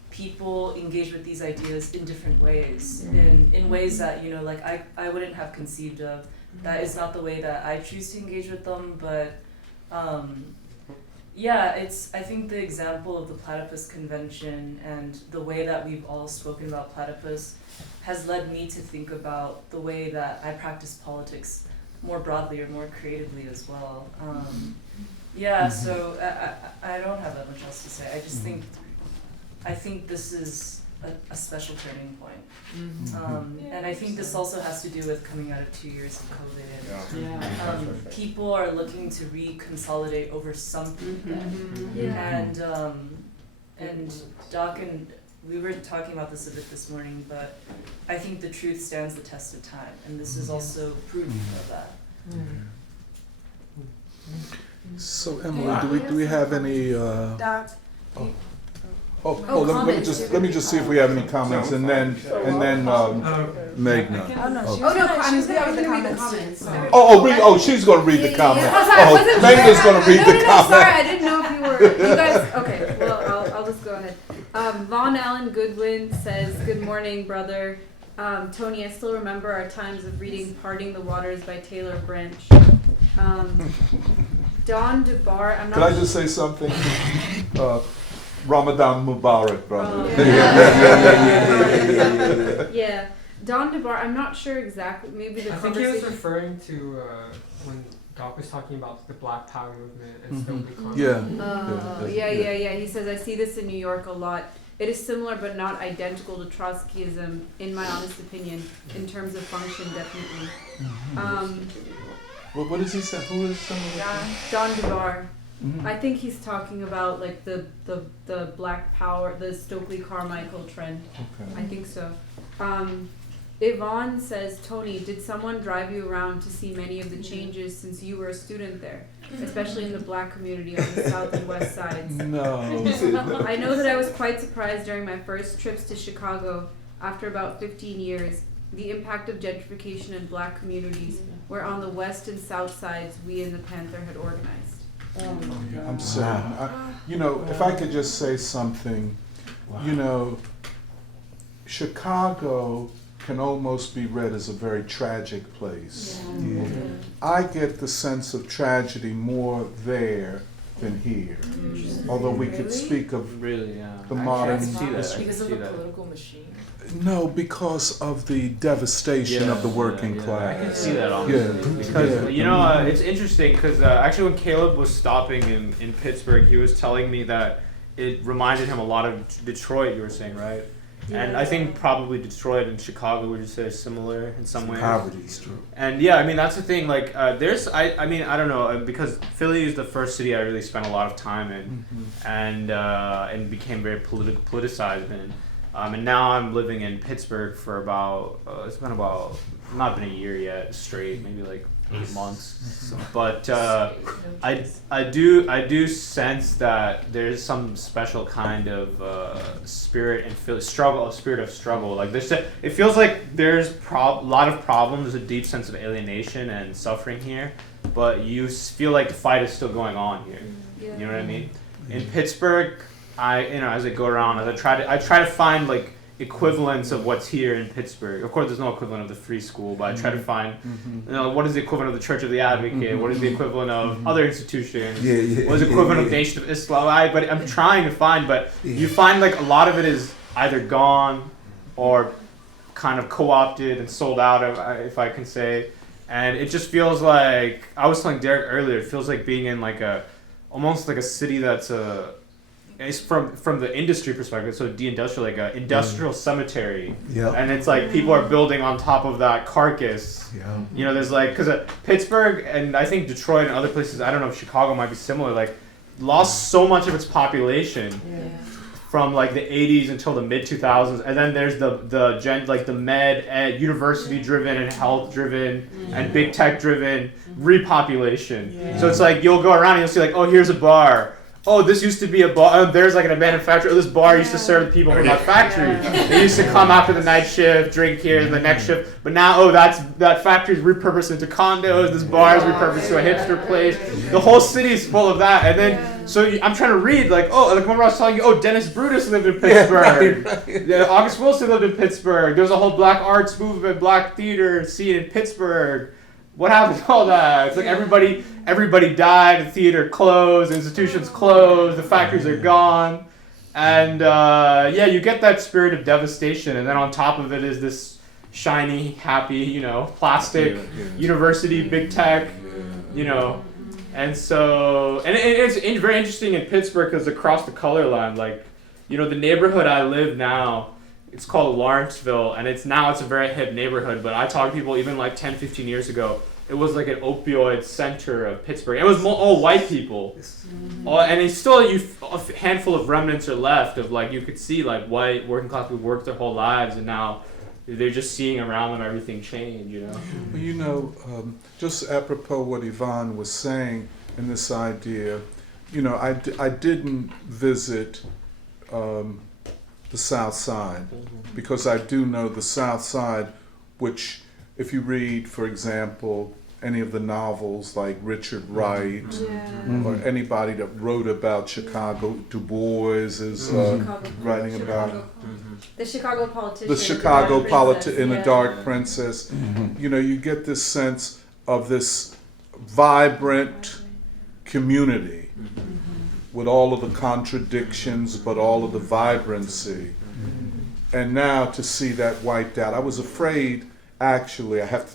people engage with these ideas in different ways, in ways that I wouldn't have conceived of. That is not the way that I choose to engage with them, but I think the example of the Platypus Convention and the way that we've all spoken about Platypus has led me to think about the way that I practice politics more broadly or more creatively as well. So I don't have that much else to say. I think this is a special turning point. And I think this also has to do with coming out of 2 years of COVID. And, people are looking to reconsolidate over something. And Doc and we were talking about this a bit this morning, but I think the truth stands the test of time, and this is also proof of that. So Emily, do we have any? Doc. Let me just see if we have any comments, and then Meghna. She's gonna read the comments. She's gonna read the comments. Meghna's Meghna's gonna read the comments. Sorry, I didn't know if you were. You guys. Okay. Well, I'll just go ahead. Vaughn Allen Goodwin says, "Good morning, brother. Tony, I still remember our times of reading "Parting the Waters" by Taylor Branch." Don DeBar. I'm not. Can I just say something? Ramadan Mubarak, brother. Yeah. Don DeBar, I'm not sure exactly. Maybe the I think he was conversation. referring to when Doc was talking about the Black Power movement and Stokely Mm-hmm. Yeah. He says, I see this in New York a lot. It is similar but not identical to Trotskyism, in my honest opinion, in terms of function, definitely. What does he say? Who is someone? Don DeBar. Mm-hmm. I think he's talking about like the Black Power, the Stokely Carmichael trend. Okay. I think so. Yvonne says, Tony, did someone drive you around to see many of the changes since you were a student there, especially in the Black community on the south and west sides? No. I know that I was quite surprised during my first trips to Chicago after about 15 years, the impact of gentrification in Black communities, where on the west and south sides we in the Panther had organized. I'm sad. If I could just say something, Chicago can almost be read as a very tragic place. Yeah. I get the sense of tragedy more there than here. Although we could speak of the modern. Because of the political machine. No, because of the devastation of the working class. I can see that honestly. Because it's interesting because actually when Caleb was stopping in Pittsburgh, he was telling me that it reminded him a lot of Detroit. You were saying, right? Yeah. And I think probably Detroit and Chicago would just say similar in some ways. Poverty is true. And yeah, I mean that's the thing. Like I don't know because Philly is the first city I really spent a lot of time in, and became very politicized in. And now I'm living in Pittsburgh for about it's been about not been a year yet straight, maybe like 8 months. But I do sense that there's some special kind of spirit and spirit of struggle. Like it feels like there's a lot of problems, a deep sense of alienation and suffering here, but you feel like the fight is still going on here. Yeah. You know what I mean? In Pittsburgh, as I go around, I try to find like equivalents of what's here in Pittsburgh. Of course, there's no equivalent of the free school, but I try to find, what is the equivalent of the Church of the Advocate? What is the equivalent of other institutions? What is the equivalent of Nation of Islam? But I'm trying to find, but you find like a lot of it is either gone or kind of co-opted and sold out, if I can say. And it just feels like, I was telling Derek earlier, it feels like being in like almost like a city that's it's from the industry perspective, so de-industrial, like an industrial cemetery. Yep. And it's like people are building on top of that carcass. Yeah. There's like, because Pittsburgh and I think Detroit and other places, I don't know if Chicago might be similar, like lost so much of its population from like the 80s until the mid 2000s, and then there's the med university driven and health driven and big tech driven repopulation. So it's like you'll go around and you'll see like, oh, here's a bar. Oh, this used to be a bar. Oh, there's like an abandoned factory. Oh, this bar used to serve the people from that factory. They used to come after the night shift, drink here, the next shift. But now, that factory is repurposed into condos. This bar is repurposed to a hipster place. The whole city is full of that. And then, so I'm trying to read, like, remember I was telling you, Dennis Brutus lived in Pittsburgh. Yeah, August Wilson lived in Pittsburgh. There was a whole black arts movement, black theater scene in Pittsburgh. What happened to all that? It's like everybody died, the theater closed, institutions closed, the factories are gone. And you get that spirit of devastation, and then on top of it is this shiny, happy, plastic, university, big tech, And so, and it's very interesting in Pittsburgh because across the color line, like, the neighborhood I live now, it's called Lawrenceville, and it's a very hip neighborhood, but I talk to people even like 10, 15 years ago, it was like an opioid center of Pittsburgh. It was all white people. And it's still a handful of remnants are left of like, you could see like white working class people worked their whole lives, and now they're just seeing around them everything change, Well, just apropos what Yvonne was saying, and this idea. You know, I didn't visit the South Side because I do know the South Side, which if you read, for example, any of the novels like Richard Wright or anybody that wrote about Chicago, Du Bois is writing about the Chicago politician. The Chicago politician in The Dark Princess. You know, you get this sense of this vibrant community with all of the contradictions, but all of the vibrancy. And now to see that wiped out, I was afraid, actually, I have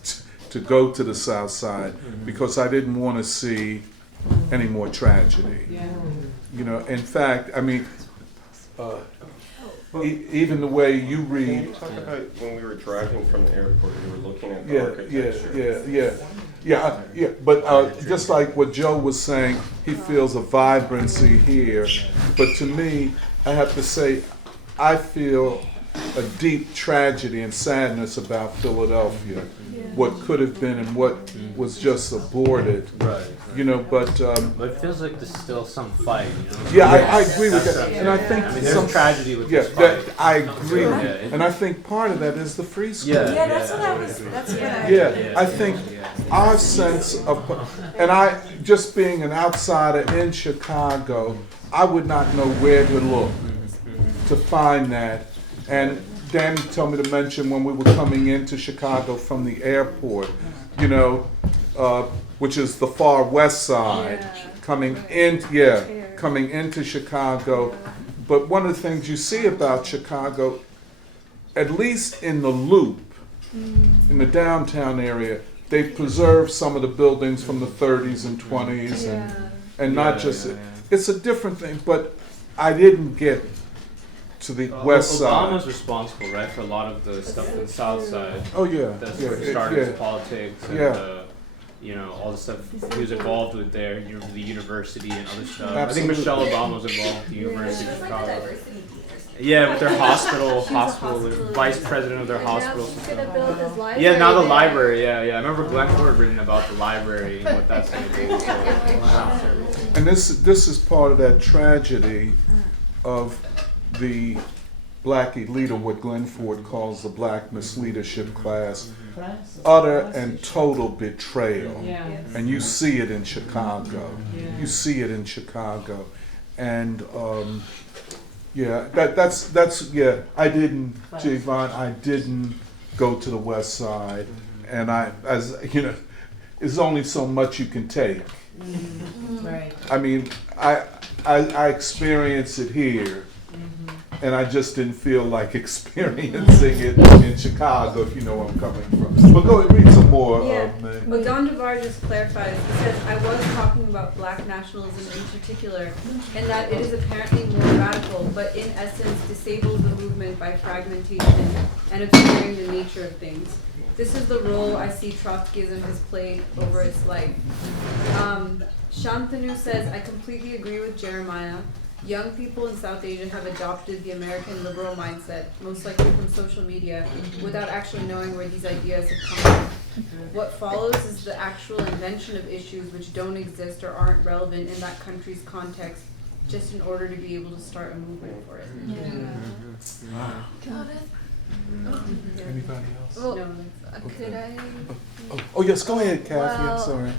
to go to the South Side because I didn't want to see any more tragedy. You know, in fact, I mean, even the way you read. Can you talk about when we were driving from the airport, you were looking at the architecture? Yeah. But just like what Joe was saying, he feels a vibrancy here. But to me, I have to say, I feel a deep tragedy and sadness about Philadelphia. What could have been and what was just aborted. Right. You know, but it feels like there's still some fight. You know? Yeah, I agree with that, and I think there's tragedy with this fight. I agree, and I think part of that is the free school. Yeah, that's what I was. That's what I. Yeah, I think our sense of, and I just being an outsider in Chicago, I would not know where to look to find that. And Danny told me to mention when we were coming into Chicago from the airport, you know, which is the far west side, coming into Chicago. But one of the things you see about Chicago, at least in the Loop, in the downtown area, they preserved some of the buildings from the 30s and 20s, and not just it's a different thing. But I didn't get to the west side. Obama's responsible, right, for a lot of the stuff in the South Side. Oh yeah, that's where he started his politics and you know, all the stuff he was involved with there, the university and other stuff. Absolutely. I think Michelle Obama was involved with the University of Chicago. Yeah, with their hospital, vice president of their hospital system. Yeah, now the library. Yeah. I remember Glenn Ford written about the library and what that's going to do. And this is part of that tragedy of the black elite, or what Glenn Ford calls the black misleadership class, utter and total betrayal. And you see it in Chicago. You see it in Chicago. And I didn't, Javon, I didn't go to the west side. And as you know, there's only so much you can take. Right. I mean, I experience it here. And I just didn't feel like experiencing it in Chicago, if you know where I'm coming from. But go and read some more. But Don DeVar just clarifies. He says, I was talking about black nationalism in particular, and that it is apparently more radical, but in essence disables the movement by fragmentation and obscuring the nature of things. This is the role I see Trotskyism has played over its life. Shantanu says, I completely agree with Jeremiah. Young people in South Asia have adopted the American liberal mindset, most likely from social media, without actually knowing where these ideas have come from. What follows is the actual invention of issues which don't exist or aren't relevant in that country's context, just in order to be able to start a movement for it. Got it. Anybody else? Well, could I? Oh yes, go ahead, Kathy. I'm sorry.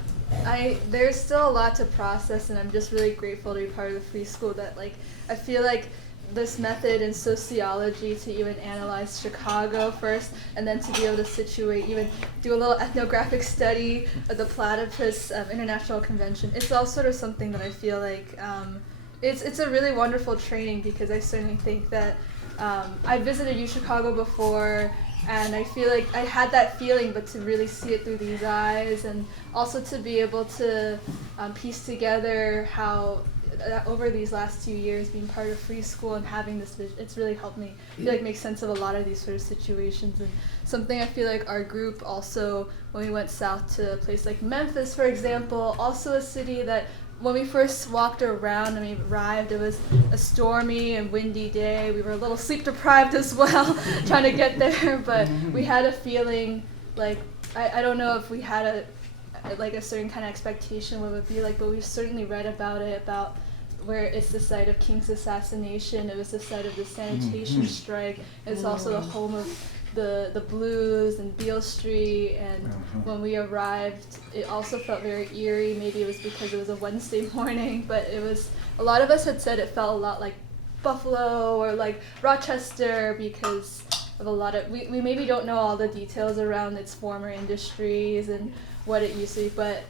There's still a lot to process, and I'm just really grateful to be part of the free school. That I feel like this method in sociology to even analyze Chicago first, and then to be able to even do a little ethnographic study of the Platypus International Convention. It's all sort of something that I feel like it's a really wonderful training, because I certainly think that I visited Chicago before. And I feel like I had that feeling, but to really see it through these eyes, and also to be able to piece together how over these last 2 years being part of free school and having this vision, it's really helped me make sense of a lot of these sort of situations. And something I feel like our group also, when we went south to a place like Memphis, for example, also a city that when we first walked around and we arrived, it was a stormy and windy day. We were a little sleep deprived as well, trying to get there, but we had a feeling like, I don't know if we had like a certain kind of expectation what it would be like, but we've certainly read about it, about where it's the site of King's assassination, it was the site of the sanitation strike, it's also the home of the blues and Beale Street, and when we arrived it also felt very eerie. Maybe it was because it was a Wednesday morning, but it was, a lot of us had said it felt a lot like Buffalo or like Rochester because of a lot of, we maybe don't know all the details around its former industries and what it used to be, but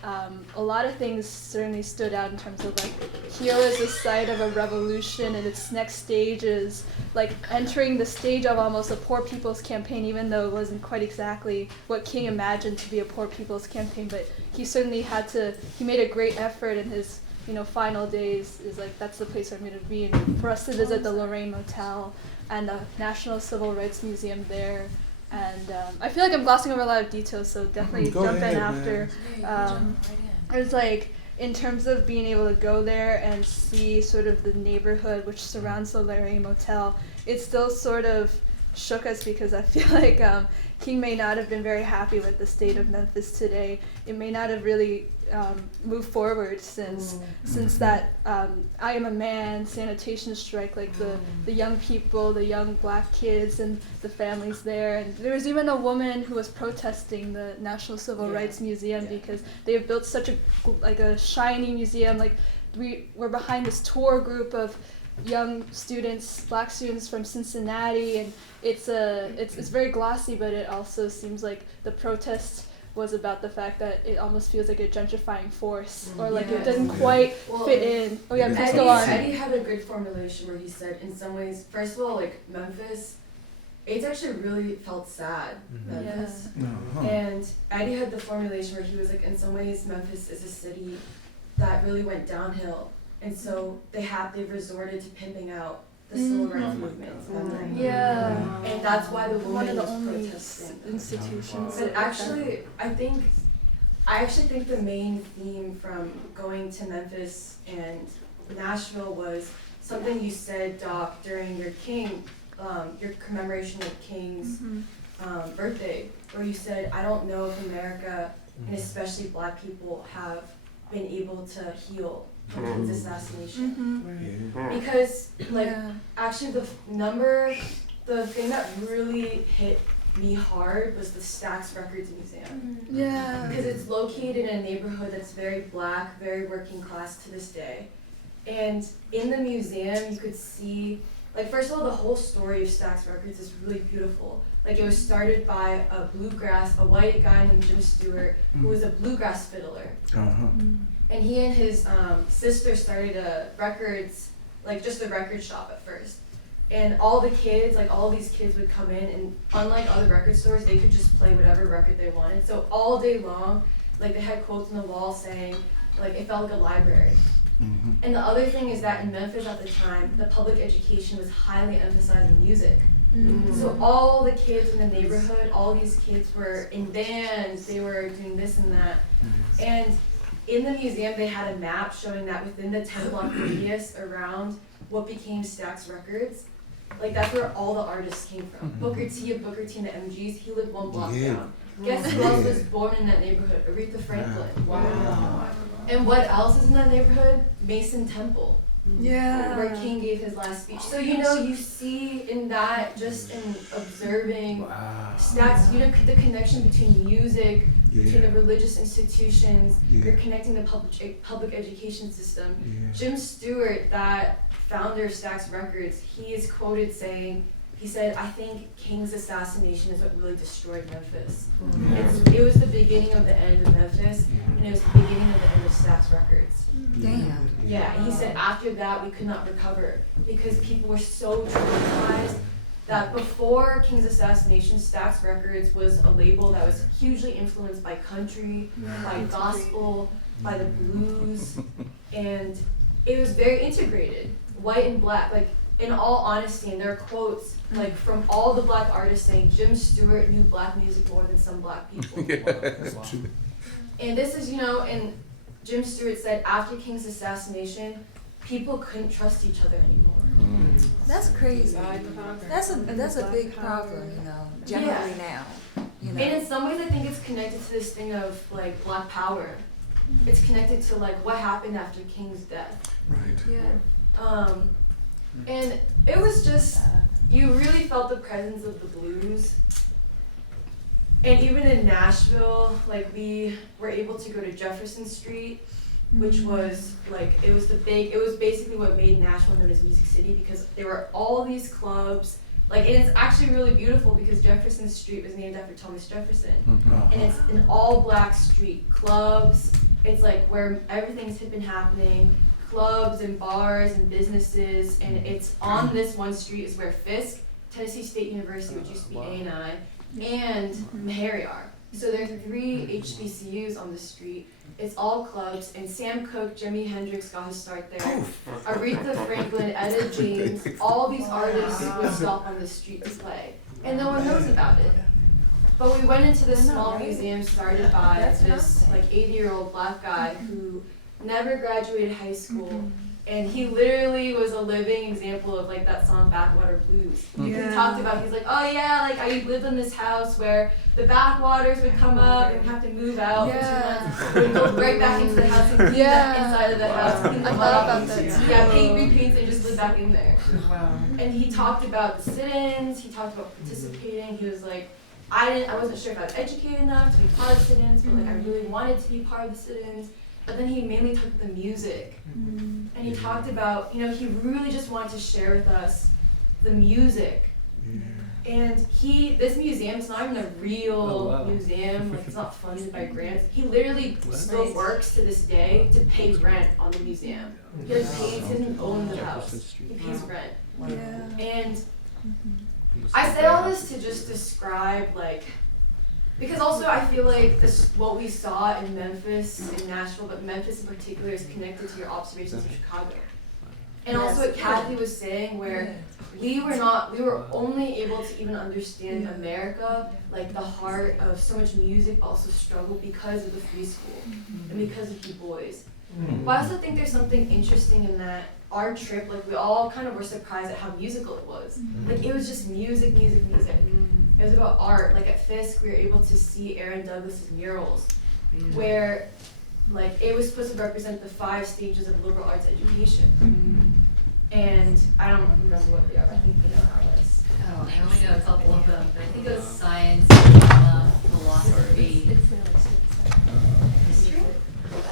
a lot of things certainly stood out in terms of like, here was the site of a revolution, and its next stage is like entering the stage of almost a poor people's campaign, even though it wasn't quite exactly what King imagined to be a poor people's campaign, but he certainly he made a great effort in his final days, is like, that's the place I'm going to be, and for us to visit the Lorraine Motel and the National Civil Rights Museum there. And I feel like I'm glossing over a lot of details, so definitely jump in after. It was like, in terms of being able to go there and see sort of the neighborhood which surrounds the Lorraine Motel, it still sort of shook us because I feel like King may not have been very happy with the state of Memphis today. It may not have really moved forward since that I Am a Man sanitation strike, like the young people, the young black kids and the families there. And there was even a woman who was protesting the National Civil Rights Museum because they have built such a shiny museum. Like, we're behind this tour group of young students, black students from Cincinnati, and it's very glossy, but it also seems like the protest was about the fact that it almost feels like a gentrifying force, or like it doesn't quite fit in. Oh yeah, please go on. Eddie had a good formulation where he said, in some ways, first of all, like Memphis, it's actually really felt sad, Memphis. And Eddie had the formulation where he was like, in some ways, Memphis is a city that really went downhill. And so they've resorted to pimping out the civil rights movement. And that's why the woman was protesting. Institutions. But actually, I actually think the main theme from going to Memphis and Nashville was something you said, Doc, during your commemoration of King's birthday, where you said, I don't know if America, and especially black people, have been able to heal from King's assassination. Because, actually the thing that really hit me hard was the Stax Records Museum. Because it's located in a neighborhood that's very black, very working class to this day. And in the museum, you could see, like, first of all, the whole story of Stax Records is really beautiful. Like, it was started by a white guy named Jim Stewart, who was a bluegrass fiddler. And he and his sister started just a record shop at first. And all the kids, all these kids would come in, and unlike other record stores, they could just play whatever record they wanted. So all day long, they had quotes on the wall saying, it felt like a library. And the other thing is that in Memphis at the time, the public education was highly emphasizing music. So all the kids in the neighborhood, all these kids were in bands, they were doing this and that. And in the museum, they had a map showing that within the 10-block radius around what became Stax Records, that's where all the artists came from. Booker T and the MGs, he lived one block down. Guess who else was born in that neighborhood? Aretha Franklin. Wow. And what else is in that neighborhood? Mason Temple. Where King gave his last speech. So, you see in that, just in observing Stax, the connection between music, between the religious institutions, you're connecting the public education system. Jim Stewart, that founder of Stax Records, he is quoted saying, he said, I think King's assassination is what really destroyed Memphis. It was the beginning of the end of Memphis, and it was the beginning of the end of Stax Records. Damn. Yeah, and he said after that we could not recover because people were so traumatized that before King's assassination, Stax Records was a label that was hugely influenced by country, by gospel, by the blues, and it was very integrated, white and black. In all honesty, and there are quotes from all the black artists saying Jim Stewart knew black music more than some black people. And this is, and Jim Stewart said after King's assassination, people couldn't trust each other anymore. That's crazy. That's a big problem, generally now. And in some ways, I think it's connected to this thing of like Black Power. It's connected to like what happened after King's death. Right. Yeah. And it was just, you really felt the presence of the blues. And even in Nashville, like we were able to go to Jefferson Street, which was like, it was basically what made Nashville known as Music City, because there were all these clubs. Like, and it's actually really beautiful because Jefferson Street was named after Thomas Jefferson. And it's an all black street, clubs, it's like where everything's been happening, clubs and bars and businesses, and it's on this one street is where Fisk, Tennessee State University, which used to be A&I, and Meharry are. So there are 3 HBCUs on the street. It's all clubs, and Sam Cooke, Jimi Hendrix got his start there. Aretha Franklin, Etta James, all these artists would stop on the street to play, and no one knows about it. But we went into this small museum started by this like 80-year-old black guy who never graduated high school, and he literally was a living example of like that song Backwater Blues. He talked about, he's like, oh yeah, like I lived in this house where the backwaters would come up and we have to move out for 2 months. We'd go right back into the house and clean the inside of the house, clean them up. Yeah, paint, repaint, and just live back in there. And he talked about the sit-ins, he talked about participating, he was like, I wasn't sure if I was educated enough to be part of the sit-ins, but like I really wanted to be part of the sit-ins. But then he mainly took the music, and he talked about, you know, he really just wanted to share with us the music. And this museum is not even a real museum, like it's not funded by grants. He literally still works to this day to pay rent on the museum. He doesn't own the house, he pays rent. And I say all this to just describe like, because also I feel like what we saw in Memphis, in Nashville, but Memphis in particular is connected to your observations of Chicago. And also what Kathy was saying, where we were only able to even understand America, like the heart of so much music, but also struggle because of the free school and because of Du Bois. But I also think there's something interesting in that our trip, like we all kind of were surprised at how musical it was. Like it was just music, music, music. It was about art. Like at Fisk, we were able to see Aaron Douglas's murals, where like it was supposed to represent the 5 stages of liberal arts education. And I don't remember what they are, but I think you know how it is. Oh, I only know a couple of them, but I think it was science, philosophy, history.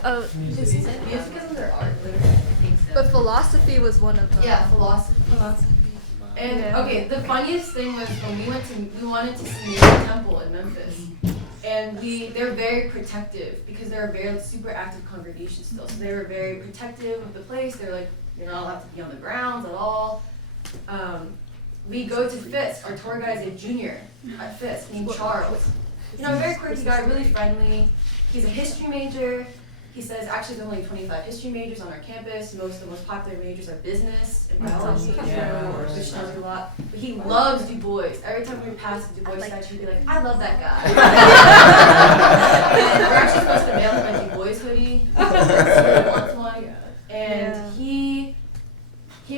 Oh, music isn't their art, literally. I think so. But philosophy was one of them. Yeah, philosophy. And okay, the funniest thing was when we wanted to see Mason Temple in Memphis, and they're very protective because they're a very super active congregation still. So they were very protective of the place. They're like, you're not allowed to be on the grounds at all. We go to Fisk. Our tour guide is a junior at Fisk named Charles. You know, a very quirky guy, really friendly. He's a history major. He says actually there's only 25 history majors on our campus. Most of the most popular majors are business and biology, which tells you a lot. But he loves Du Bois. Every time we pass the Du Bois statue, he'd be like, I love that guy. And we're actually supposed to mail him a Du Bois hoodie. He wants one. And he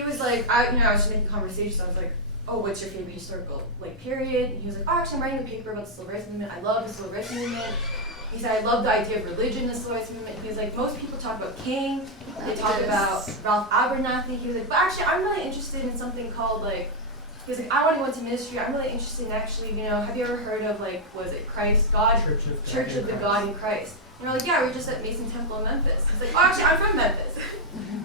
was like, I was just making conversation, so I was like, oh, what's your favorite historical period? And he was like, oh, actually I'm writing a paper about the civil rights movement. I love the civil rights movement. He said, I love the idea of religion in the civil rights movement. He was like, most people talk about King, they talk about Ralph Abernathy. He was like, but actually I'm really interested in something called he was like, I want to go into ministry. I'm really interested in actually, have you ever heard of was it Christ, God? Church of the God in Christ. And we're like, yeah, we're just at Mason Temple in Memphis. He's like, oh, actually, I'm from Memphis.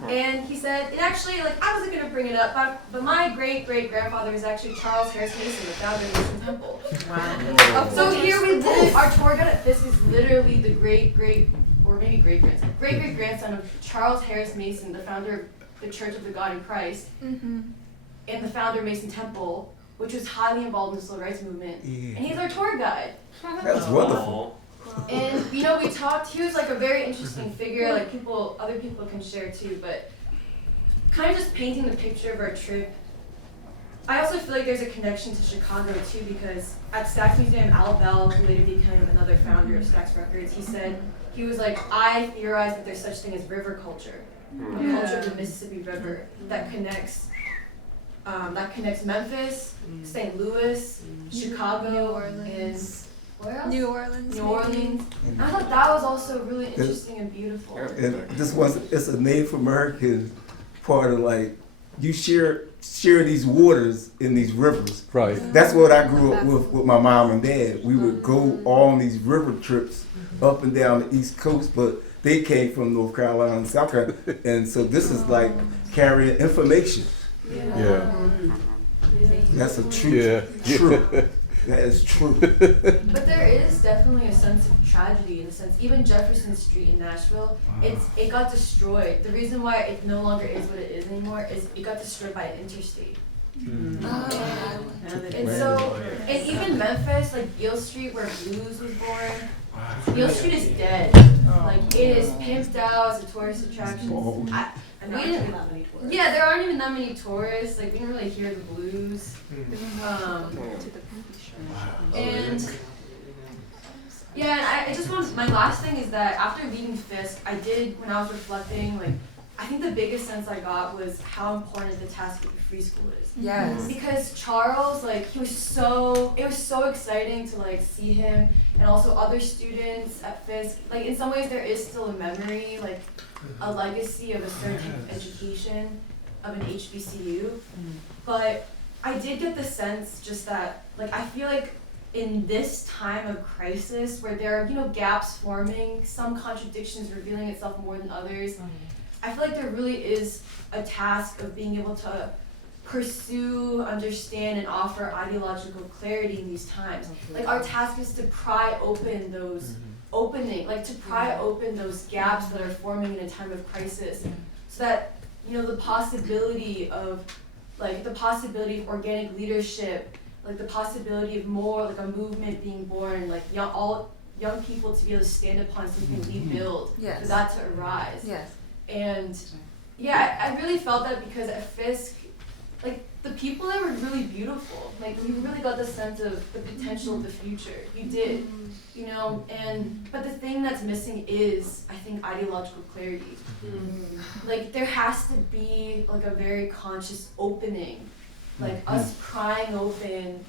And he said, it actually, I wasn't going to bring it up, but my great-great-grandfather was actually Charles Harris Mason, the founder of Mason Temple. Wow. So here we live. Our tour guide at Fisk is literally the great-great-grandson of Charles Harris Mason, the founder of the Church of the God in Christ, and the founder of Mason Temple, which was highly involved in the civil rights movement. And he's our tour guide. That's wonderful. And we talked, he was a very interesting figure, other people can share too, but kind of just painting the picture of our trip. I also feel like there's a connection to Chicago too, because at Stax Museum, Al Bell, who later became another founder of Stax Records, he was like, I theorize that there's such thing as river culture, a culture of the Mississippi River that connects Memphis, St. Louis, Chicago, and Where else? New Orleans. New Orleans. I thought that was also really interesting and beautiful. And this was, it's a Native American part of like, you share these waters in these rivers. Right. That's what I grew up with my mom and dad. We would go on these river trips up and down the East Coast, but they came from North Carolina and South Carolina. And so this is like carrying information. Yeah. That's a true. That is true. But there is definitely a sense of tragedy in the sense, even Jefferson Street in Nashville, it got destroyed. The reason why it no longer is what it is anymore is it got destroyed by an interstate. And so, and even Memphis, like Beale Street where blues was born, Beale Street is dead. Like it is pimped out as a tourist attraction. Yeah, there aren't even that many tourists. Like we didn't really hear the blues. And yeah, and I just want, my last thing is that after leaving Fisk, I did, when I was reflecting, like, I think the biggest sense I got was how important the task of the free school is. Yes. Because Charles, like, it was so exciting to, like, see him, and also other students at Fisk. Like, in some ways there is still a memory, like, a legacy of a certain type of education of an HBCU. But I did get the sense just that, like, I feel like in this time of crisis where there are, you know, gaps forming, some contradictions revealing itself more than others, I feel like there really is a task of being able to pursue, understand, and offer ideological clarity in these times. Like our task is to pry open those pry open those gaps that are forming in a time of crisis, so that, you know, the possibility of organic leadership, like the possibility of more, like a movement being born, like young people to be able to stand upon something we build, for that to arise. And yeah, I really felt that because at Fisk, like the people there were really beautiful. Like you really got the sense of the potential of the future. You did, you know. But the thing that's missing is, I think, ideological clarity. Like there has to be like a very conscious opening, like us prying open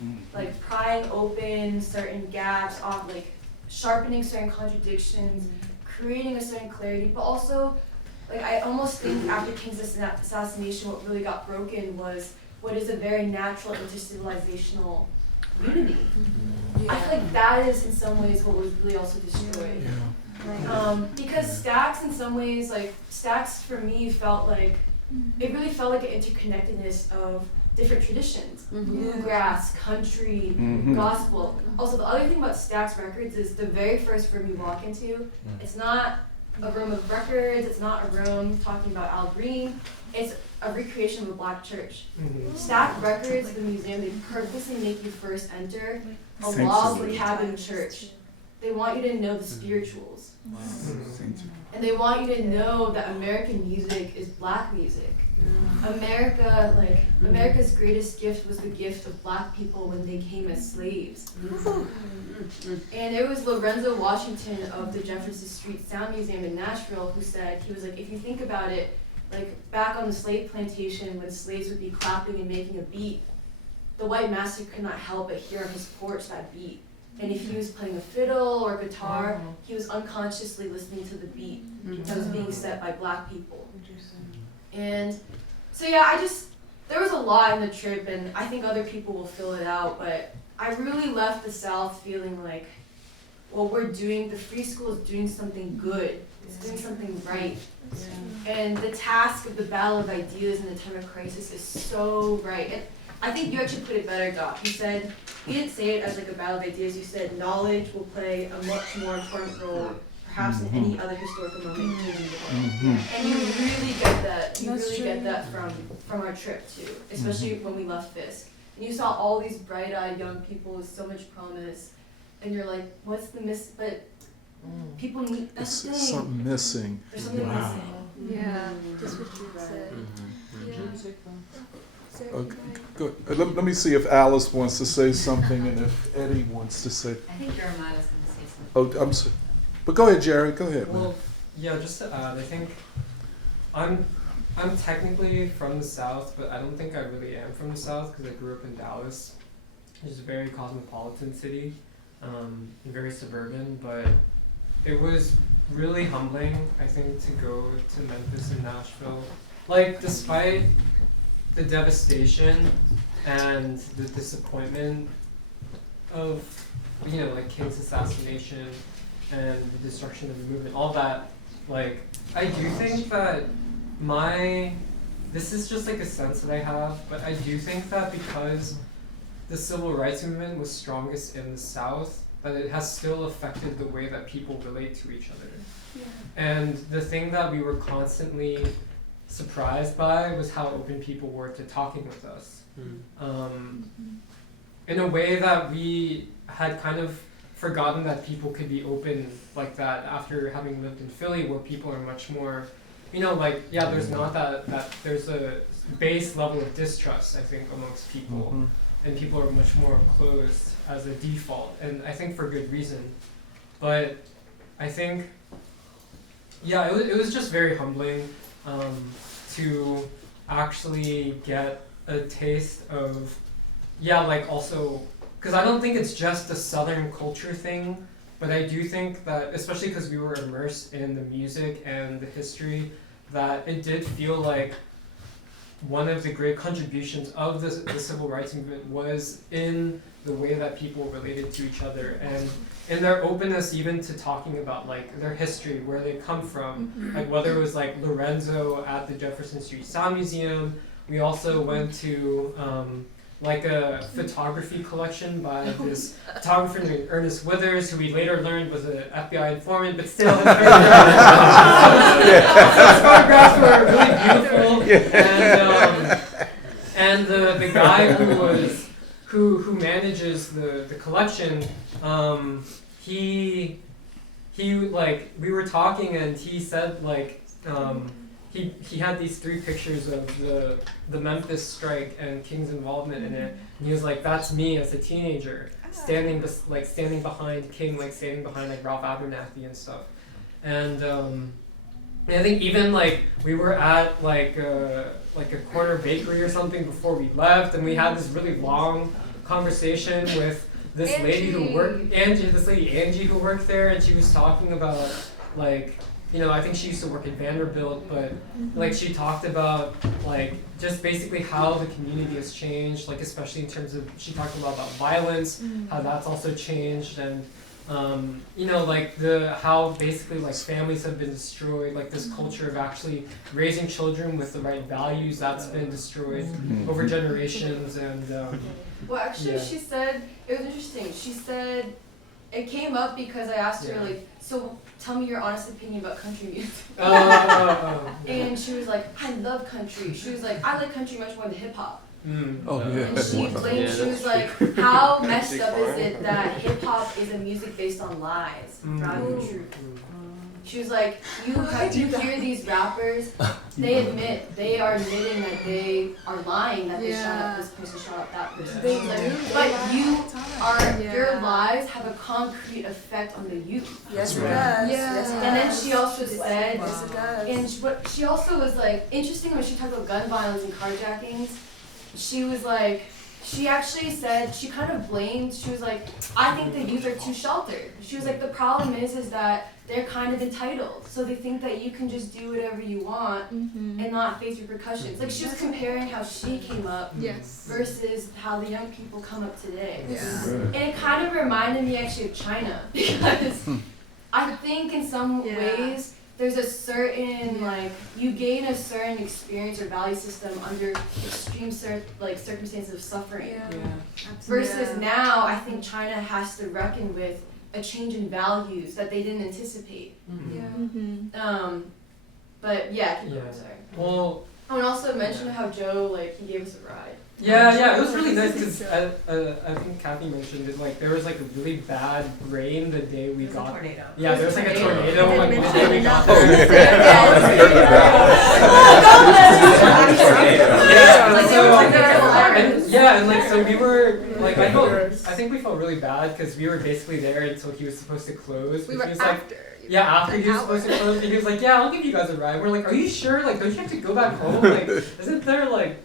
certain gaps, off like sharpening certain contradictions, creating a certain clarity, but also. Like I almost think after King's assassination, what really got broken was what is a very natural intercivilizational unity. I feel like that is in some ways what was really also destroyed. Because Stax in some ways, like Stax for me felt like, it really felt like an interconnectedness of different traditions. Bluegrass, country, gospel. Also the other thing about Stax Records is the very first room you walk into, it's not a room of records, it's not a room talking about Al Green, it's a recreation of a black church. Stack Records, the museum, they purposely make you first enter a log cabin church. They want you to know the spirituals. And they want you to know that American music is black music. America's greatest gift was the gift of black people when they came as slaves. And it was Lorenzo Washington of the Jefferson Street Sound Museum in Nashville who said, he was like, if you think about it, like back on the slave plantation when slaves would be clapping and making a beat, the white master could not help but hear on his porch that beat. And if he was playing a fiddle or guitar, he was unconsciously listening to the beat that was being set by black people. And so yeah, there was a lot in the trip, and I think other people will fill it out, but I really left the South feeling like, well, the free school is doing something good. It's doing something right. And the task of the battle of ideas in a time of crisis is so right. And I think you actually put it better, Doc. You didn't say it as like a battle of ideas. You said knowledge will play a much more important role perhaps in any other historical moment in the world. And you really get that. You really get that from our trip too, especially when we left Fisk. And you saw all these bright-eyed young people with so much promise, and you're like, what's the but people need, that's the thing. Something missing. There's something missing. Yeah, just what you said. Okay, good. Let me see if Alice wants to say something and if Eddie wants to say. I think Jeremiah was going to say something. Oh, I'm sorry. But go ahead, Jerry. Go ahead, man. Well, yeah, just to add, I think I'm technically from the South, but I don't think I really am from the South because I grew up in Dallas, which is a very cosmopolitan city. very suburban, but it was really humbling, I think, to go to Memphis and Nashville. Like, despite the devastation and the disappointment of, like King's assassination and the destruction of the movement, all that, like, I do think that this is just like a sense that I have, but I do think that because the civil rights movement was strongest in the South, that it has still affected the way that people relate to each other. Yeah. And the thing that we were constantly surprised by was how open people were to talking with us. In a way that we had kind of forgotten that people could be open like that after having lived in Philly, where people are much more, there's not that there's a base level of distrust, I think, amongst people. And people are much more closed as a default, and I think for good reason. But I think, it was just very humbling to actually get a taste of, also, because I don't think it's just a Southern culture thing, but I do think that, especially because we were immersed in the music and the history, that it did feel like one of the great contributions of the civil rights movement was in the way that people related to each other, and in their openness even to talking about like their history, where they come from, like whether it was like Lorenzo at the Jefferson Street Sound Museum. We also went to like a photography collection by this photographer named Ernest Withers, who we later learned was an FBI informant, but still his photographs were really beautiful. And the guy who manages the collection, he like, we were talking and he said like, he had these 3 pictures of the Memphis strike and King's involvement in it, and he was like, that's me as a teenager, standing behind King, like standing behind like Ralph Abernathy and stuff. And I think even like we were at like a corner bakery or something before we left, and we had this really long conversation with this lady who worked, Angie who worked there, and she was talking about like, I think she used to work at Vanderbilt, but like she talked about like just basically how the community has changed, like especially in terms of, she talked a lot about violence, how that's also changed, and like how basically like families have been destroyed, like this culture of actually raising children with the right values, that's been destroyed over generations. And well, actually, she said, it was interesting. She said, it came up because I asked her, like, so tell me your honest opinion about country music. And she was like, I love country. She was like, I like country much more than hip hop. And she blamed, she was like, how messed up is it that hip hop is a music based on lies rather than truth? She was like, you hear these rappers, they are admitting that they are lying, that they shot up this person, shot up that person. But your lies have a concrete effect on the youth. Yes, it does. Yes, and then she also said, and she also was like, interesting when she talked about gun violence and carjackings, she was like, she actually said, she kind of blamed, she was like, I think the youth are too sheltered. She was like, the problem is that they're kind of entitled. So they think that you can just do whatever you want and not face repercussions. Like she was comparing how she came up versus how the young people come up today. And it kind of reminded me actually of China, because I think in some ways, there's a certain, like, you gain a certain experience or value system under extreme circumstances of suffering. Versus now, I think China has to reckon with a change in values that they didn't anticipate. But yeah, sorry. Well, I would also mention how Joe, like, he gave us a ride. Yeah, it was really nice because I think Kathy mentioned it. Like there was like a really bad rain the day we got. A tornado. Yeah, there was like a tornado like the day we got there. And like so we were like I think we felt really bad because we were basically there until he was supposed to close. We were after. After he was supposed to close, and he was like, "Yeah, I'll give you guys a ride." We're like, "Are you sure? Like, don't you have to go back home? Like, isn't there like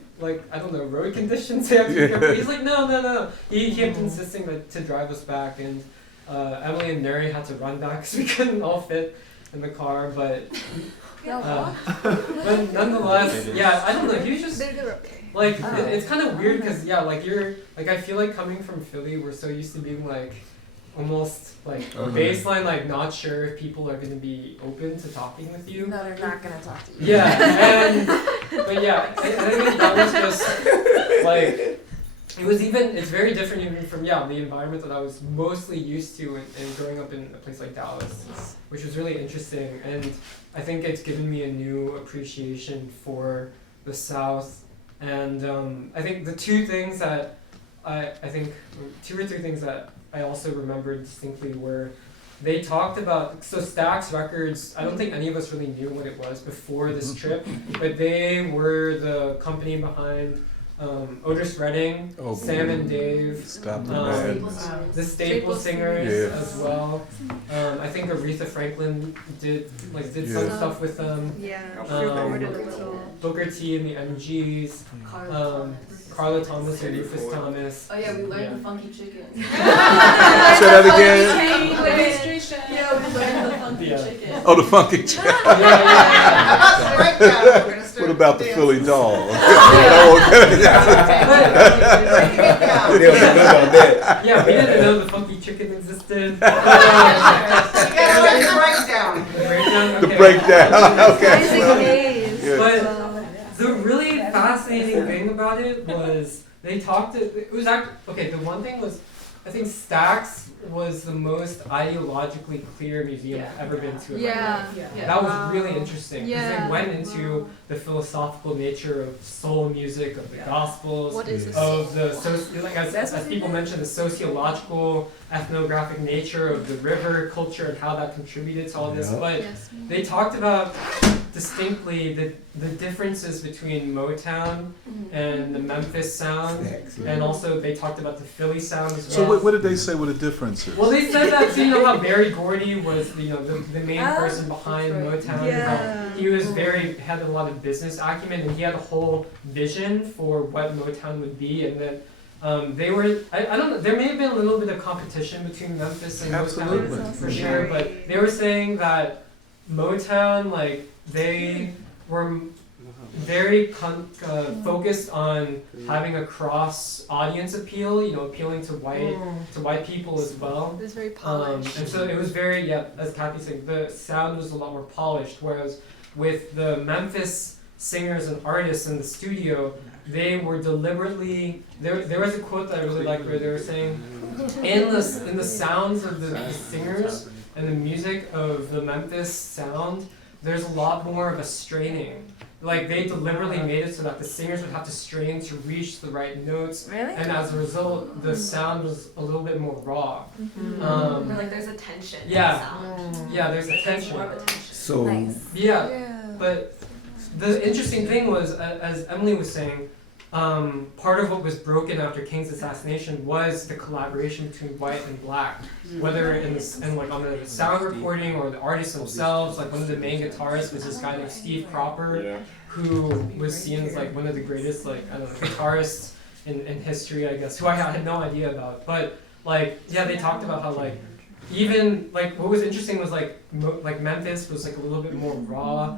I don't know, road conditions?" He's like, no. He kept insisting to drive us back, and Emily and Mary had to run back because we couldn't all fit in the car, but nonetheless, yeah, I don't know. He was just like it's kind of weird because I feel like coming from Philly, we're so used to being like almost like baseline, like not sure if people are going to be open to talking with you. No, they're not going to talk to you. Yeah, but yeah, I think that was just like. It's very different even from, the environment that I was mostly used to in growing up in a place like Dallas, which was really interesting. And I think it's given me a new appreciation for the South. And I think the two or three things that I also remembered distinctly were they talked about, so Stax Records, I don't think any of us really knew what it was before this trip, but they were the company behind Otis Redding, Sam and Dave, the Staple Singers as well. I think Aretha Franklin did some stuff with them. Booker T and the MGs, Carla Thomas and Rufus Thomas. Oh yeah, we learned the funky chicken. Say that again. Yeah, we learned the funky chicken. Oh, the funky chicken. What about the Philly dog? Yeah, we didn't know the funky chicken existed. The breakdown. Okay. But the really fascinating thing about it was they talked. It was actually the one thing was, I think Stax was the most ideologically clear museum I've ever been to in my life. That was really interesting because they went into the philosophical nature of soul music, of the Gospels, of the as people mentioned, the sociological, ethnographic nature of the river culture and how that contributed to all this. But they talked about distinctly the differences between Motown and the Memphis sound, and also they talked about the Philly sound as well. So what did they say were the differences? Well, they said that how Barry Gordy was the main person behind Motown. How he was had a lot of business acumen, and he had a whole vision for what Motown would be, and then they were, I don't know, there may have been a little bit of competition between Memphis and Motown for sure, but they were saying that Motown, they were very focused on having a cross audience appeal, appealing to white people as well. It was very polished. And so it was very, as Kathy said, the sound was a lot more polished, whereas with the Memphis singers and artists in the studio, they were deliberately, there was a quote that I really liked where they were saying, in the sounds of the singers and the music of the Memphis sound, there's a lot more of a straining. They deliberately made it so that the singers would have to strain to reach the right notes. Really? And as a result, the sound was a little bit more raw. There's a tension in the Yeah. sound. Yeah, there's a tension. More of a tension. So Nice. Yeah. But the interesting thing was, as Emily was saying, part of what was broken after King's assassination was the collaboration between white and black, whether on the sound recording or the artists themselves. One of the main guitarists was this guy named Steve Cropper, who was seen as one of the greatest guitarists in history, I guess, who I had no idea about. But they talked about how even what was interesting was Memphis was a little bit more raw,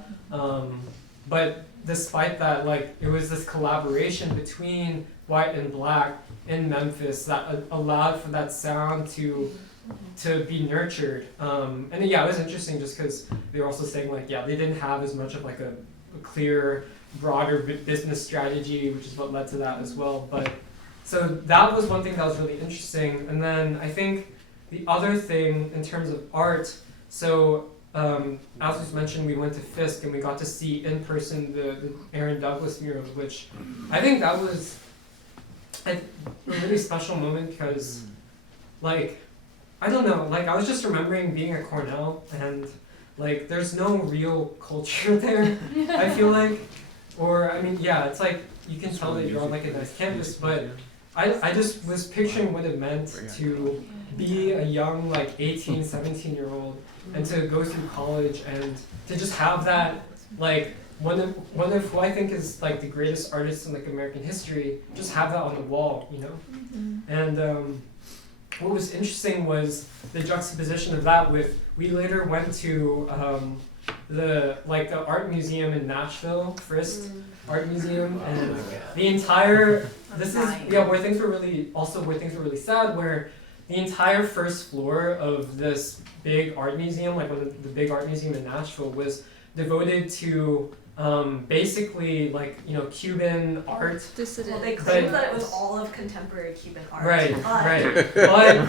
but despite that, it was this collaboration between white and black in Memphis that allowed for that sound to be nurtured. And it was interesting just because they were also saying they didn't have as much of a clear, broader business strategy, which is what led to that as well. But so that was one thing that was really interesting. And then I think the other thing in terms of art, as was mentioned, we went to Fisk and we got to see in person the Aaron Douglas mural, which I think that was a really special moment because, I don't know, I was just remembering being at Cornell and, there's no real culture there, I feel like. Or, it's you can tell that you're on a nice campus, but I just was picturing what it meant to be a young 18, 17-year-old and to go through college and to just have that one of who I think is the greatest artist in American history, just have that on the wall, And what was interesting was the juxtaposition of that with, we later went to the art museum in Nashville, Frist Art Museum, and the entire, where things were really sad, where the entire first floor of this big art museum, like one of the big art museum in Nashville, was devoted to basically Cuban art. Well, they claimed that it was all of contemporary Cuban art. Right. But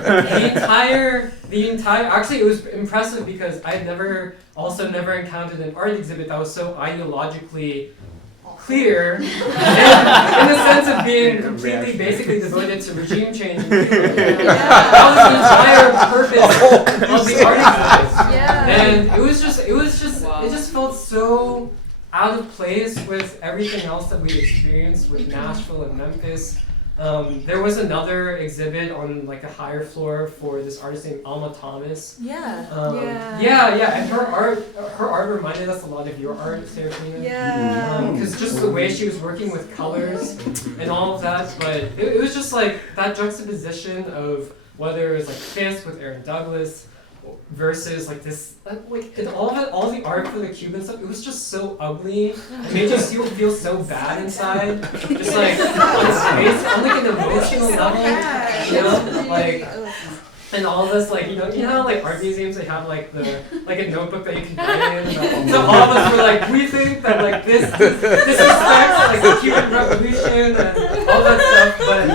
the entire actually it was impressive because I had never encountered an art exhibit that was so ideologically clear in the sense of being completely basically devoted to regime change in Cuba. That was the entire purpose of the art exhibit. And it just felt so out of place with everything else that we'd experienced with Nashville and Memphis. There was another exhibit on a higher floor for this artist named Alma Thomas. And her art reminded us a lot of your art, Serafina. Because just the way she was working with colors and all of that, but it was just that juxtaposition of whether it was Fist with Aaron Douglas versus this and all the art for the Cuban stuff, it was just so ugly. It made you feel so bad inside. Just on an emotional level. And all this you know how art museums they have a notebook that you can write in. So all of us were we think that this respects the Cuban Revolution and all that stuff, but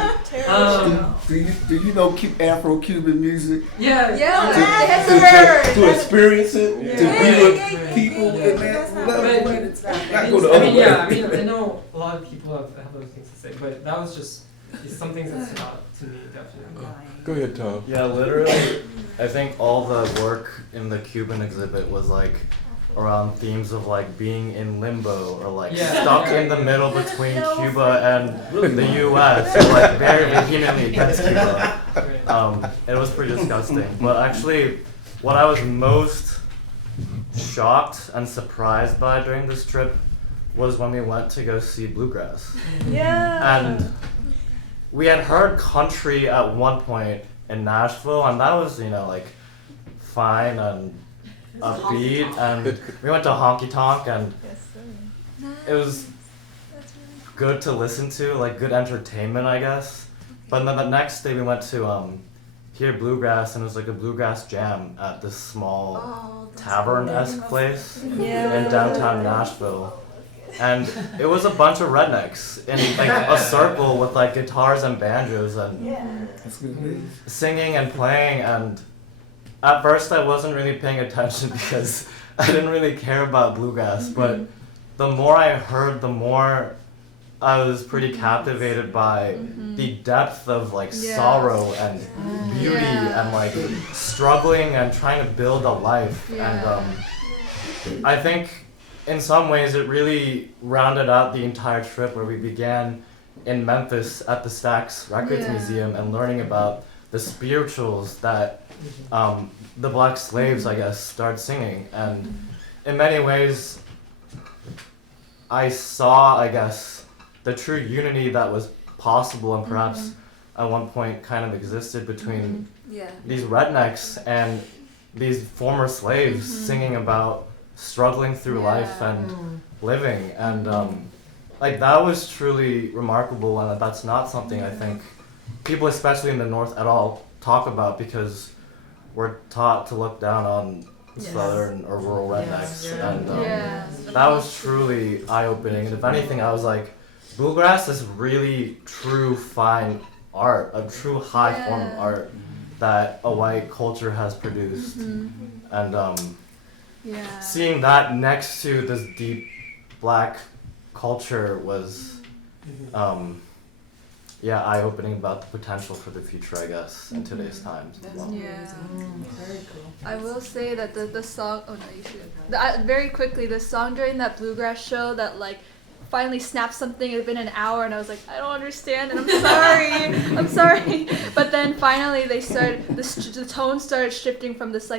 do you know Afro-Cuban music? Yeah. To experience it, to be with people in that level. I know a lot of people have those things to say, but that was just some things that stood out to me, definitely. Go ahead, Tom. Yeah, literally, I think all the work in the Cuban exhibit was around themes of being in limbo or stuck in the middle between Cuba and the U.S. or very vehemently against Cuba. It was pretty disgusting. But actually, what I was most shocked and surprised by during this trip was when we went to go see Bluegrass. And we had heard country at one point in Nashville, and that was, fine and upbeat, and we went to Honky Tonk, and it was good to listen to, good entertainment, I guess. But then the next day we went to hear Bluegrass, and it was a Bluegrass jam at this small tavern-esque place in downtown Nashville. And it was a bunch of rednecks in a circle with guitars and banjos and singing and playing. And at first I wasn't really paying attention because I didn't really care about bluegrass. But the more I heard, the more I was pretty captivated by the depth of sorrow and beauty and struggling and trying to build a life. And I think in some ways, it really rounded out the entire trip where we began in Memphis at the Stax Records Museum and learning about the spirituals that the black slaves, I guess, started singing. And in many ways, I saw, I guess, the true unity that was possible and perhaps at one point kind of existed between these rednecks and these former slaves singing about struggling through life and living, and that was truly remarkable, and that's not something I think people, especially in the North, at all talk about because we're taught to look down on southern or rural rednecks, and that was truly eye-opening. And if anything, I was bluegrass is really true fine art, a true high form of art that a white culture has produced, and seeing that next to this deep black culture was eye-opening about the potential for the future, I guess, in today's times as well. Very cool. I will say that the song, very quickly, the song during that bluegrass show that finally snapped something. It had been an hour and I was I don't understand and I'm sorry. But then finally the tone started shifting from this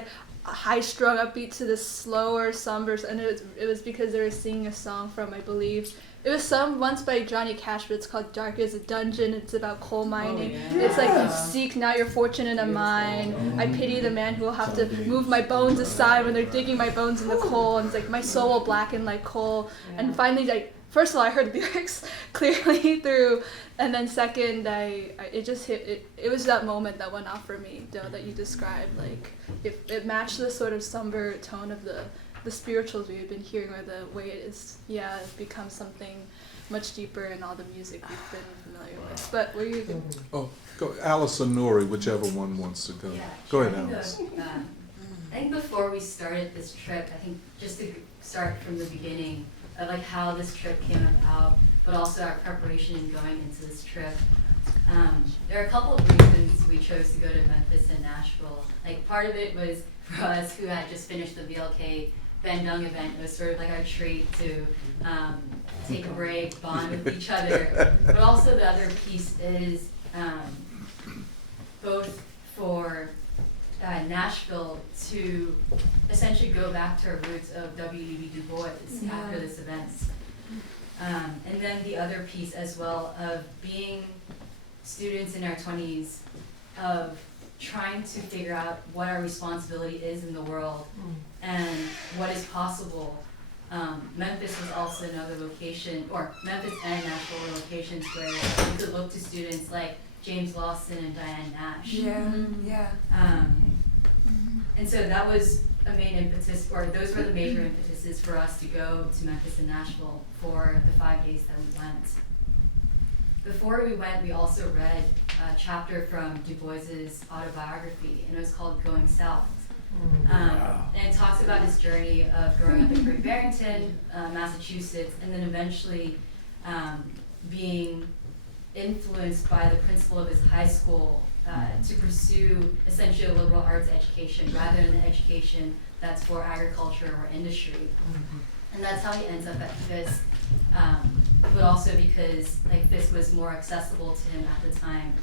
high-strung upbeat to this slower, somber, and it was because they were singing a song from, I believe, It was sung once by Johnny Cash, but it's called Dark as a Dungeon. It's about coal mining. Oh, yeah. It's like, seek now your fortune in a mine. I pity the man who will have to move my bones aside when they're digging my bones in the coal. And it's like, my soul will blacken like coal. And finally, like, first of all, I heard the lyrics clearly through, and then second, it just hit, it was that moment that went off for me, though, that you described. Like, it matched the sort of somber tone of the spirituals we've been hearing, or the way it is, it's become something much deeper in all the music we've been familiar with. But were you going to... Oh, go, Alice or Nori, whichever one wants to go. Go ahead, Alice. I think before we started this trip, I think just to start from the beginning of like how this trip came about, but also our preparation in going into this trip. There are a couple of reasons we chose to go to Memphis and Nashville. Like, part of it was for us who had just finished the VLK Bandung event. It was sort of like our treat to take a break, bond with each other. But also the other piece is both for Nashville to essentially go back to our roots of W.E.B. Du Bois after this event. And then the other piece as well of being students in our 20s, of trying to figure out what our responsibility is in the world and what is possible. Memphis was also another location, or Memphis and Nashville were locations where you could look to students like James Lawson and Diane Nash. And so that was a main impetus, or those were the major impetuses for us to go to Memphis and Nashville for the 5 days that we went. Before we went, we also read a chapter from Du Bois's autobiography, and it was called Going South. And it talks about his journey of growing up in Great Barrington, Massachusetts, and then eventually being influenced by the principal of his high school to pursue essentially a liberal arts education rather than an education that's for agriculture or industry. And that's how he ends up at Fisk, but also because like Fisk was more accessible to him at the time.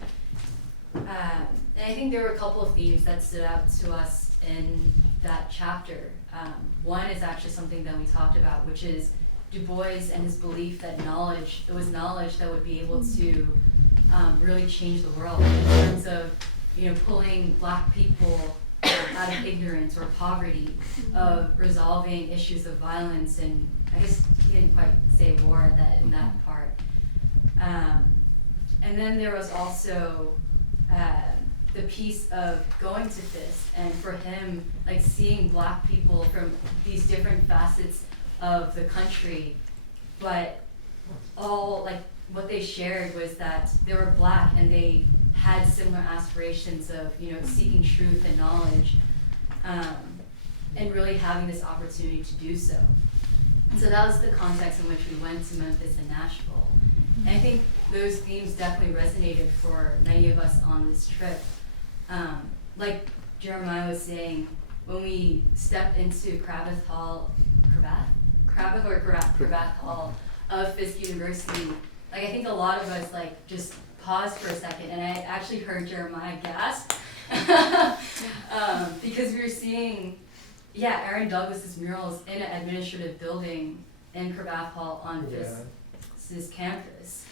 And I think there were a couple of themes that stood out to us in that chapter. One is actually something that we talked about, which is Du Bois and his belief that it was knowledge that would be able to really change the world in terms of, pulling Black people out of ignorance or poverty, of resolving issues of violence, and I guess he didn't quite say war in that part. And then there was also the piece of going to Fisk, and for him, like seeing Black people from these different facets of the country, but all like what they shared was that they were Black and they had similar aspirations of seeking truth and knowledge, and really having this opportunity to do so. And so that was the context in which we went to Memphis and Nashville. And I think those themes definitely resonated for many of us on this trip. Like Jeremiah was saying, when we stepped into Cravath Hall of Fisk University, like I think a lot of us like just paused for a second, and I actually heard Jeremiah gasp because we were seeing, Aaron Douglas's murals in an administrative building in Cravath Hall on Fisk's campus.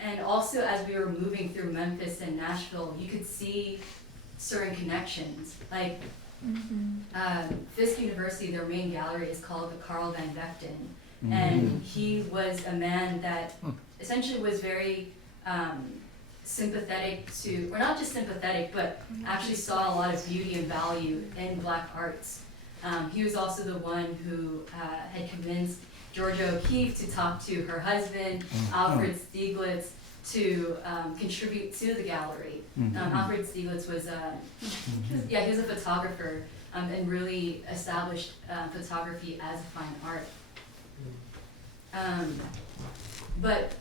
And also as we were moving through Memphis and Nashville, you could see certain connections. Like Fisk University, their main gallery is called the Carl Van Vechten. And he was a man that essentially was very sympathetic to, or not just sympathetic, but actually saw a lot of beauty and value in Black arts. He was also the one who had convinced Georgia O'Keeffe to talk to her husband, Alfred Stieglitz, to contribute to the gallery. Alfred Stieglitz was he was a photographer and really established photography as a fine art. But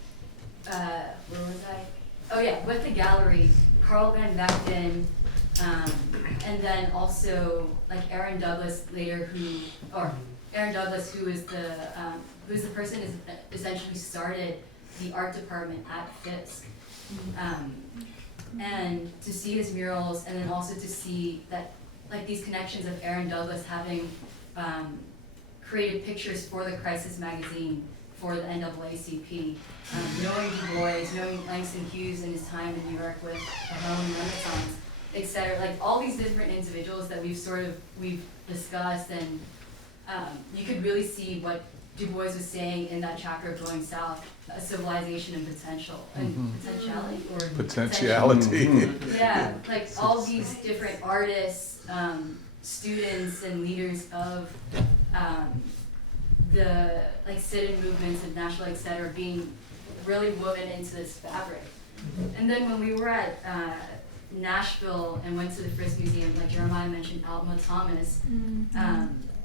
where was I? Oh yeah, with the gallery, Carl Van Vechten, and then also like Aaron Douglas later, Aaron Douglas, who is who's the person who essentially started the art department at Fisk. And to see his murals, and then also to see that like these connections of Aaron Douglas having created pictures for the Crisis magazine for the NAACP. Knowing Du Bois, knowing Langston Hughes and his time in New York with the Harlem Renaissance, etc. Like all these different individuals that we've discussed, and you could really see what Du Bois was saying in that chapter of Going South, a civilization and potential, and potentiality or Potentiality. yeah, like all these different artists, students, and leaders of the like sit-in movements and national, etc., being really woven into this fabric. And then when we were at Nashville and went to the Frisk Museum, like Jeremiah mentioned, Alma Thomas,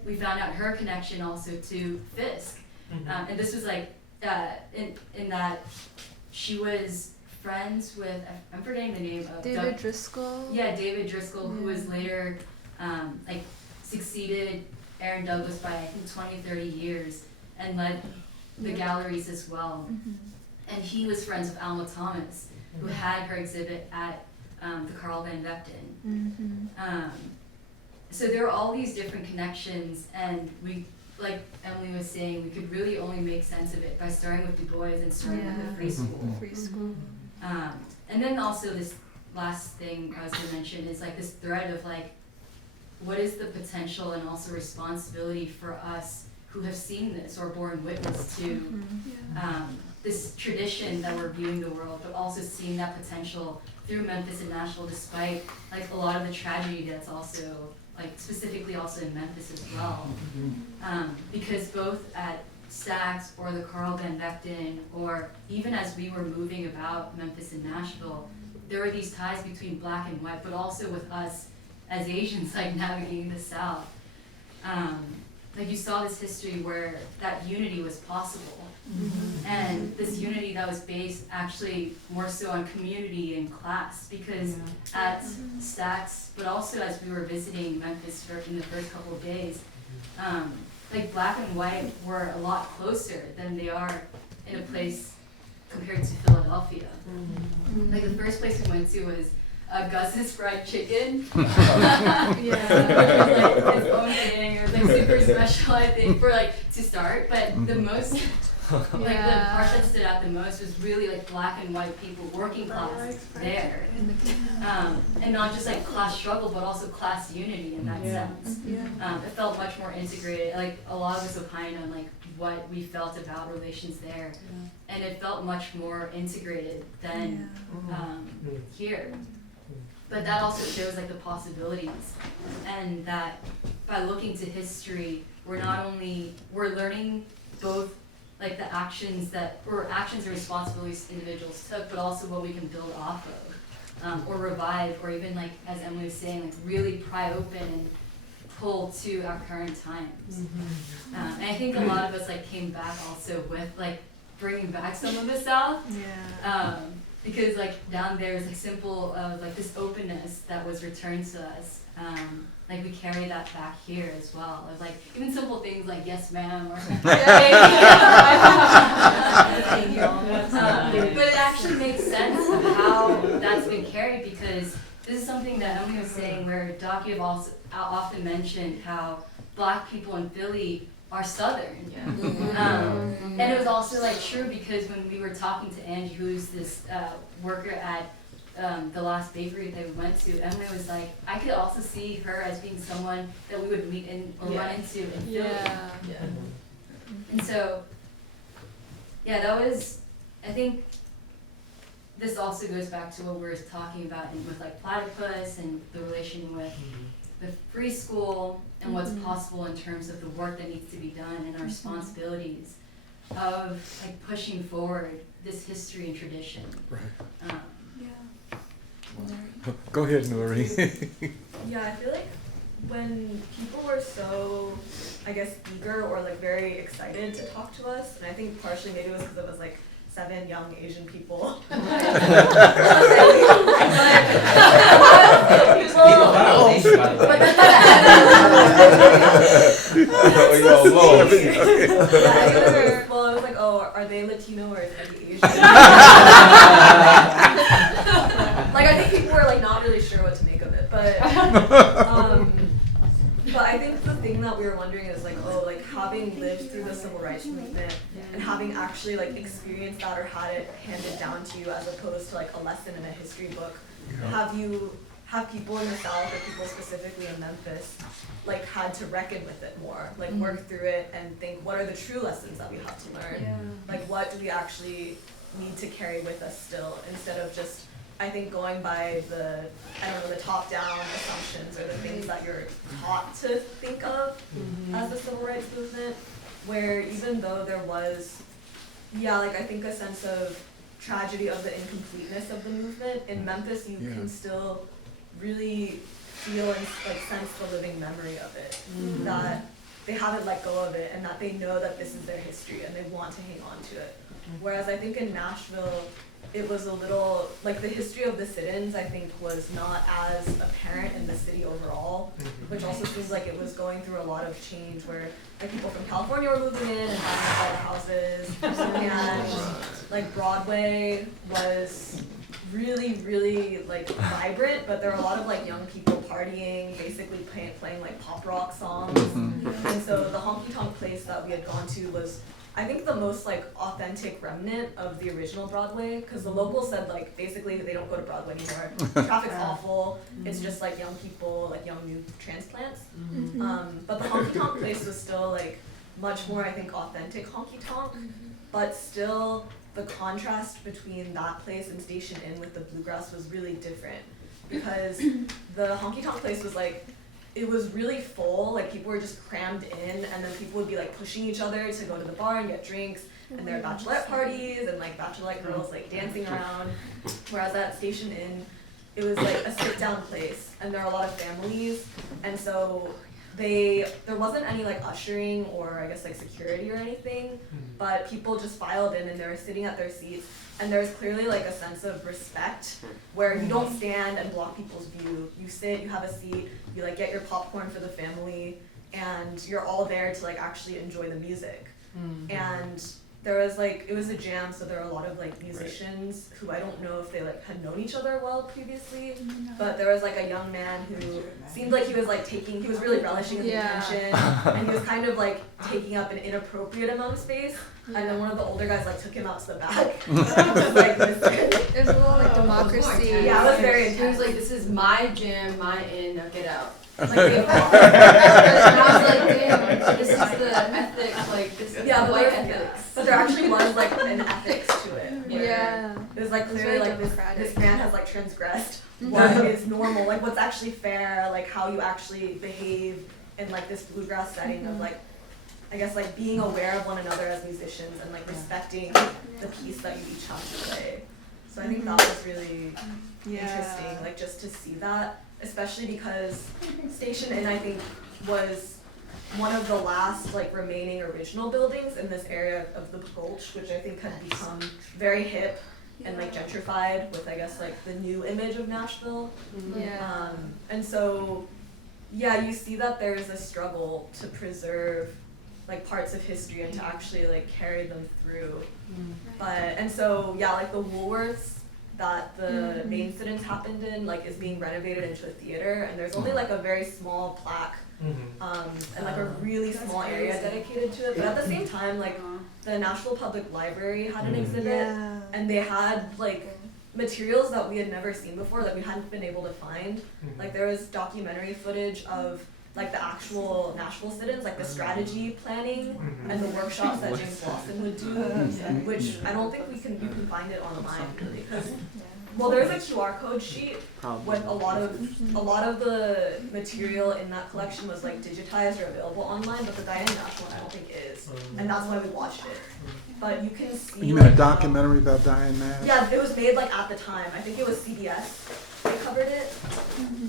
we found out her connection also to Fisk. And this was like in that she was friends with, I'm forgetting the name of David Driscoll. Yeah, David Driscoll, who was later like succeeded Aaron Douglas by I think 20, 30 years and led the galleries as well. And he was friends with Alma Thomas, who had her exhibit at the Carl Van Vechten. So there were all these different connections, and we, like Emily was saying, we could really only make sense of it by starting with Du Bois and starting with the free school. Free school. And then also this last thing I was going to mention is like this thread of like, what is the potential and also responsibility for us who have seen this or borne witness to this tradition that we're viewing the world, but also seeing that potential through Memphis and Nashville, despite like a lot of the tragedy that's also like specifically also in Memphis as well. Because both at Stax or the Carl Van Vechten, or even as we were moving about Memphis and Nashville, there were these ties between black and white, but also with us as Asians like navigating the South. Like you saw this history where that unity was possible. And this unity that was based actually more so on community and class, because at Stax, but also as we were visiting Memphis in the first couple of days, like black and white were a lot closer than they are in a place compared to Philadelphia. Like the first place we went to was Gus's Fried Chicken. Which was like his own thing. It was like super special, I think, for like to start. But the most, like the part that stood out the most was really like black and white people, working class there, and not just like class struggle, but also class unity in that sense. It felt much more integrated. Like a lot of us opined on like what we felt about relations there, and it felt much more integrated than here. But that also shows like the possibilities, and that by looking to history, we're learning both like the actions and responsibilities individuals took, but also what we can build off of, or revive, or even like as Emily was saying, like really pry open and pull to our current times. And I think a lot of us like came back also with like bringing back some of the South. Because like down there is like simple of like this openness that was returned to us. Like we carry that back here as well. Of like even simple things like yes ma'am or but it actually makes sense of how that's been carried, because this is something that Emily was saying where Doc, you've also often mentioned how black people in Philly are Southern. And it was also like true because when we were talking to Angie, who's this worker at the last bakery that we went to, Emily was like, I could also see her as being someone that we would meet or run into in Philly. And so, that was, I think this also goes back to what we were talking about with like Platypus and the relation with the free school and what's possible in terms of the work that needs to be done and our responsibilities of like pushing forward this history and tradition. Go ahead, Nuri. I feel like when people were so, I guess, eager or like very excited to talk to us, and I think partially maybe it was because it was like 7 young Asian people. Well, I was like, oh, are they Latino or is he Asian? Like, I think people were like not really sure what to make of it, but I think the thing that we were wondering is like, oh, like having having lived through the civil rights movement and having actually like experienced that or had it handed down to you as opposed to like a lesson in a history book, have people in the South or people specifically in Memphis like had to reckon with it more, like work through it and think what are the true lessons that we have to learn? Like what do we actually need to carry with us still, instead of just, I think, going by the, I don't know, the top-down assumptions or the things that you're taught to think of as the civil rights movement, where even though there was, like I think a sense of tragedy of the incompleteness of the movement, in Memphis you can still really feel and like sense the living memory of it, that they haven't let go of it and that they know that this is their history and they want to hang on to it. Whereas I think in Nashville, it was a little, like the history of the sit-ins I think was not as apparent in the city overall, which also seems like it was going through a lot of change where like people from California were moving in and buying all the houses, and like Broadway was really like vibrant, but there were a lot of like young people partying, basically playing like pop rock songs, and so the honky tonk place that we had gone to was, I think, the most like authentic remnant of the original Broadway, because the locals said like basically they don't go to Broadway anymore. Traffic's awful. It's just like young people, like young new transplants. But the honky tonk place was still like much more, I think, authentic honky tonk, but still the contrast between that place and Station Inn with the bluegrass was really different, because the honky tonk place was like, it was really full, like people were just crammed in, and then people would be like pushing each other to go to the bar and get drinks, and there were bachelorette parties and like bachelorette girls like dancing around. Whereas at Station Inn, it was like a sit down place, and there are a lot of families, and so there wasn't any like ushering or I guess like security or anything, but people just filed in and they were sitting at their seats, and there's clearly like a sense of respect where you don't stand and block people's view. You sit, you have a seat, you like get your popcorn for the family, and you're all there to like actually enjoy the music. And there was like, it was a jam, so there were a lot of like musicians who I don't know if they like had known each other well previously, but there was like a young man who seemed like he was like he was really relishing in the attention, and he was kind of like taking up an inappropriate amount of space, and then one of the older guys like took him out to the back. And was like, listen. It was a little like democracy. Yeah, it was very intense. He was like, this is my gym, my inn, now get out. Like, and I was like, damn, this is the ethic, like, this is the white ethics. But there actually was, like, an ethics to it. Yeah. It was, like, clearly, like, this man has, like, transgressed what is normal, like, what's actually fair, like, how you actually behave in, like, this bluegrass setting of, like, I guess, like, being aware of one another as musicians and, like, respecting the piece that you each have to play. So I think that was really interesting, like, just to see that. Especially because Station Inn, I think, was one of the last like remaining original buildings in this area of the Gulch, which I think had become very hip and like gentrified with, I guess, like the new image of Nashville. And so, you see that there's a struggle to preserve like parts of history and to actually like carry them through. And so, like the Woolworths that the main sit-ins happened in like is being renovated into a theater, and there's only like a very small plaque and like a really small area dedicated to it, but at the same time like the Nashville Public Library had an exhibit, and they had like materials that we had never seen before that we hadn't been able to find. Like there was documentary footage of like the actual Nashville sit-ins, like the strategy planning and the workshops that James Lawson would do, which I don't think you can find it online really, because there's a QR code sheet with a lot of the material in that collection was like digitized or available online, but the Diane Nash one I don't think is, and that's why we watched it. But you can see. You mean a documentary about Diane Nash? Yeah, it was made like at the time. I think it was CBS. They covered it,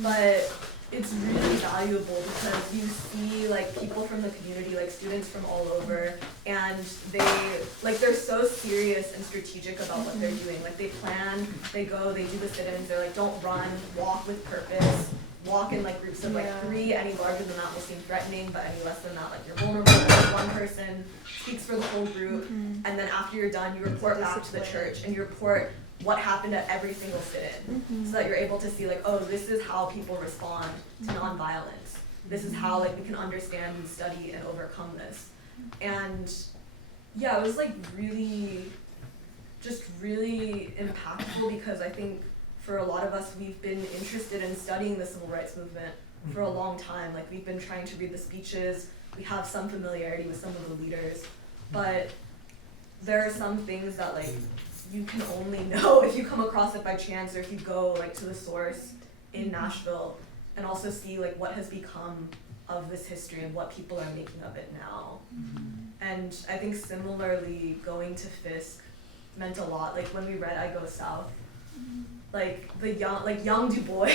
but it's really valuable because you see like people from the community, like students from all over, and they're so serious and strategic about what they're doing. Like they plan, they go, they do the sit-ins, they're like, don't run, walk with purpose, walk in like groups of like 3, any larger than that will seem threatening, but any less than that, like you're vulnerable. One person speaks for the whole group, and then after you're done, you report back to the church, and you report what happened at every single sit-in, so that you're able to see like, oh, this is how people respond to nonviolence. This is how like we can understand and study and overcome this. And yeah, it was like really impactful because I think for a lot of us, we've been interested in studying the civil rights movement for a long time. Like we've been trying to read the speeches, we have some familiarity with some of the leaders, but there are some things that like you can only know if you come across it by chance or if you go like to the source in Nashville and also see like what has become of this history and what people are making of it now. And I think similarly going to Fisk meant a lot. Like when we read I Go South, like the young Du Bois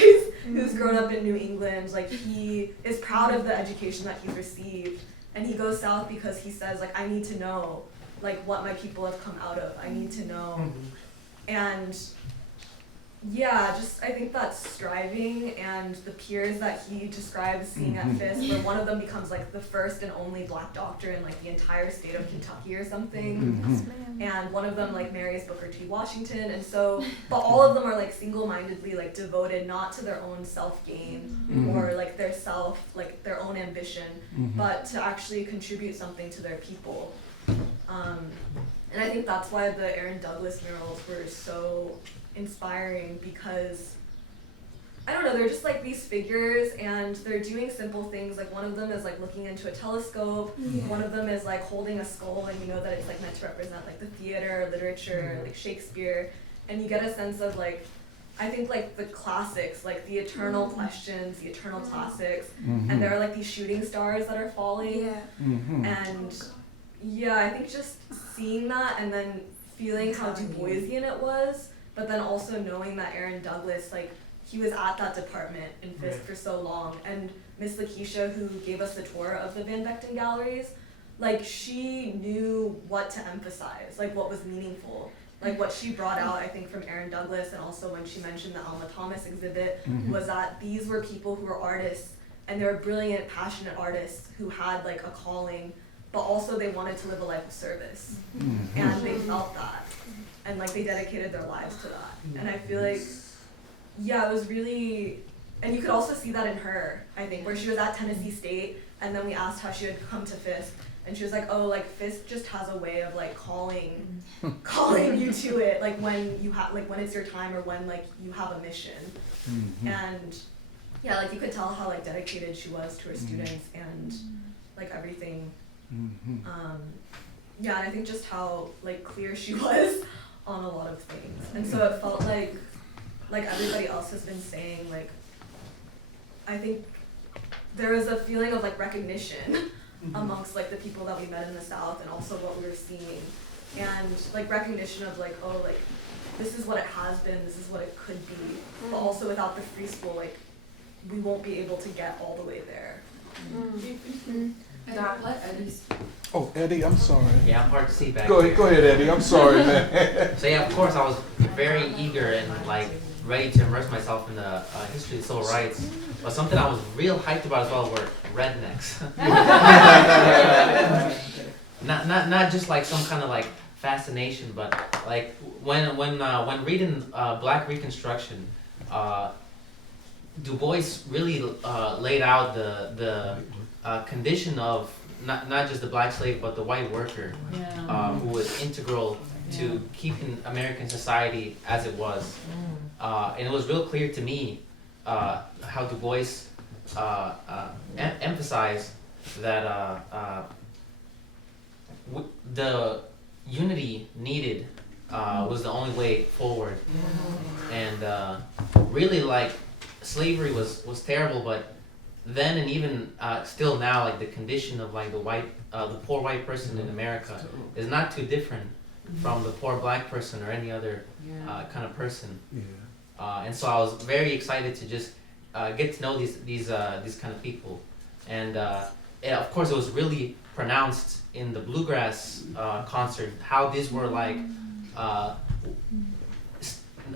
who's grown up in New England, like he is proud of the education that he's received, and he goes south because he says like I need to know like what my people have come out of. I need to know. And yeah, just I think that striving and the peers that he describes seeing at Fisk, where one of them becomes like the first and only black doctor in like the entire state of Kentucky or something, and one of them like marries Booker T. Washington, and so, but all of them are like single-mindedly like devoted not to their own self-gain or like their own ambition, but to actually contribute something to their people. And I think that's why the Aaron Douglas murals were so inspiring, because I don't know, they're just like these figures and they're doing simple things. Like one of them is like looking into a telescope, one of them is like holding a skull, and you know that it's like meant to represent like the theater, literature, like Shakespeare, and you get a sense of like, I think like the classics, like the eternal questions, the eternal classics, and there are like these shooting stars that are falling, and yeah, I think just seeing that and then feeling how Du Boisian it was, but then also knowing that Aaron Douglas, like, he was at that department in Fisk for so long, and Miss Lakeisha, who gave us the tour of the Van Vechten galleries, like, she knew what to emphasize, like, what was meaningful. Like, what she brought out, I think, from Aaron Douglas, and also when she mentioned the Alma Thomas exhibit, was that these were people who were artists, and they were brilliant, passionate artists who had, like, a calling, but also they wanted to live a life of service, and they felt that, and like they dedicated their lives to that. And I feel like, yeah, it was really, and you could also see that in her, I think, where she was at Tennessee State, and then we asked how she had come to Fisk, and she was like, oh, like Fisk just has a way of like calling you to it, like when you have, like when it's your time or when like you have a mission. And yeah, like you could tell how like dedicated she was to her students and like everything. Yeah, and I think just how like clear she was on a lot of things, and so it felt like everybody else has been saying, like I think there was a feeling of like recognition amongst like the people that we met in the South, and also what we were seeing, and like recognition of like, oh, like this is what it has been, this is what it could be, but also without the free school, like we won't be able to get all the way there. Oh, Eddie, I'm sorry. Yeah, I'm hard to see back Go here. ahead, Eddie. I'm sorry, man. So yeah, of course, I was very eager and like ready to immerse myself in the history of civil rights. But something I was real hyped about as well were rednecks. not just like some kind of like fascination, but like when reading Black Reconstruction, Du Bois really laid out the condition of not just the black slave, but the white worker, who was integral to keeping American society as it was. And it was real clear to me how Du Bois emphasized that the unity needed was the only way forward. And really, like, slavery was terrible, but then and even still now, like the condition of like the poor white person in America is not too different from the poor black person or any other kind of person. And so I was very excited to just get to know these kind of people, and of course it was really pronounced in the bluegrass concert how these were like.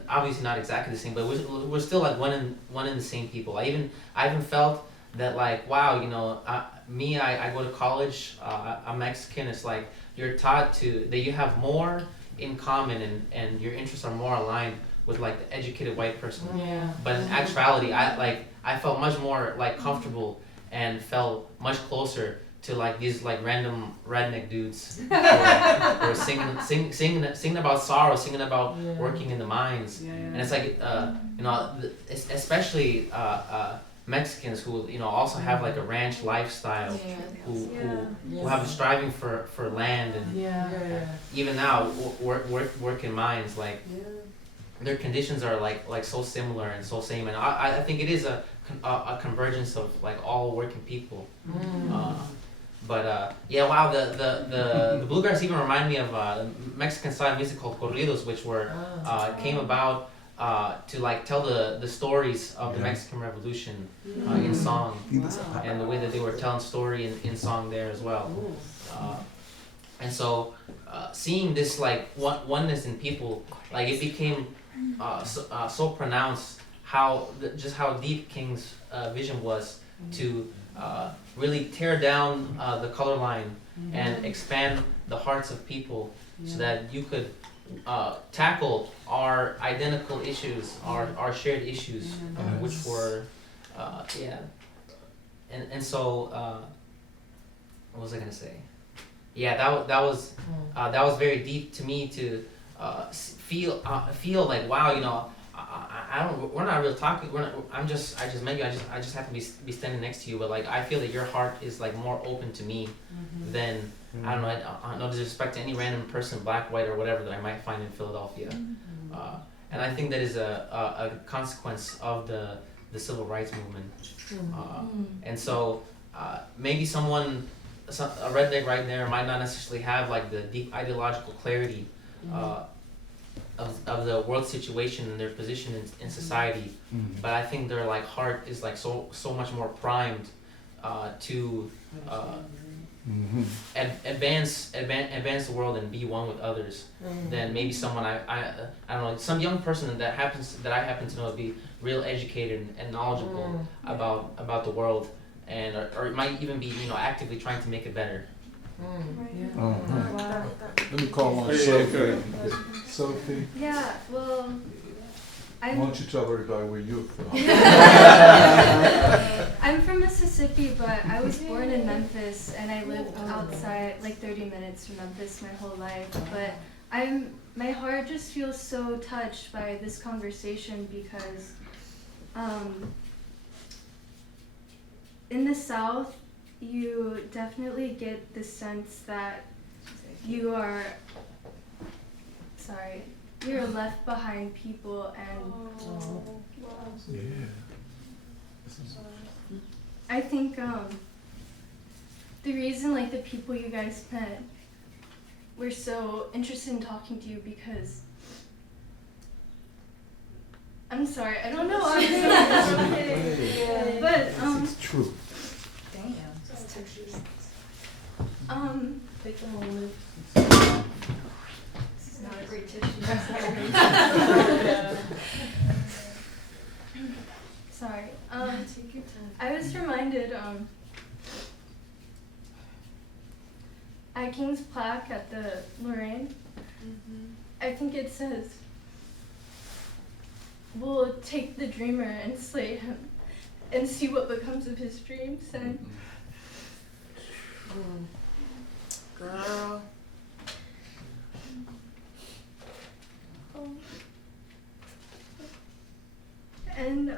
Obviously not exactly the same, but we're still like one in the same people. I even felt that like, wow, you know, I go to college, I'm Mexican. It's like you're taught that you have more in common and your interests are more aligned with like the educated white person. But in actuality, I felt much more like comfortable and felt much closer to like these like random redneck dudes who are singing about sorrow, singing about working in the mines, and it's like you know, especially Mexicans who also have like a ranch lifestyle, who have a striving for land, and even now work in mines, like their conditions are like so similar and so same, and I think it is a convergence of like all working people. But yeah, wow, the bluegrass even reminded me of a Mexican style music called corridos, which were came about to like tell the stories of the Mexican Revolution in song, and the way that they were telling story in song there as well. And so seeing this like oneness in people, like it became so pronounced how deep King's vision was to really tear down the color line and expand the hearts of people, so that you could tackle our identical issues, our shared issues, which were and so what was I gonna say? Yeah, that was very deep to me to feel like, wow, we're not really talking. I just met you. I just have to be standing next to you. But like, I feel that your heart is like more open to me than I don't know. I no disrespect to any random person, black, white, or whatever, that I might find in Philadelphia. And I think that is a consequence of the civil rights movement. And so maybe a redneck right there might not necessarily have like the deep ideological clarity of the world situation and their position in society, but I think their like heart is like so much more primed to advance the world and be one with others than maybe someone I don't know, some young person that I happen to know to be real educated and knowledgeable about the world, and or it might even be actively trying to make it better. Let me call on Sophie. Sophie? Yeah, well, Why don't you tell everybody where you're from? I'm from Mississippi, but I was born in Memphis, and I lived outside, like 30 minutes from Memphis my whole life. But my heart just feels so touched by this conversation because in the South, you definitely get the sense that you're left behind people, and I think the reason like the people you guys met were so interested in talking to you because I'm sorry, I don't know why I'm saying but it's true. Damn. Take the moment. This is not a great tissue. Sorry. Take your time. I was reminded at King's plaque at the Lorraine, I think it says, "We'll take the dreamer and slay him and see what becomes of his dreams." And girl. And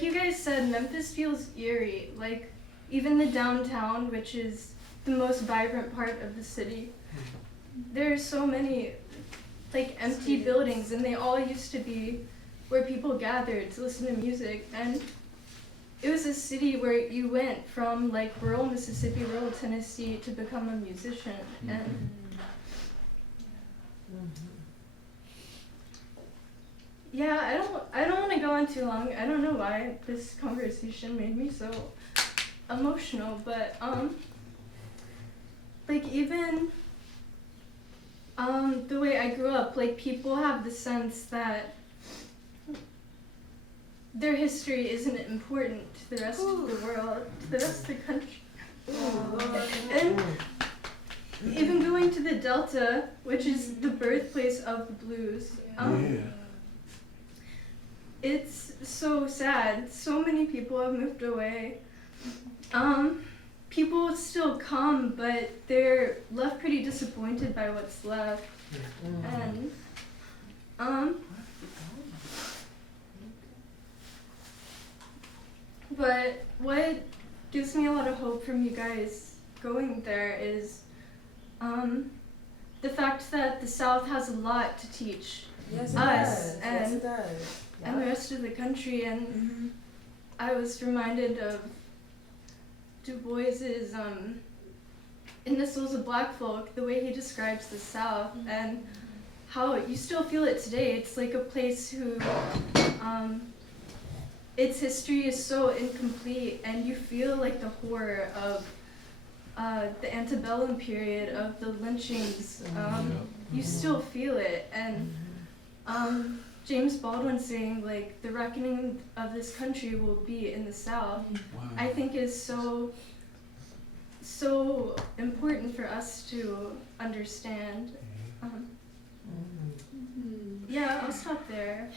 you guys said, Memphis feels eerie. Like even the downtown, which is the most vibrant part of the city, there are so many like empty buildings, and they all used to be where people gathered to listen to music. And it was a city where you went from like rural Mississippi, rural Tennessee to become a musician. And yeah, I don't want to go on too long. I don't know why this conversation made me so emotional, but like even the way I grew up, like people have the sense that their history isn't important to the rest of the world, to the rest of the country. And even going to the Delta, which is the birthplace of the blues, it's so sad. So many people have moved away. People still come, but they're left pretty disappointed by what's left. And but what gives me a lot of hope from you guys going there is the fact that the South has a lot to teach us and and the rest of the country. And I was reminded of Du Bois's in The Souls of Black Folk, the way he describes the South and how you still feel it today. It's like a place who its history is so incomplete, and you feel like the horror of the antebellum period, of the lynchings. You still feel it, and James Baldwin saying like the reckoning of this country will be in the South, I think is so important for us to understand. Yeah, I'll stop there.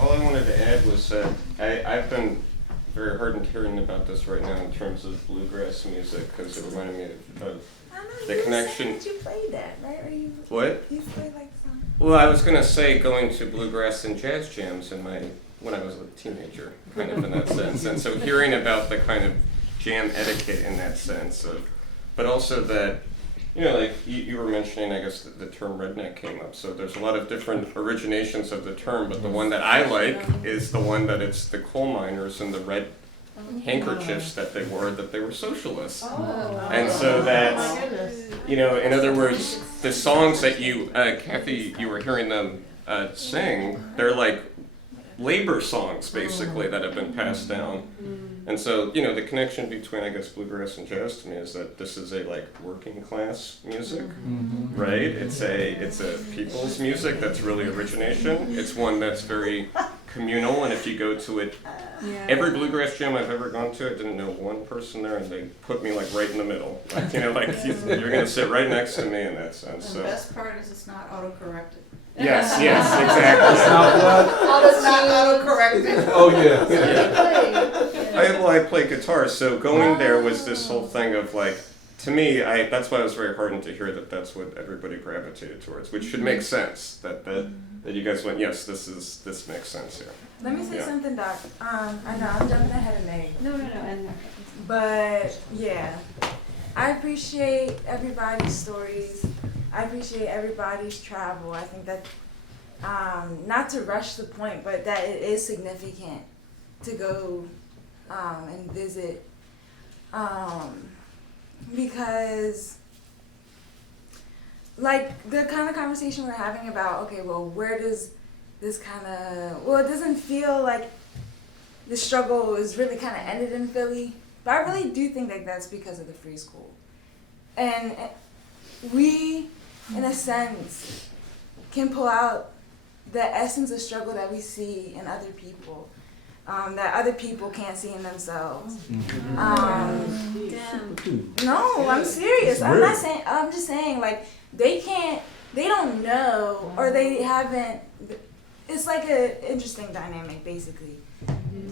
All I wanted to add was that I've been very heartened hearing about this right now in terms of bluegrass music, because it reminded me of the connection. You played that, right? Or you, What? You played like some. Well, I was going to say going to bluegrass and jazz jams when I was a teenager, kind of in that sense. And so hearing about the kind of jam etiquette in that sense of, but also that, like you were mentioning, I guess the term redneck came up. So there's a lot of different originations of the term, but the one that I like is the one that it's the coal miners and the red handkerchiefs that they were socialists. And so that's, in other words, the songs that you, Kathy, you were hearing them sing, they're like labor songs basically that have been passed down. And so, the connection between, I guess, bluegrass and jazz to me is that this is a working class music, right? It's a people's music that's really origination. It's one that's very communal, and if you go to it, every bluegrass jam I've ever gone to, I didn't know one person there, and they put me right in the middle. You're gonna sit right next to me in that sense. And the best part is it's not auto-corrected. Yes, exactly. It's not what? It's not auto-corrected. Oh yeah. I play guitar, so going there was this whole thing of to me, that's why I was very heartened to hear that that's what everybody gravitated towards, which should make sense. That you guys went, yes, this makes sense here. Let me say something, Doc. I know I'm jumping ahead of Meg. No. But yeah, I appreciate everybody's stories. I appreciate everybody's travel. I think that not to rush the point, but that it is significant to go and visit, because the kind of conversation we're having about, okay, well, where does this it doesn't feel like the struggle is really kind of ended in Philly, but I really do think that that's because of the free school. And we, in a sense, can pull out the essence of struggle that we see in other people, that other people can't see in themselves. No, I'm serious. I'm just saying, they don't know, or they haven't, it's like an interesting dynamic, basically.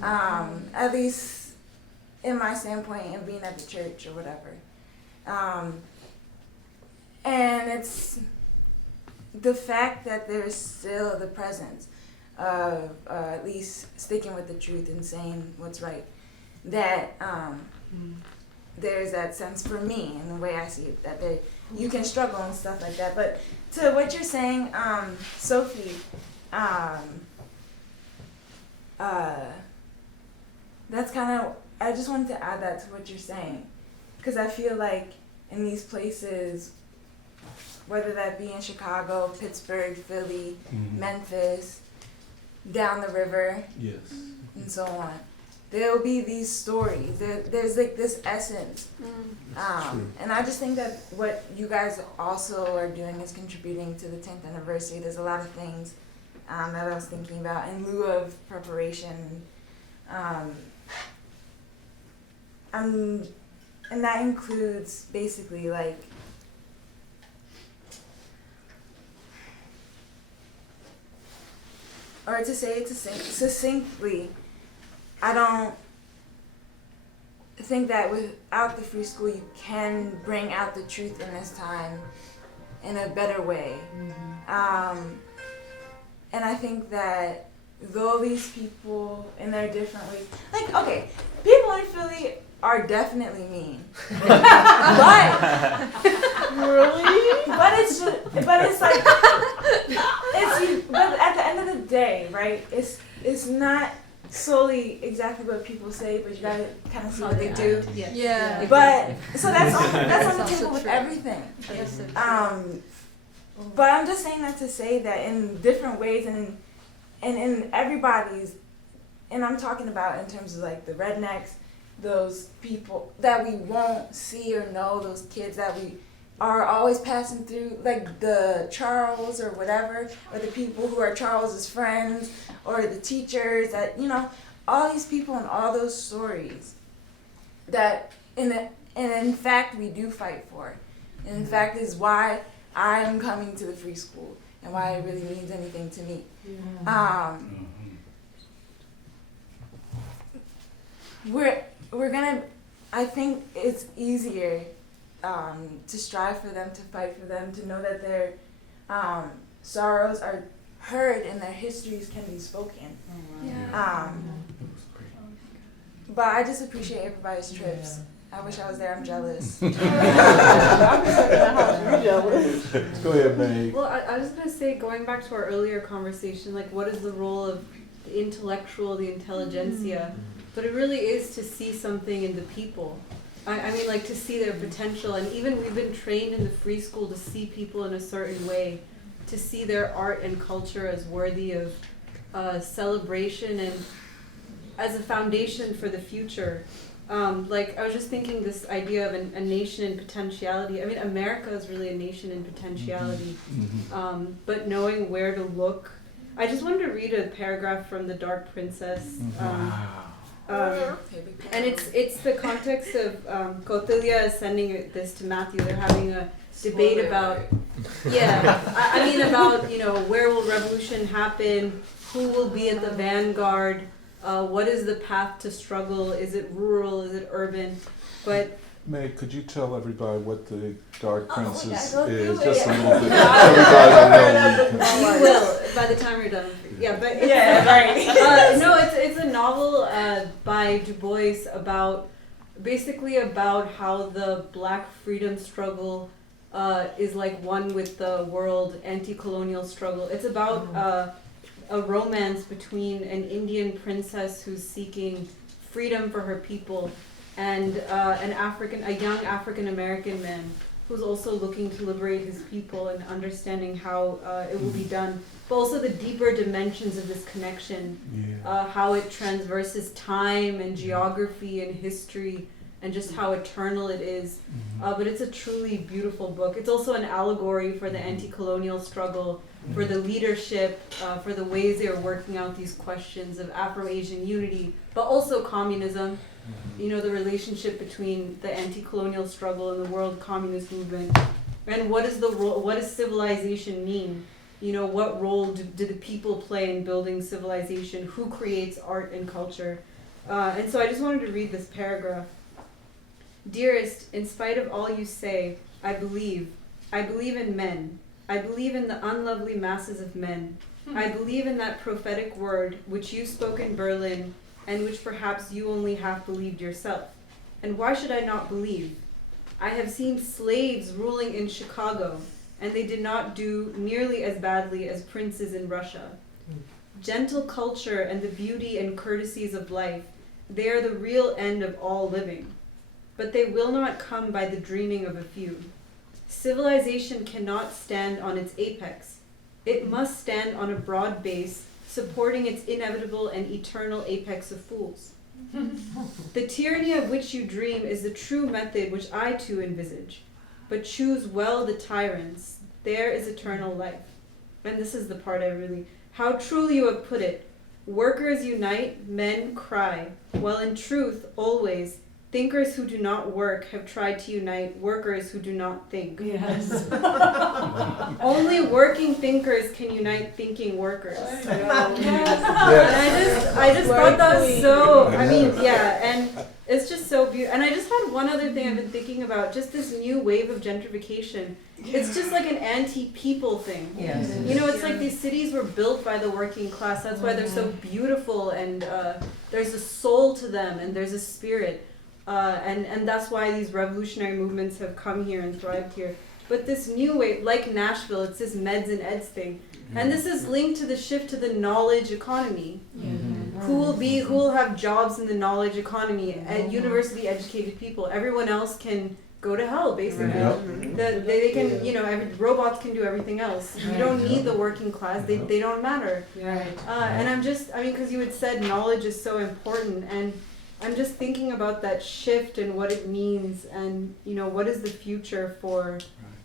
At least in my standpoint of being at the church or whatever. And it's the fact that there's still the presence of at least sticking with the truth and saying what's right, that there's that sense for me and the way I see it, that you can struggle and stuff like that. But to what you're saying, Sophie, that's kind of, I just wanted to add that to what you're saying, because I feel like in these places, whether that be in Chicago, Pittsburgh, Philly, Memphis, down the river, and so on, there will be these stories. There's this essence. And I just think that what you guys also are doing is contributing to the 10th anniversary. There's a lot of things that I was thinking about in lieu of preparation. and that includes basically like or to say it succinctly, I don't think that without the free school you can bring out the truth in this time in a better way. And I think that though these people in their different ways, like, okay, people in Philly are definitely mean. But really? But it's like but at the end of the day, right? It's not solely exactly what people say, but you gotta kind of see what they do. Yes. Yeah. But so that's on the table with everything. Yes, But I'm just saying that to say that in different ways and in everybody's, and I'm talking about in terms of like the rednecks, those people that we won't see or know, those kids that we are always passing through, like the Charles or whatever, or the people who are Charles's friends, or the teachers that, you know, all these people and all those stories that in fact we do fight for. And in fact is why I'm coming to the free school and why it really means anything to me. We're gonna, I think it's easier to strive for them, to fight for them, to know that their sorrows are heard and their histories can be spoken. But I just appreciate everybody's trips. I wish I was there. I'm jealous. Go ahead, Meg. Well, I was going to say, going back to our earlier conversation, like what is the role of the intellectual, the intelligentsia? But it really is to see something in the people. I mean, like to see their potential. And even we've been trained in the free school to see people in a certain way, to see their art and culture as worthy of celebration and as a foundation for the future. Like I was just thinking this idea of a nation in potentiality. I mean, America is really a nation in potentiality, but knowing where to look. I just wanted to read a paragraph from The Dark Princess. And it's the context of Kautilya is sending this to Matthew. They're having a debate about, I mean about, you know, where will revolution happen, who will be at the vanguard, what is the path to struggle, is it rural, is it urban, but Meg, could you tell everybody what the Dark Princess God, is? do Just it. a little bit. Everybody will know. You will by the time you're done. Yeah, but it's, no, it's a novel by Du Bois about basically about how the Black freedom struggle is like one with the world anti-colonial struggle. It's about a romance between an Indian princess who's seeking freedom for her people and a young African American man who's also looking to liberate his people and understanding how it will be done, but also the deeper dimensions of this connection, how it transverses time and geography and history and just how eternal it is. But it's a truly beautiful book. It's also an allegory for the anti-colonial struggle, for the leadership, for the ways they are working out these questions of Afro-Asian unity, but also communism. You know, the relationship between the anti-colonial struggle and the world communist movement, and what is the role? What does civilization mean? You know, what role do the people play in building civilization? Who creates art and culture? And so I just wanted to read this paragraph. Dearest, in spite of all you say, I believe. I believe in men. I believe in the unlovely masses of men. I believe in that prophetic word which you spoke in Berlin, and which perhaps you only half believed yourself. And why should I not believe? I have seen slaves ruling in Chicago, and they did not do nearly as badly as princes in Russia. Gentle culture and the beauty and courtesies of life, they are the real end of all living. But they will not come by the dreaming of a few. Civilization cannot stand on its apex. It must stand on a broad base, supporting its inevitable and eternal apex of fools. The tyranny of which you dream is the true method which I too envisage. But choose well the tyrants. There is eternal life. And this is the part I really... How truly you have put it. Workers unite, men cry. While in truth, always, thinkers who do not work have tried to unite workers who do not think. Yes. Only working thinkers can unite thinking workers. Yes. And I just thought that was so, I mean, yeah, and it's just so beautiful. And I just had one other thing I've been thinking about, just this new wave of gentrification. It's just like an anti-people thing. Yes. You know, it's like these cities were built by the working class. That's why they're so beautiful, and there's a soul to them, and there's a spirit. And that's why these revolutionary movements have come here and thrived here. But this new way, like Nashville, it's this meds and eds thing. And this is linked to the shift to the knowledge economy. Who will have jobs in the knowledge economy? University educated people. Everyone else can go to hell, basically. They can, you know, robots can do everything else. You don't need the working class. They don't matter. And I'm just, I mean, because you had said knowledge is so important, and I'm just thinking about that shift and what it means, and you know, what is the future for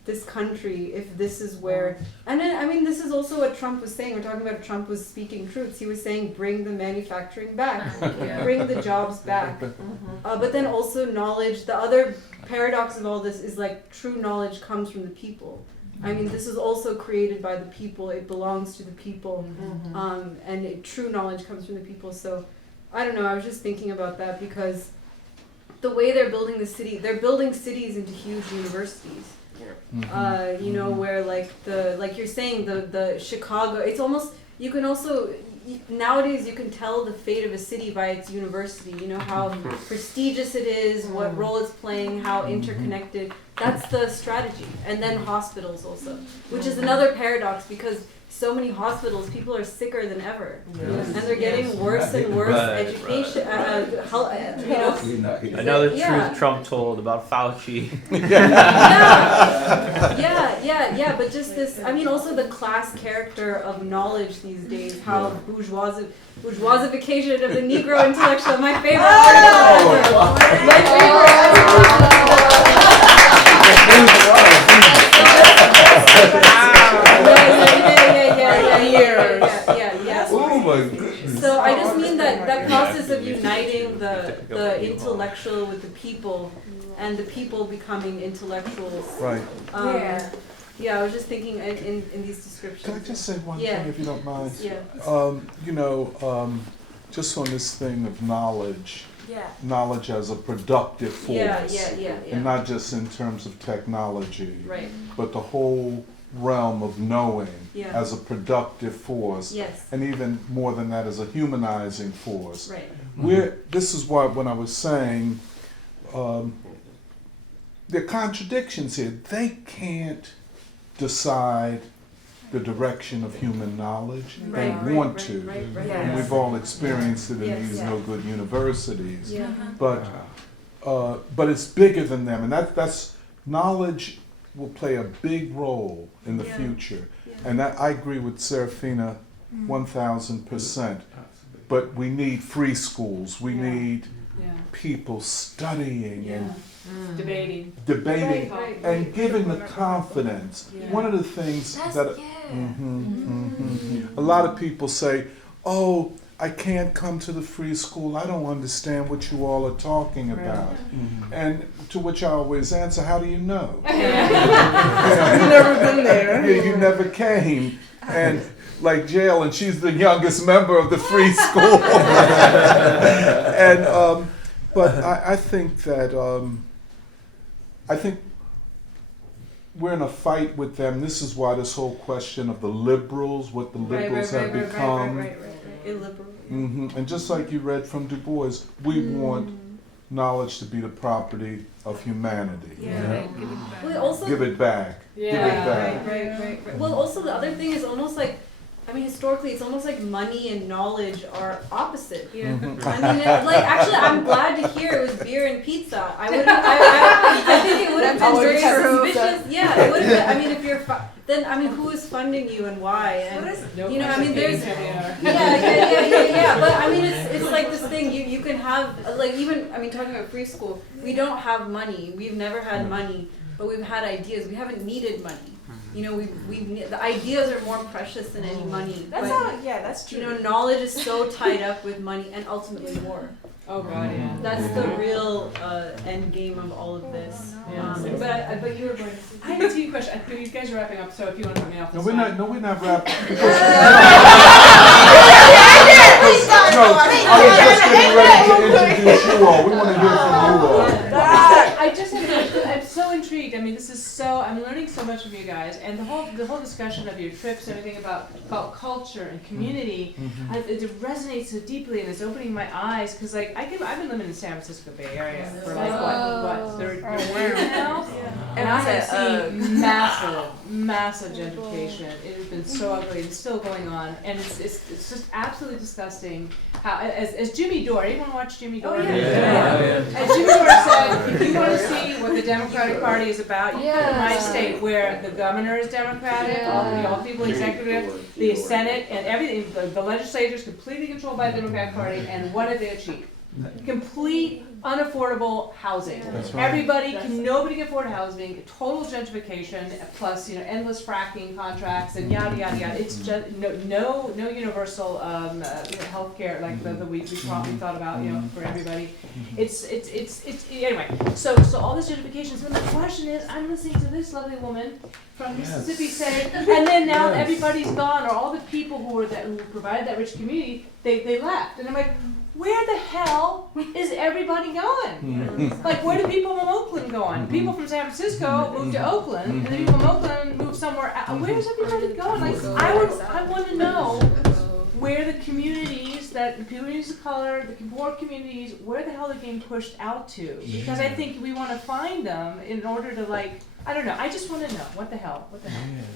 this country if this is where, and then, I mean, this is also what Trump was saying. We're talking about Trump was speaking truths. He was saying bring the manufacturing back, bring the jobs back. But then also knowledge, the other paradox of all this is like true knowledge comes from the people. I mean, this is also created by the people. It belongs to the people, and true knowledge comes from the people. So I don't know, I was just thinking about that because the way they're building the city, they're building cities into huge universities. You know, where like you're saying, the Chicago, it's almost, you can also, nowadays you can tell the fate of a city by its university, you know, how prestigious it is, what role it's playing, how interconnected. That's the strategy. And then hospitals also, which is another paradox because so many hospitals, people are sicker than ever, and they're getting worse and worse education. You know, another truth Trump told about Fauci. Yeah. But just this, I mean, also the class character of knowledge these days. How bourgeoisification of the Negro intellectual. My favorite Oh my goodness. So I just mean that process of uniting the intellectual with the people, and the people becoming intellectuals. Right. Yeah, I was just thinking in these descriptions. Can I just say one thing, if you don't mind? Yeah. You know, just on this thing of knowledge. Knowledge as a productive force. And not just in terms of technology. Right. But the whole realm of knowing as a productive force. And even more than that, as a humanizing force. Right. This is why when I was saying there are contradictions here. They can't decide the direction of human knowledge. They want to. And we've all experienced it in these no good universities. But it's bigger than them, and that's knowledge will play a big role in the future. And that, I agree with Serafina 1000%. But we need free schools. We need people studying and debating and giving the confidence. One of the things a lot of people say, oh, I can't come to the free school. I don't understand what you all are talking about. And to which I always answer, how do you know? You've never been there. Yeah, you never came. And like Jail, and she's the youngest member of the free school. And but I think that I think we're in a fight with them. This is why this whole question of the liberals, what the liberals have become. Illiberal. And just like you read from Du Bois, we want knowledge to be the property of humanity. Well, also, give it back. Give it back. Right. Well, also the other thing is almost like, I mean, historically, it's almost like money and knowledge are opposite. I mean, like, actually, I'm glad to hear it was beer and pizza. I think it would have been very suspicious. Yeah, it would have been. I mean, if you're then, I mean, who is funding you and why? And you know, I mean, there's yeah. But I mean, it's like this thing. You can have, like, even, I mean, talking about free school, we don't have money. We've never had money, but we've had ideas. We haven't needed money. You know, the ideas are more precious than any money. That's true. You know, knowledge is so tied up with money and ultimately war. Oh God, yeah. That's the real end game of all of this. But you were going to. I had a few questions. You guys are wrapping up, so if you want to cut me off, No, that's we're fine. not. No, we're not wrapping. I was just getting ready to introduce you all. We want to hear from you all. I just have a, I'm so intrigued. I mean, this is so, I'm learning so much from you guys, and the whole discussion of your trips, everything about culture and community, it resonates so deeply, and it's opening my eyes, because like I've been living in the San Francisco Bay Area for like what 30 years now, and I have seen massive gentrification. It has been so ugly. It's still going on, and it's just absolutely disgusting. How as Jimmy Dore, anyone watch Jimmy Dore? As Jimmy Dore said, if you want to see what the Democratic Party is about, you go to my state where the governor is Democratic, all the people executive, the Senate, and everything. The legislature is completely controlled by the Democratic Party, and what have they achieved? Complete unaffordable housing. That's right. Nobody can afford housing, total gentrification, plus endless fracking contracts and yada yada yada. It's just no universal health care like the we probably thought about for everybody. It's anyway. So all this gentrification. So the question is, I'm listening to this lovely woman from Mississippi say, and then now everybody's gone, or all the people who provided that rich community, they left, and I'm like, where the hell is everybody going? Like, where do people from Oakland going? People from San Francisco moved to Oakland, and the people from Oakland moved somewhere else. Where's everybody going? Like, I want to know where the communities of color, the poor communities, where the hell they're getting pushed out to. Because I think we want to find them in order to I don't know. I just want to know what the hell.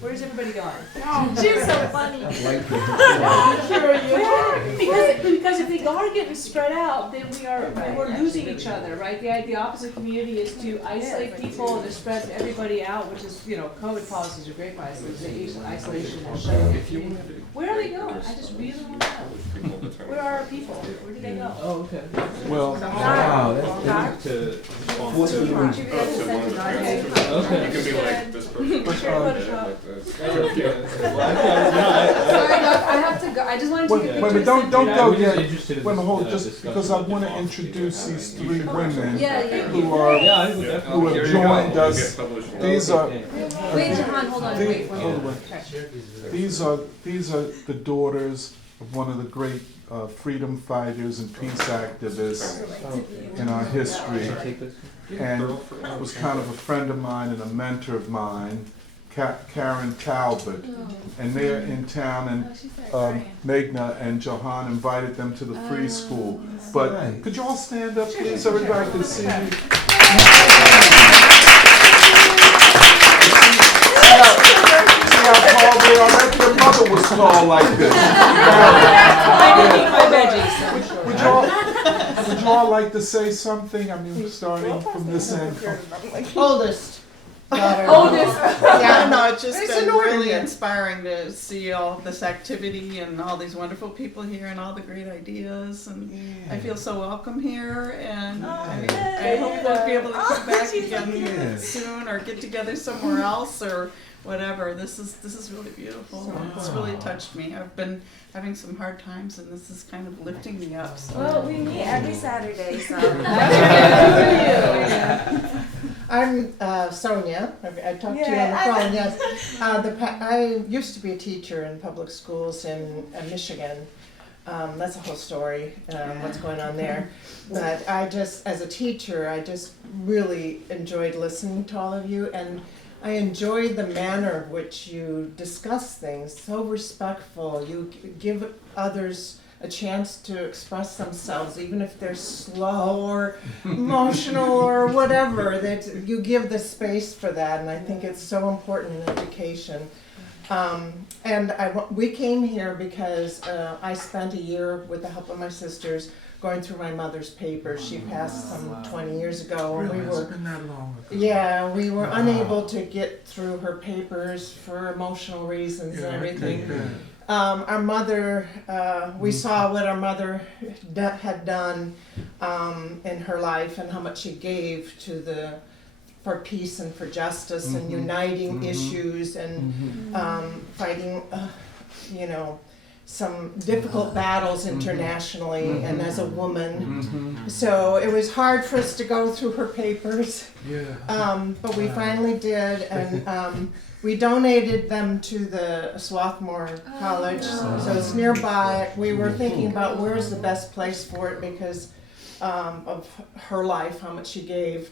Where's everybody going? She's so funny. Because if they are getting spread out, then we're losing each other, right? The opposite community is to isolate people and to spread everybody out, which is COVID policies are great for isolation and shut. Where are they going? I just really want to know. Where are our people? Where did they go? Oh, okay. Well, wow, that's to You can be like this person. Sorry, I have to go. I just wanted to get Wait, don't go yet. Interested Wait, in hold, this, just because I want to introduce these three women Yeah, who have joined us. These are. Wait, Jahan, hold on. Wait. These are the daughters of one of the great freedom fighters and peace activists in our history, and was kind of a friend of mine and a mentor of mine, Karen Talbot, and they're in town, and Meghna and Johan invited them to the free school. But could you all stand up, please, so everybody can see you? See how tall they are? That's your mother was tall like this. Would you all like to say something? I mean, starting from this end. Oldest daughter. Oldest. Yeah, no, it's just been really inspiring to see all this activity and all these wonderful people here and all the great ideas. And I feel so welcome here. And I hope we'll be able to come back again soon or get together somewhere else or whatever. This is really beautiful. It's really touched me. I've been having some hard times, and this is kind of lifting me up. So. Well, we meet every Saturday, so. I'm Sonia. I talked to you on the phone. Yes, I used to be a teacher in public schools in Michigan. That's a whole story. What's going on there? But as a teacher, I just really enjoyed listening to all of you, and I enjoyed the manner in which you discuss things. So respectful. You give others a chance to express themselves, even if they're slow or emotional or whatever. That you give the space for that, and I think it's so important in education. We came here because I spent a year with the help of my sisters going through my mother's papers. She passed some 20 years ago. Really? And It's been that long ago. Yeah, we were unable to get through her papers for emotional reasons and everything. Our mother, we saw what our mother had done in her life and how much she gave for peace and for justice and uniting issues and fighting, some difficult battles internationally and as a woman. So it was hard for us to go through her papers. But we finally did, and we donated them to the Swarthmore College, so it's nearby. We were thinking about where's the best place for it because of her life, how much she gave.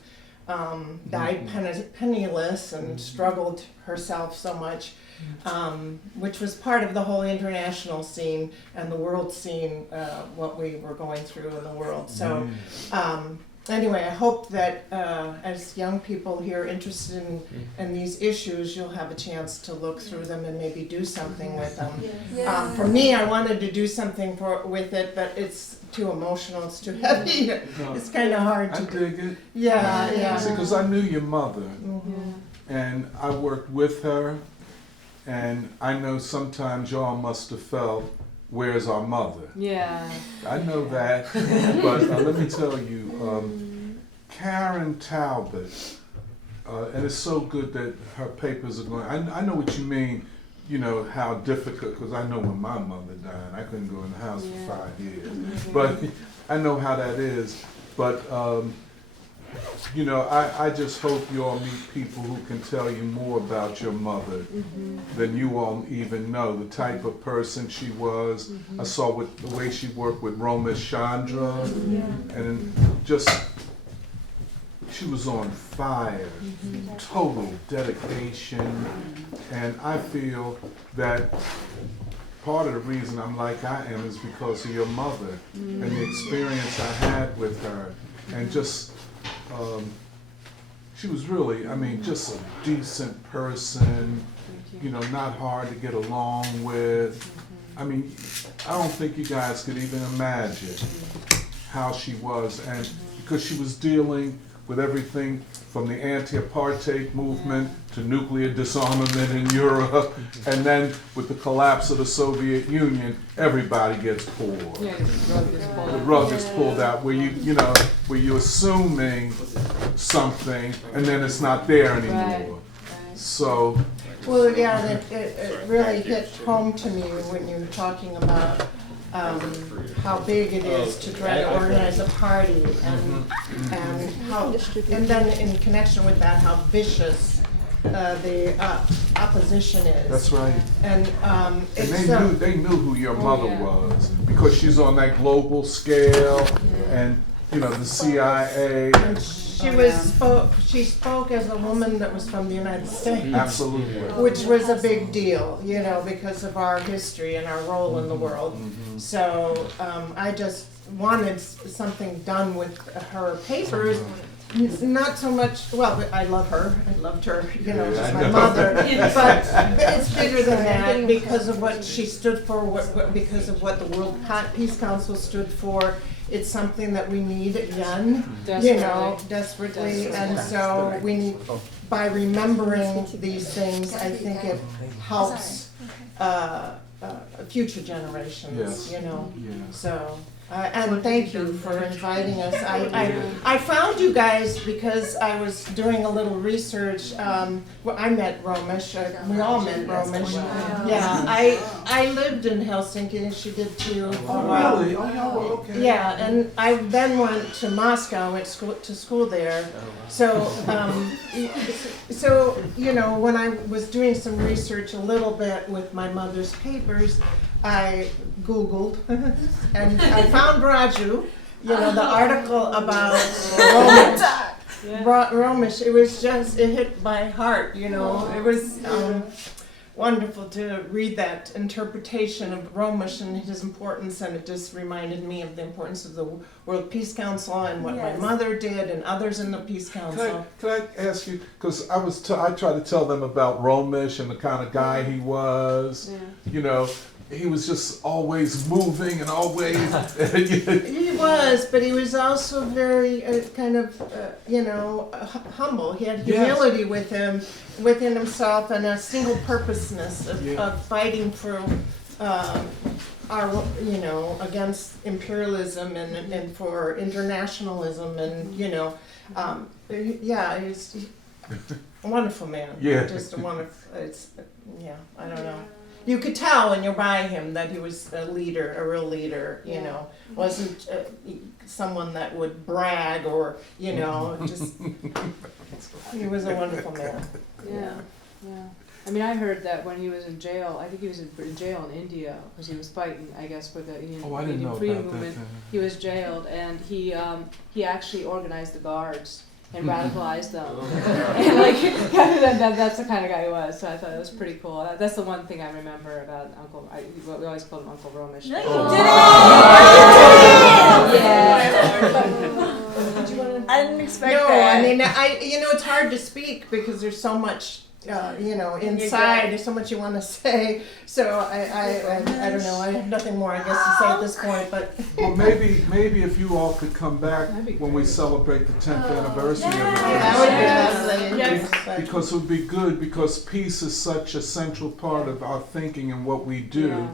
Died penniless and struggled herself so much, which was part of the whole international scene and the world scene, what we were going through in the world. So anyway, I hope that as young people here interested in these issues, you'll have a chance to look through them and maybe do something with them. For me, I wanted to do something with it, but it's too emotional, it's too heavy. It's kind of hard to dig it. Yeah. See, because I knew your mother, and I worked with her, and I know sometimes y'all must have felt, where's our mother? Yeah. I know that, but let me tell you, Karen Talbot, and it's so good that her papers are going, I know what you mean, you know, how difficult, because I know when my mother died, I couldn't go in the house for 5 years. But I know how that is. But, you know, I just hope you all meet people who can tell you more about your mother than you all even know, the type of person she was. I saw the way she worked with Romesh Chandra, and just, she was on fire, total dedication, and I feel that part of the reason I'm like I am is because of your mother and the experience I had with her, and just, she was really, I mean, just a decent person, you know, not hard to get along with. I mean, I don't think you guys could even imagine how she was, and because she was dealing with everything from the anti-apartheid movement to nuclear disarmament in Europe, and then with the collapse of the Soviet Union, everybody gets pulled. The rug is pulled out, where where you're assuming something, and then it's not there anymore. So. Well, yeah, it really hit home to me when you were talking about how big it is to try to organize a party, and how, and then in connection with that, how vicious the opposition is. That's right. And they knew who your mother was because she's on that global scale, and you know the CIA. And she spoke as a woman that was from the United States. Absolutely. Which was a big deal, you know, because of our history and our role in the world. So I just wanted something done with her papers. Not so much, well, I love her, I loved her, you know, she's my mother, but it's bigger than that because of what she stood for, because of what the World Peace Council stood for. It's something that we need again, you know, desperately, and so we need, by remembering these things, I think it helps future generations, you know, so. And thank you for inviting us. I found you guys because I was doing a little research. Well, I met Romesh. We all met Romesh. Yeah, I lived in Helsinki, and she did too for a while. Really? Oh, yeah, well, okay. Yeah, and I then went to Moscow. Went to school there. So, so you know, when I was doing some research a little bit with my mother's papers, I Googled and I found Raju, you know, the article about Romesh. It was just, it hit my heart, you know. It was wonderful to read that interpretation of Romesh and his importance, and it just reminded me of the importance of the World Peace Council and what my mother did and others in the Peace Council. Can I ask you, because I tried to tell them about Romesh and the kind of guy he was, you know. He was just always moving and always. He was, but he was also very kind of, you know, humble. He had humility with him, within himself, and a single purposeness of fighting for our, you know, against imperialism and for internationalism, and you know, he's a wonderful man. Yeah. Just a wonderful. I don't know. you could tell when you're by him that he was a leader, a real leader, you Yeah. know, wasn't someone that would brag or, you know, just, he was a wonderful man. Yeah, yeah. I mean, I heard that when he was in jail, I think he was in jail in India because he was fighting, I guess, for the Indian, Oh, I didn't Indian know freedom about that. movement. He was jailed, and he actually organized the guards and radicalized them. And like that's the kind of guy he was. So I thought it was pretty cool. That's the one thing I remember about Uncle. We always called him Uncle Romish. No, you Yeah. I didn't expect No, that. I mean, you know, it's hard to speak because there's so much, you know, inside. There's so much you want to say. So I don't know. I have nothing more, I guess, to say at this point. But Well, maybe if you all could come back when we celebrate the 10th anniversary of the that would be lovely. Yes. because it would be good, because peace is such a central part of our thinking and what we do. Yeah.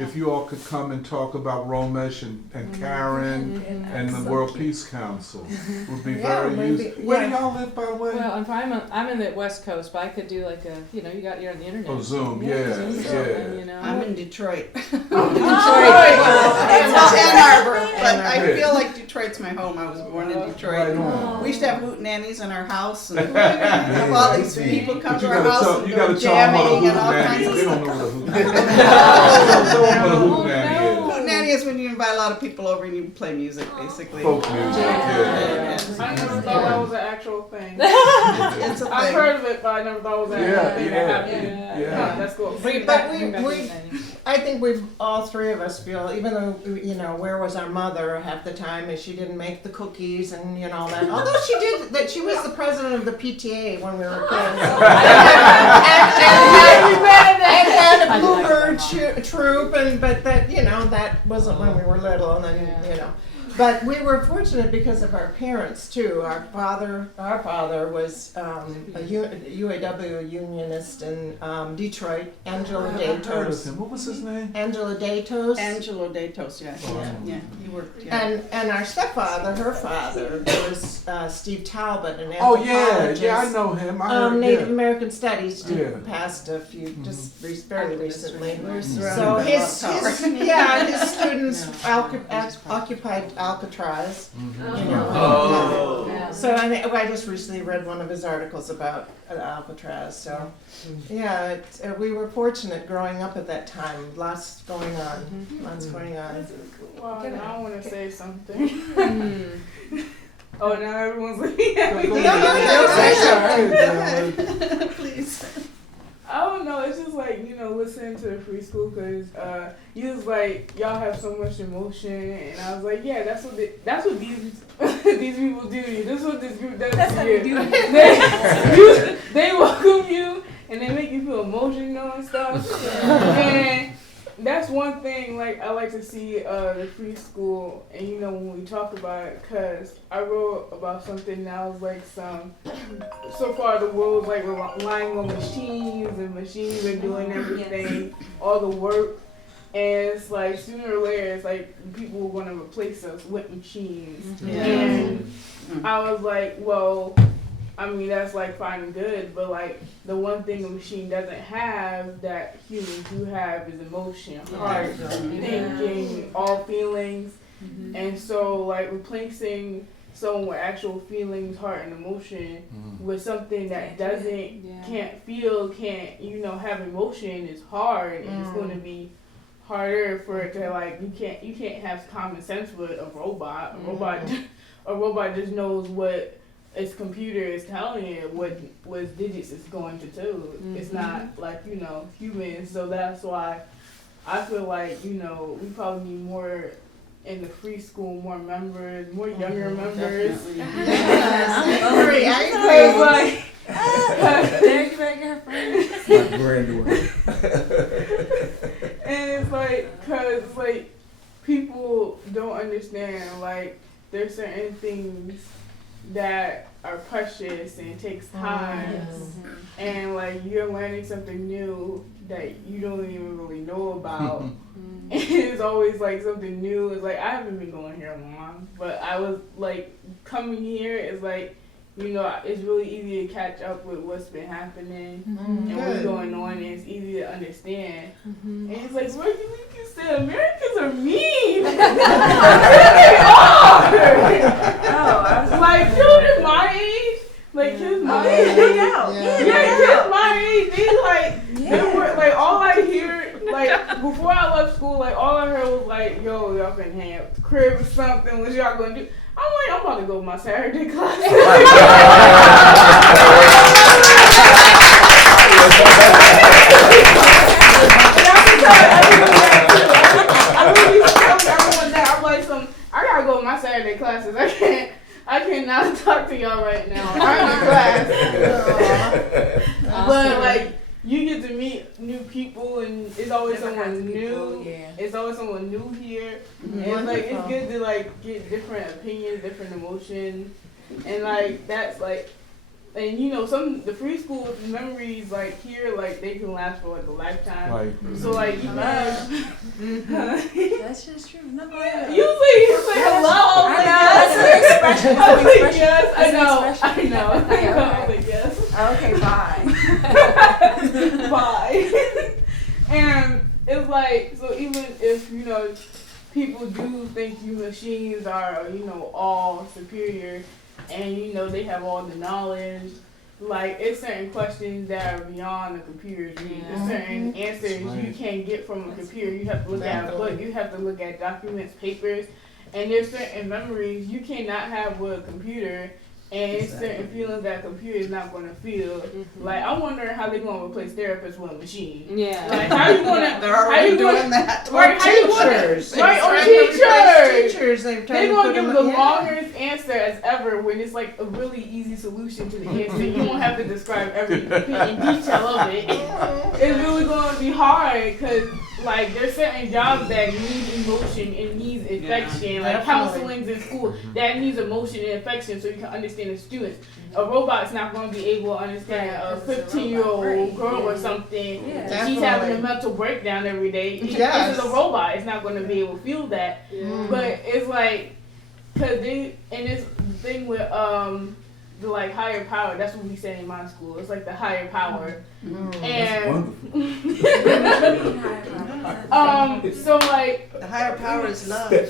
If you all could come and talk about Romesh and Karen and the World Peace Council, would be Yeah, very maybe- useful. Where do yeah. y'all live, by the way? Well, I'm in the West Coast, but I could do like a, you know, you're on the internet. Oh, Zoom, yeah, Zoom or yeah. something, you know. I'm in Detroit. Well, It's Ann Arbor, but I Arbor. feel like Detroit's my home. I was born in Detroit. Right on. We used to have hoot nannies in our house, and have all these people come But to you our gotta house tell, and you go gotta tell them what a jamming and all hootenanny kinds is. of They don't stuff. know what a hootenanny is. Tell them what a hootenanny is. Hoot nanny is when you invite a lot of people over and you play music, basically. Folk music, yeah. I never thought that was an actual thing. It's a I've thing. heard of it, but I never thought it was an actual thing that happened. yeah. Huh, that's cool. Bring it But back. Bring back we the menu. I think we've all three of us feel, even though, you know, where was our mother half the time, and she didn't make the cookies and, you know, that. Although she did, that she was the president of the PTA when we were kids. and a bluebird troop, and but that, you know, that wasn't when we were little, and then, you know. But we were fortunate because of our parents too. Our father was a UAW unionist in Detroit. Angelo I've heard of Datos. him. What was his name? Angelo Datos. Angelo Datos, yeah. Oh. Yeah, he worked, yeah. And our stepfather, her father, was Steve Talbot, an Oh anthropologist. yeah, I know him. I heard, Native yeah. American Studies, Yeah. passed a few, just very recently. Surrounded So by his power. his students occupied Alcatraz. You know. Oh. Yeah. So I just recently read one of his articles about Alcatraz. So yeah, we were fortunate growing up at that time. Lots going on. Lots going on. Well, now I want to say something. Oh, now everyone's looking at me. No, please. I don't know. It's just like, you know, listening to the free school because you was like, y'all have so much emotion, and I was like, yeah, that's what these these people do to you. This is what this group does to you. They welcome you and they make you feel emotional and stuff. And that's one thing, like, I like to see the free school, and you know, when we talk about it, because I wrote about something that was like so far the world's like relying on machines, and machines are doing everything, all the work, and it's like sooner or later, it's like people are going to replace us with machines. Yeah. And I was like, well, I mean, that's like fine and good, but like the one thing a machine doesn't have that humans do have is emotion, heart, thinking, all feelings. And so like replacing someone with actual feelings, heart, and emotion with something that can't feel, can't, you know, have emotion is hard, and it's going to be harder for it to, like, you can't have common sense with a robot. A robot just knows what its computer is telling it, what digits it's going to do. It's not like, you know, humans. So that's why I feel like, you know, we probably need more in the free school, more members, more younger members. I agree. And it's like, cause like people don't understand, like there's certain things that are precious and it takes time, and like you're learning something new that you don't even really know about. It's always like something new. It's like I haven't been going here a month, but I was like coming here is like it's really easy to catch up with what's been happening and what's going on, and it's easy to understand. And it's like, where do you say Americans are mean? They are. Like children my age, like kids my age, kids my age, they were like all I hear, like before I left school, like all I heard was like, yo, y'all can hang out at the crib or something. What y'all gonna do? I'm like, I'm about to go to my Saturday class. I really used to tell everyone that. I'm like, I gotta go to my Saturday classes. I cannot talk to y'all right now. I'm in class. But like, you get to meet new people, and it's always someone new. It's always someone new here, and like it's good to like get different opinions, different emotions, and like that's like, and the free school memories like here, like they can last for like a lifetime. Right. So like that's just true. No, you say hello. I know. That's an expression. I was like, yes. I know. I was like, yes. Okay, bye. Bye. And it's like, so even if people do think you machines are all superior, and they have all the knowledge, like it's certain questions that are beyond the computer's reach. There's certain answers you can't get from a computer. You have to look at a book. You have to look at documents, papers, and there's certain memories you cannot have with a computer. And it's certain feelings that a computer is not going to feel. Like, I wonder how they're going to replace therapists with a machine. Yeah. Like, how you going to... They're already doing that. Right, teachers. Or teachers. Teachers. They're going to give the longest answer as ever when it's, like, a really easy solution to the answer. You won't have to describe every in detail of it. It's really going to be hard because... Like, there's certain jobs that need emotion and needs affection, like counseling in school, that needs emotion and affection so you can understand the students. A robot's not going to be able to understand a 15-year-old girl or something. Yeah, she's having a mental breakdown every day. This is a robot. It's not going to be able to feel that. But it's like, and it's the thing with the like higher power. That's what we say in my school. It's like the higher power. And so like the higher power is love. You can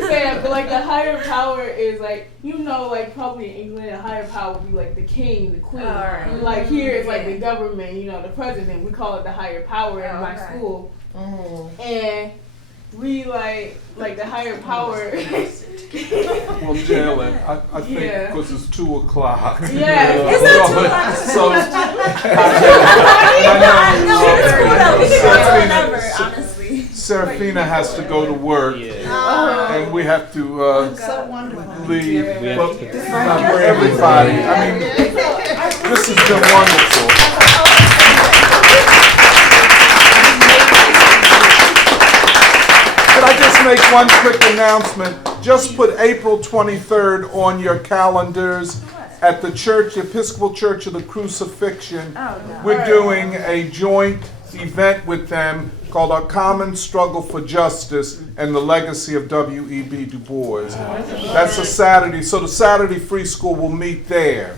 say that, but like the higher power is like like probably in England a higher power would be like the king, the queen. Like here it's like the government, the president. We call it the higher power in my school. And we like the higher power. Well, Jalen, I think because it's 2 o'clock. Yeah, it's not 2 o'clock. Serafina has to go to work, and we have to leave. But everybody, I mean, this has been wonderful. Could I just make one quick announcement? Just put April 23rd on your calendars at the church, the Episcopal Church of the Crucifixion. We're doing a joint event with them called Our Common Struggle for Justice and the Legacy of W.E.B. Du Bois. That's a Saturday, so the Saturday Free School will meet there.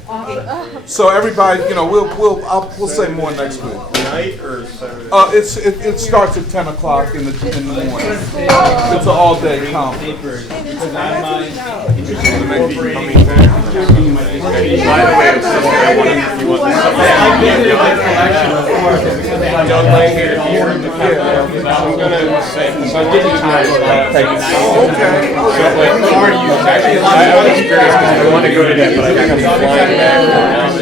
So everybody, we'll say more next week. Night or Saturday? It starts at 10 o'clock in the morning. It's an all-day conference. Because I'm interested in By the way, I wanted you want this. I've been to my collection before because they have Don't like it here in the field. I'm gonna say, so digitize Okay. So like, who are you? Actually, I was curious because I want to go to that, but I think I'm flying back.